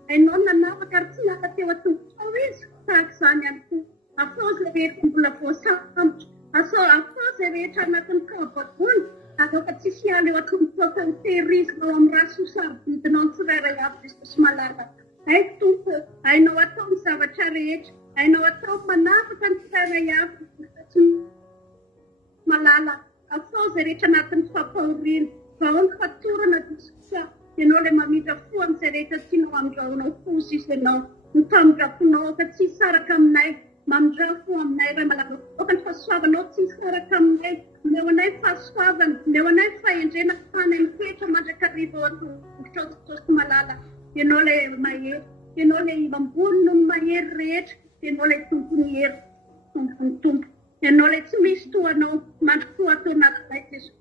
hainao nanafaka ary tsy naka teo an-tombotao izy, tahaka izany ihany koa. Afao izay rehetra mbola voasambotra, afao izay rehetra anatin'ny kababony, aoka tsisy hiala eo an-tombotao tao tehirizinao amin'ny rasosarobidinao ny tsirairay avy Jesosy Malala. Hay Tompo, hainao atao ny zavatra rehetra, hainao atao manafaka ny tsirairay avy Jesosy Malala. Afao izay rehetra anatin'ny fampahoriana, vahoany fatorana Jesosy, ianao ilay mamindra fo amin'izay rehetra tianao amindraonao fosy izy ianao. Ny tamindrafonao ka tsy saraka aminay, mamindra fo aminay Ray Malala. Oka ny fahasoavanao tsy saraka aminay, leo anay fahasoavana, leo anay fahendrena tany mipetra mandrakariva ao an-tongotra Jesosy Malala. Ianao ilay mahery, ianao ilay mambony no ny mahery rehetra, ianao ilay tompony hery, tompony tompo. Ianao ilay tsy misy toanao mandrotoa atao anatinay Jesosy.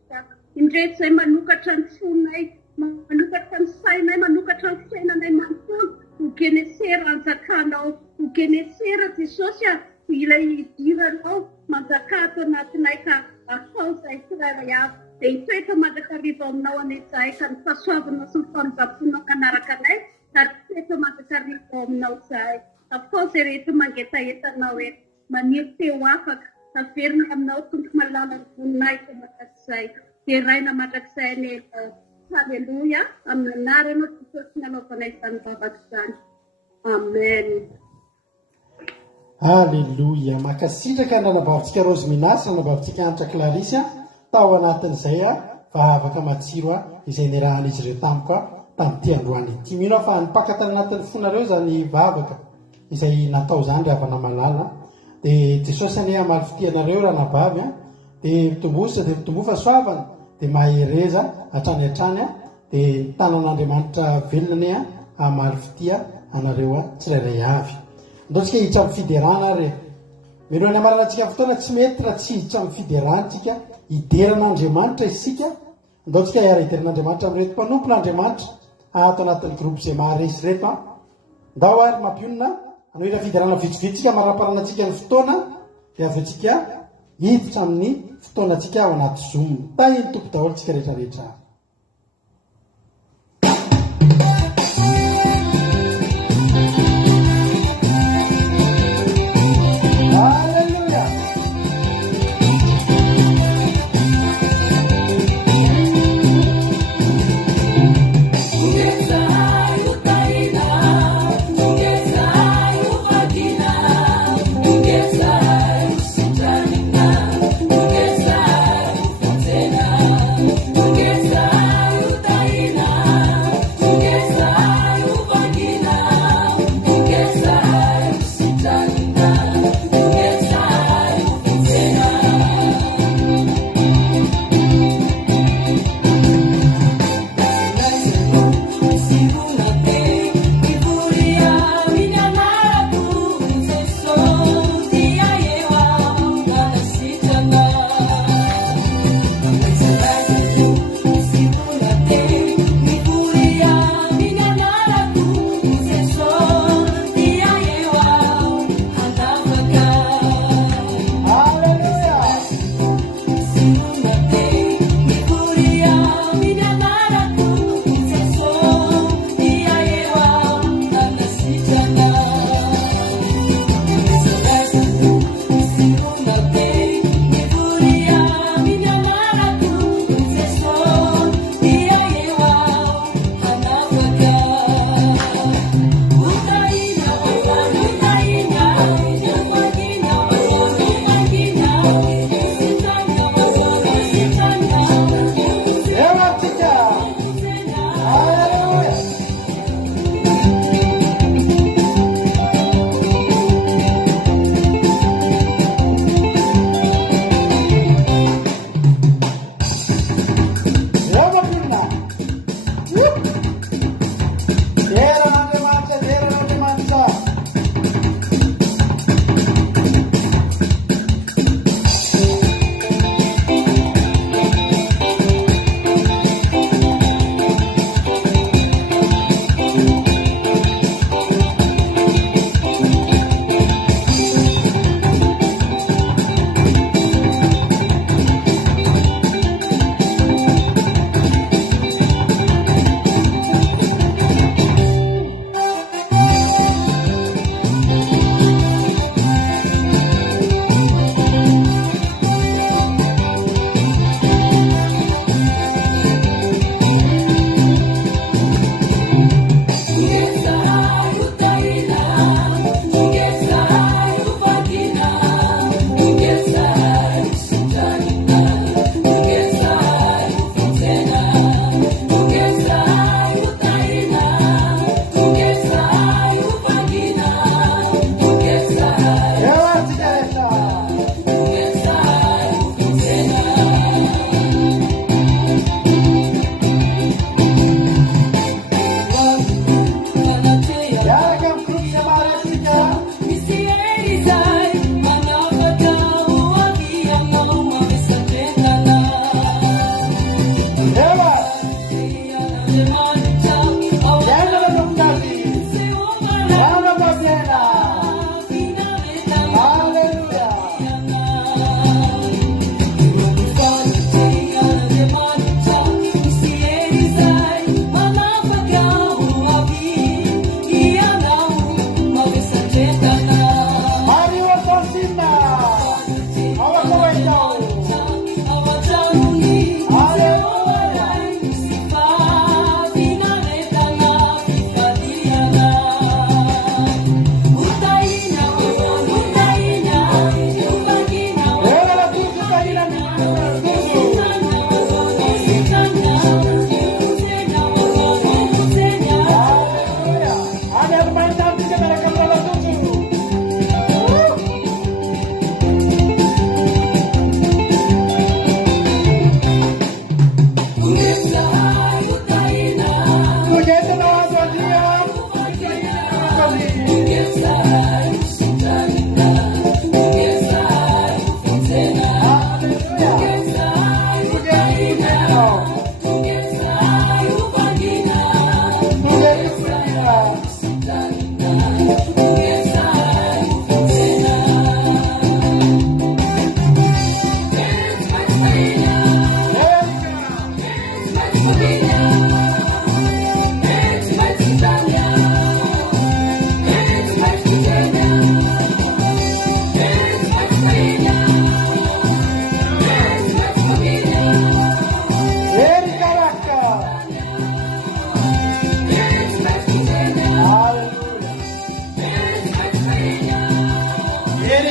Indreto izay manokatra ny fonay, manokatra ny sainay, manokatra ny fiainanay manontolo. Hogenesera anjakanao, hogenesera Jesosy ilay idiranao manjaka ato anatinay ka afao izay tsirairay avy. Dia hitoetra mandrakariva aminao an'izay ka ny fahasoavanao sy ny famonjam-ponao manaraka anay, ary hitoetra mandrakariva aminao izay. Afao izay rehetra mangetaentanao hoe maniry teo afaka, averina aminao Tompo Malala ny voninahitra mandrakizay. Dia raina mandrakizay anao. Halleluja, amin'ny anarana Jesosy nanaovanay izany vavaka izany. Amen. Halleluja. Makasitraka nanabavitsika Rose Minas, nanabavitsika Anitra Clarisse tao anatin'izay vavaka matsiro izay niarahan'izy ireo tamiko tamin'ity androany ity. Mino fa nipakatany anatin'ny fonareo zany vavaka izay natao zany ry havana malala. Dia Jesosy ane amalifitianareo raha nabavy dia tombosa dia tombo fahasoavana dia mahereza hatrany hatrany dia tanan'Andriamanitra velona ane amalifitia anareo tsirairay avy. Ndaotsika hiditra amin'ny fiderana ary milohan'ny amaranantsika fotoana tsy mety raha tsy hiditra amin'ny fiderantsika hideran'Andriamanitra isika. Ndaotsika hiara hideran'Andriamanitra amin'reto mpanompon'Andriamanitra ato anatin'ny groupe izay maharesy reto ndao ary mampionina anao ira fidarana vitsivitsika maraparanantsika ny fotoana dia avantsika hiditra amin'ny fotoanantsika ao anaty zoom tahiny tompo daholo tsika rehetrarehetra.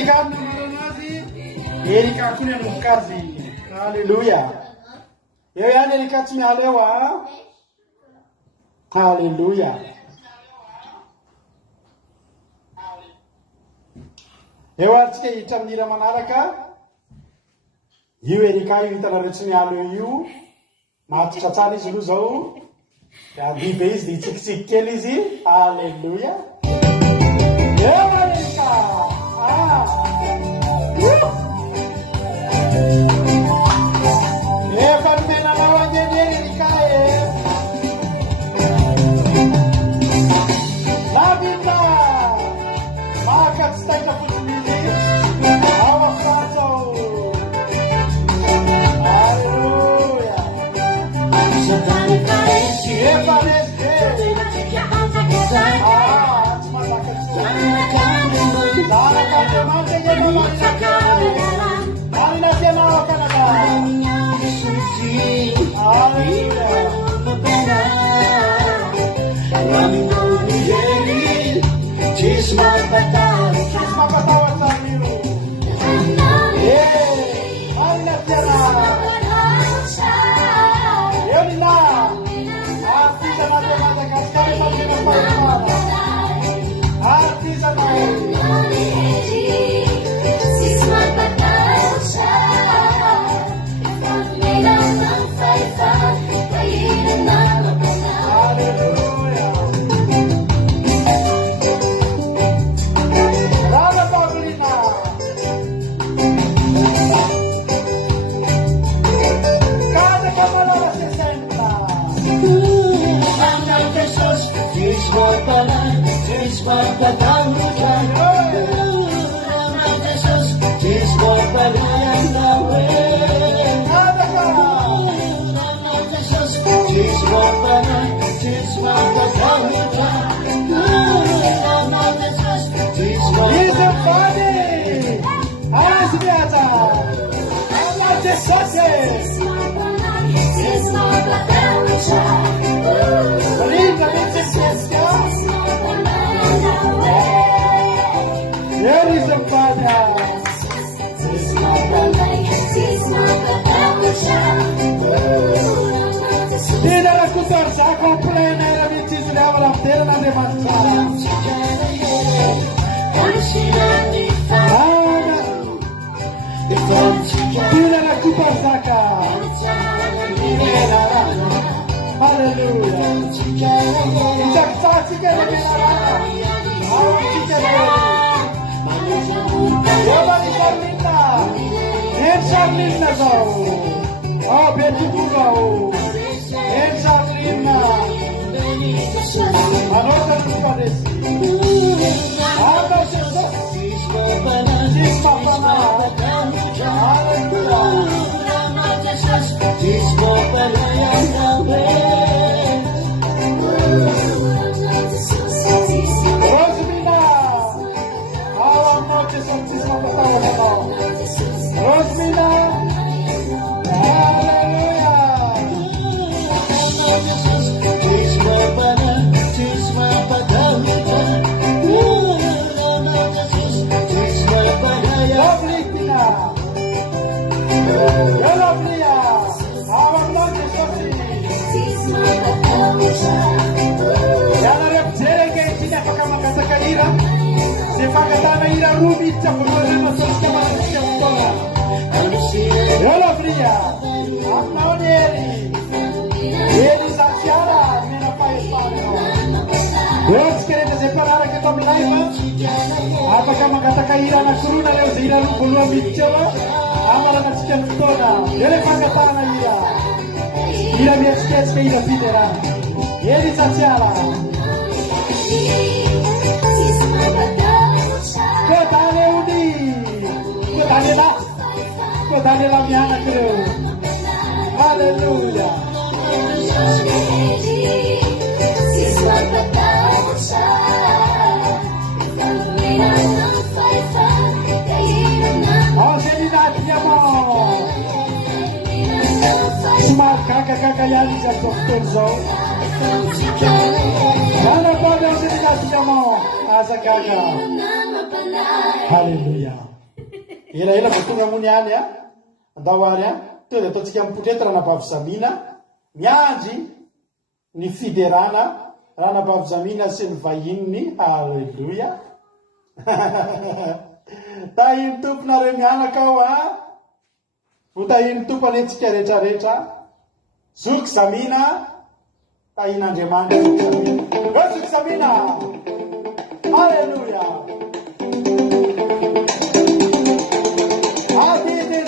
Erika namorana azy, Erika koa ny anomboka azy. Halleluia. Eo ihany Erika tsy miala eo a. Halleluia. Eo antsika hiditra amin'ny hira manaraka. Io Erika io hitanareo tsy miala eo io. Matotra tsara izy aloha zao. Adibe izy dia hitsikitsika kely izy. Halleluia. Eo Erika. Efa nomenanao angeny Erika e. Lavita. Maka tsy taitra fotsiny izy. Ao afatsao. Halleluia. Efa lesbe. Tsy mazaka tsy Marina sianao ao Canada. Tsisy mampatahotra miro. Marina sianao. Eo nina. Artisanat de Madagascar efa mena fahefana. Artisanat. Tidak aku tersa komplain era bici sudah melaptir nanti masalah. Tidak aku tersakan. Haleluya. Tidak saksikan kebenaran. Coba dicerminta. Encerminta kau. Oh begitu kau. Encerminta. Anotan lupa desi. Apa Jesus? Jesus papana. Haleluya. Jesus papana yang damai. Rosmina. Alam noche santis mapatawa. Rosmina. Haleluya. Jesus papana. Jesus papana. Jesus papana. Lovely. Lovely. Alam noche santis. Yana reptere che tidak pakai makasa kaira. Sepakat tanah ira rubi campur masuk ke mana siapa. Yola pria, apa oni? Ele saciara, mena pai sono. Deus querendo separar que tu milaiva. Apakah makasa kaira na suruna leo zira rubu bicho. Amala na sekian toda. Ele pakai tanah ira. Ira biar sekian ira pidera. Ele saciara. Kotane udi, kotane lah, kotane lah miana kero. Haleluya. Oh jadi nanti mo. Semua kakak-kakak yang jatuh terjauh. Mana pada jadi nanti mo, asa kakak. Haleluya. elaela vatonga mony any a andao ary a teo de ataotsika mipotrety ranabavy zamina miandry ny fiderana ranabavy zamina sy ny vahininy. Halleloia. tahiny tomponareo mianaka ao a ho tahiny tompo anetsika rehetrarehetra. Zoky zamina tahin'Andriamanitra. Zoky zamina. Halleluia. Hallelujah.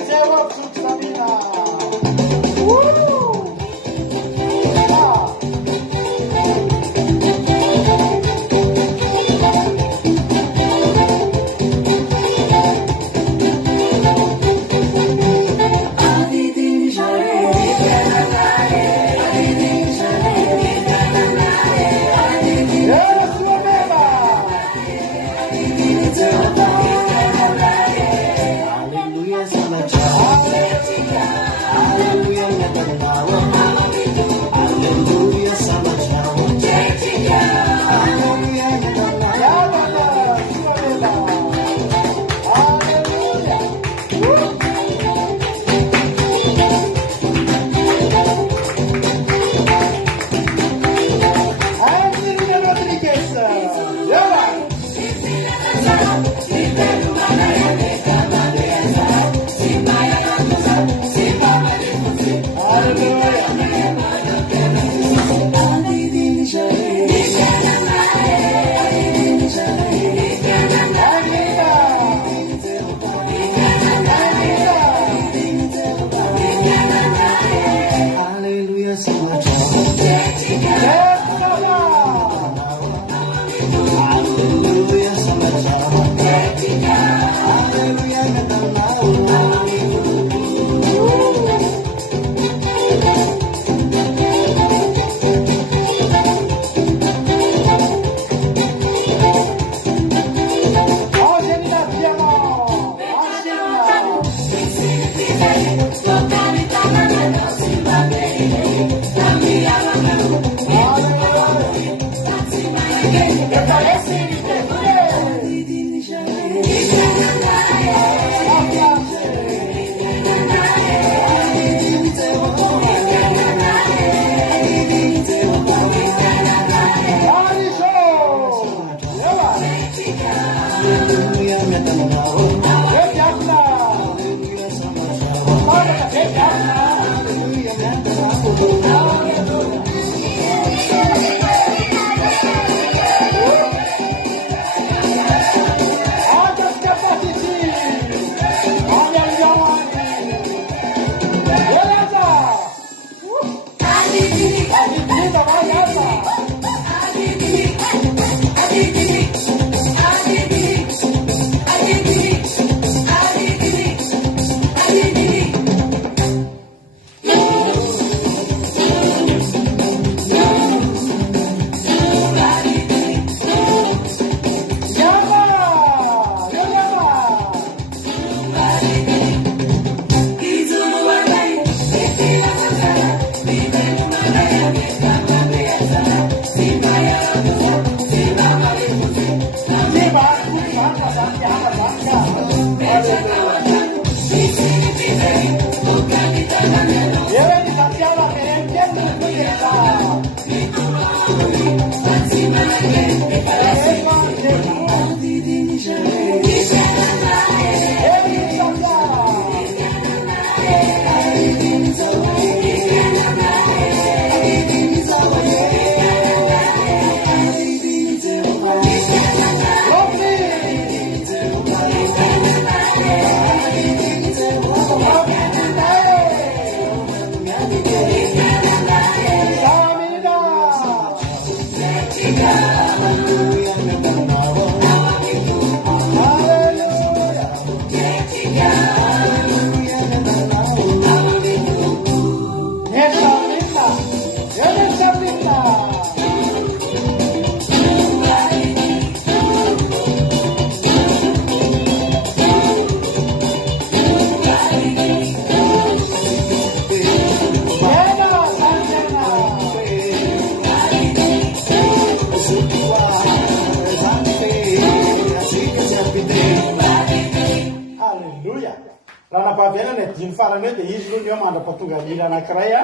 raha nampahavianana dimy farany eo dia izy aloha ny eo mandrapatonga mila anankiray a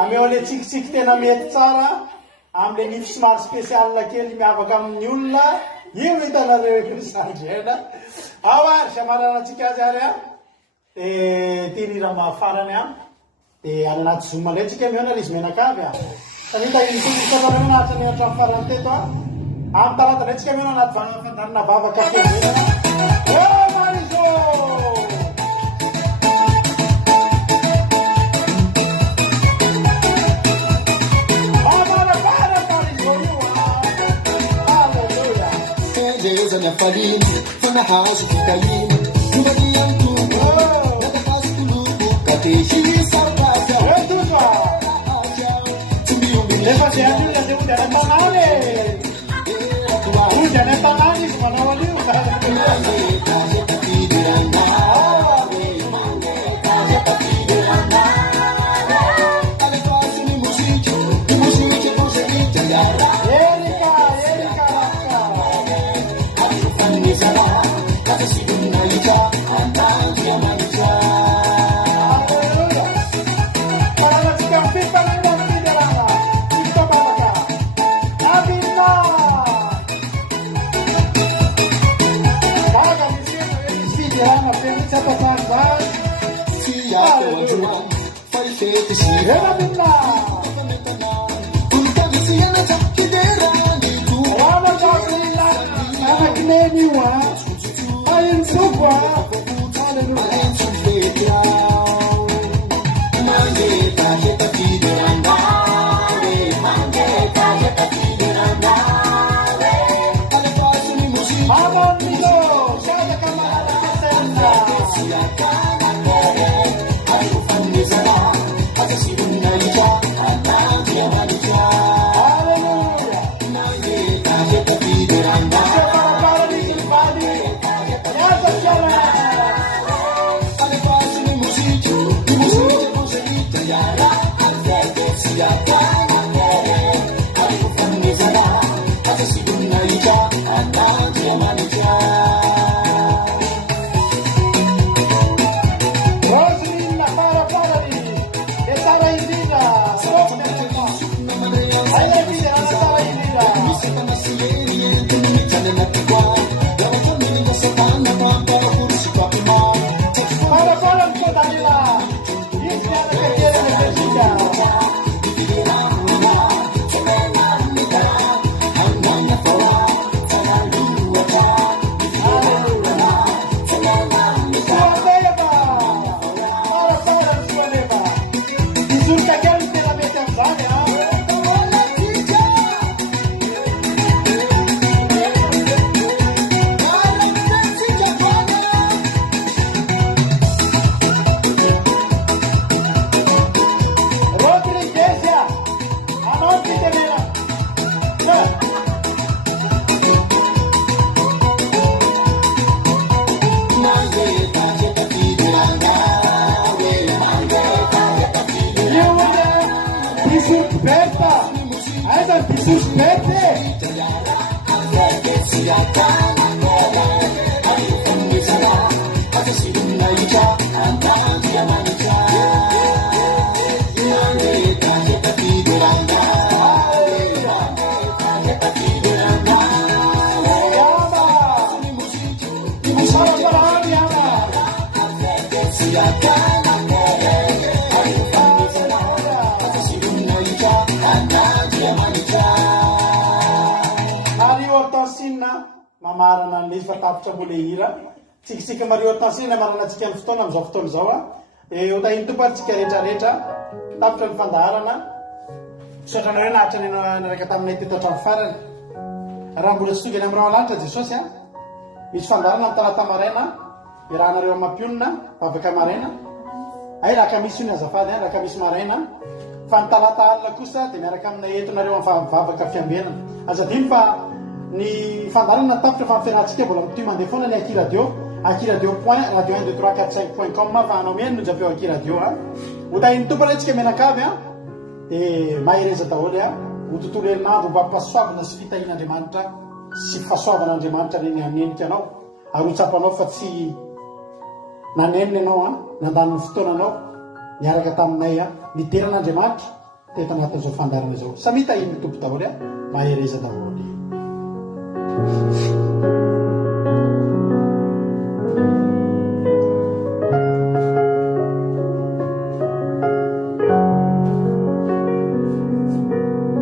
ameo le tsikitsiky tena mety tsara amin'le nify somary spécial kely miavaka amin'ny olona io hitanareo sandrena ao ary samaranantsika azy ary a dia tenira mahafarany a dia any anaty zoom indray tsika miona izy menakavy a tanita isotareo anatiny hatramy farany teto a amin'ny talata indray tsika miona anaty fandanina vavaka fiavenana marizo Minha farinha, foi na house de Calima. Numa dia tudo, nada faz tudo. Cadê X, saudade? Sumiu o menino. Leva a vida, tem um cara banale. Já não é banale, mas não ali o cara. mamarana ny fa tapitra mbola hira tsikitsika Mario Hortensina marana antsika ny fotoana amin'izao fotoana izao a dia hotahiny tompo antsika rehetrarehetra tapitra ny fandaharana sotranareo nahatra ny naraka taminay teto hatramin'ny farany raha mbola tsy tonga any amin'ny rahalanitra Jesosy a misy fandaharana amin'ny talata maraina irahanareo mampionina vavaka maraina ay raka misy io ny azafady raka misy maraina fa ny talata alina kosa dia miaraka aminay entonareo amin'ny vavaka fiambenana azadiny fa ny fandaharana tapitra fa mifiarahantsika mbola ty mandeha foana ny akiradio point radio 1 2 3 4 5.com fa anao miany nojapeo akiradio a hotahiny tompo antsika menakavy a dia mahereza daholo a ho tontolo herinandro mba mpahasoavana sy fitahin'Andriamanitra sy fahasoavan'Andriamanitra reny hanenika anao ary hotsapanao fa tsy nanenina ianao a nandany fotoananao niaraka taminay a niteran'andriamanitra teto anatin'izao fandarana izao samita iny tompo daholo a mahereza daholo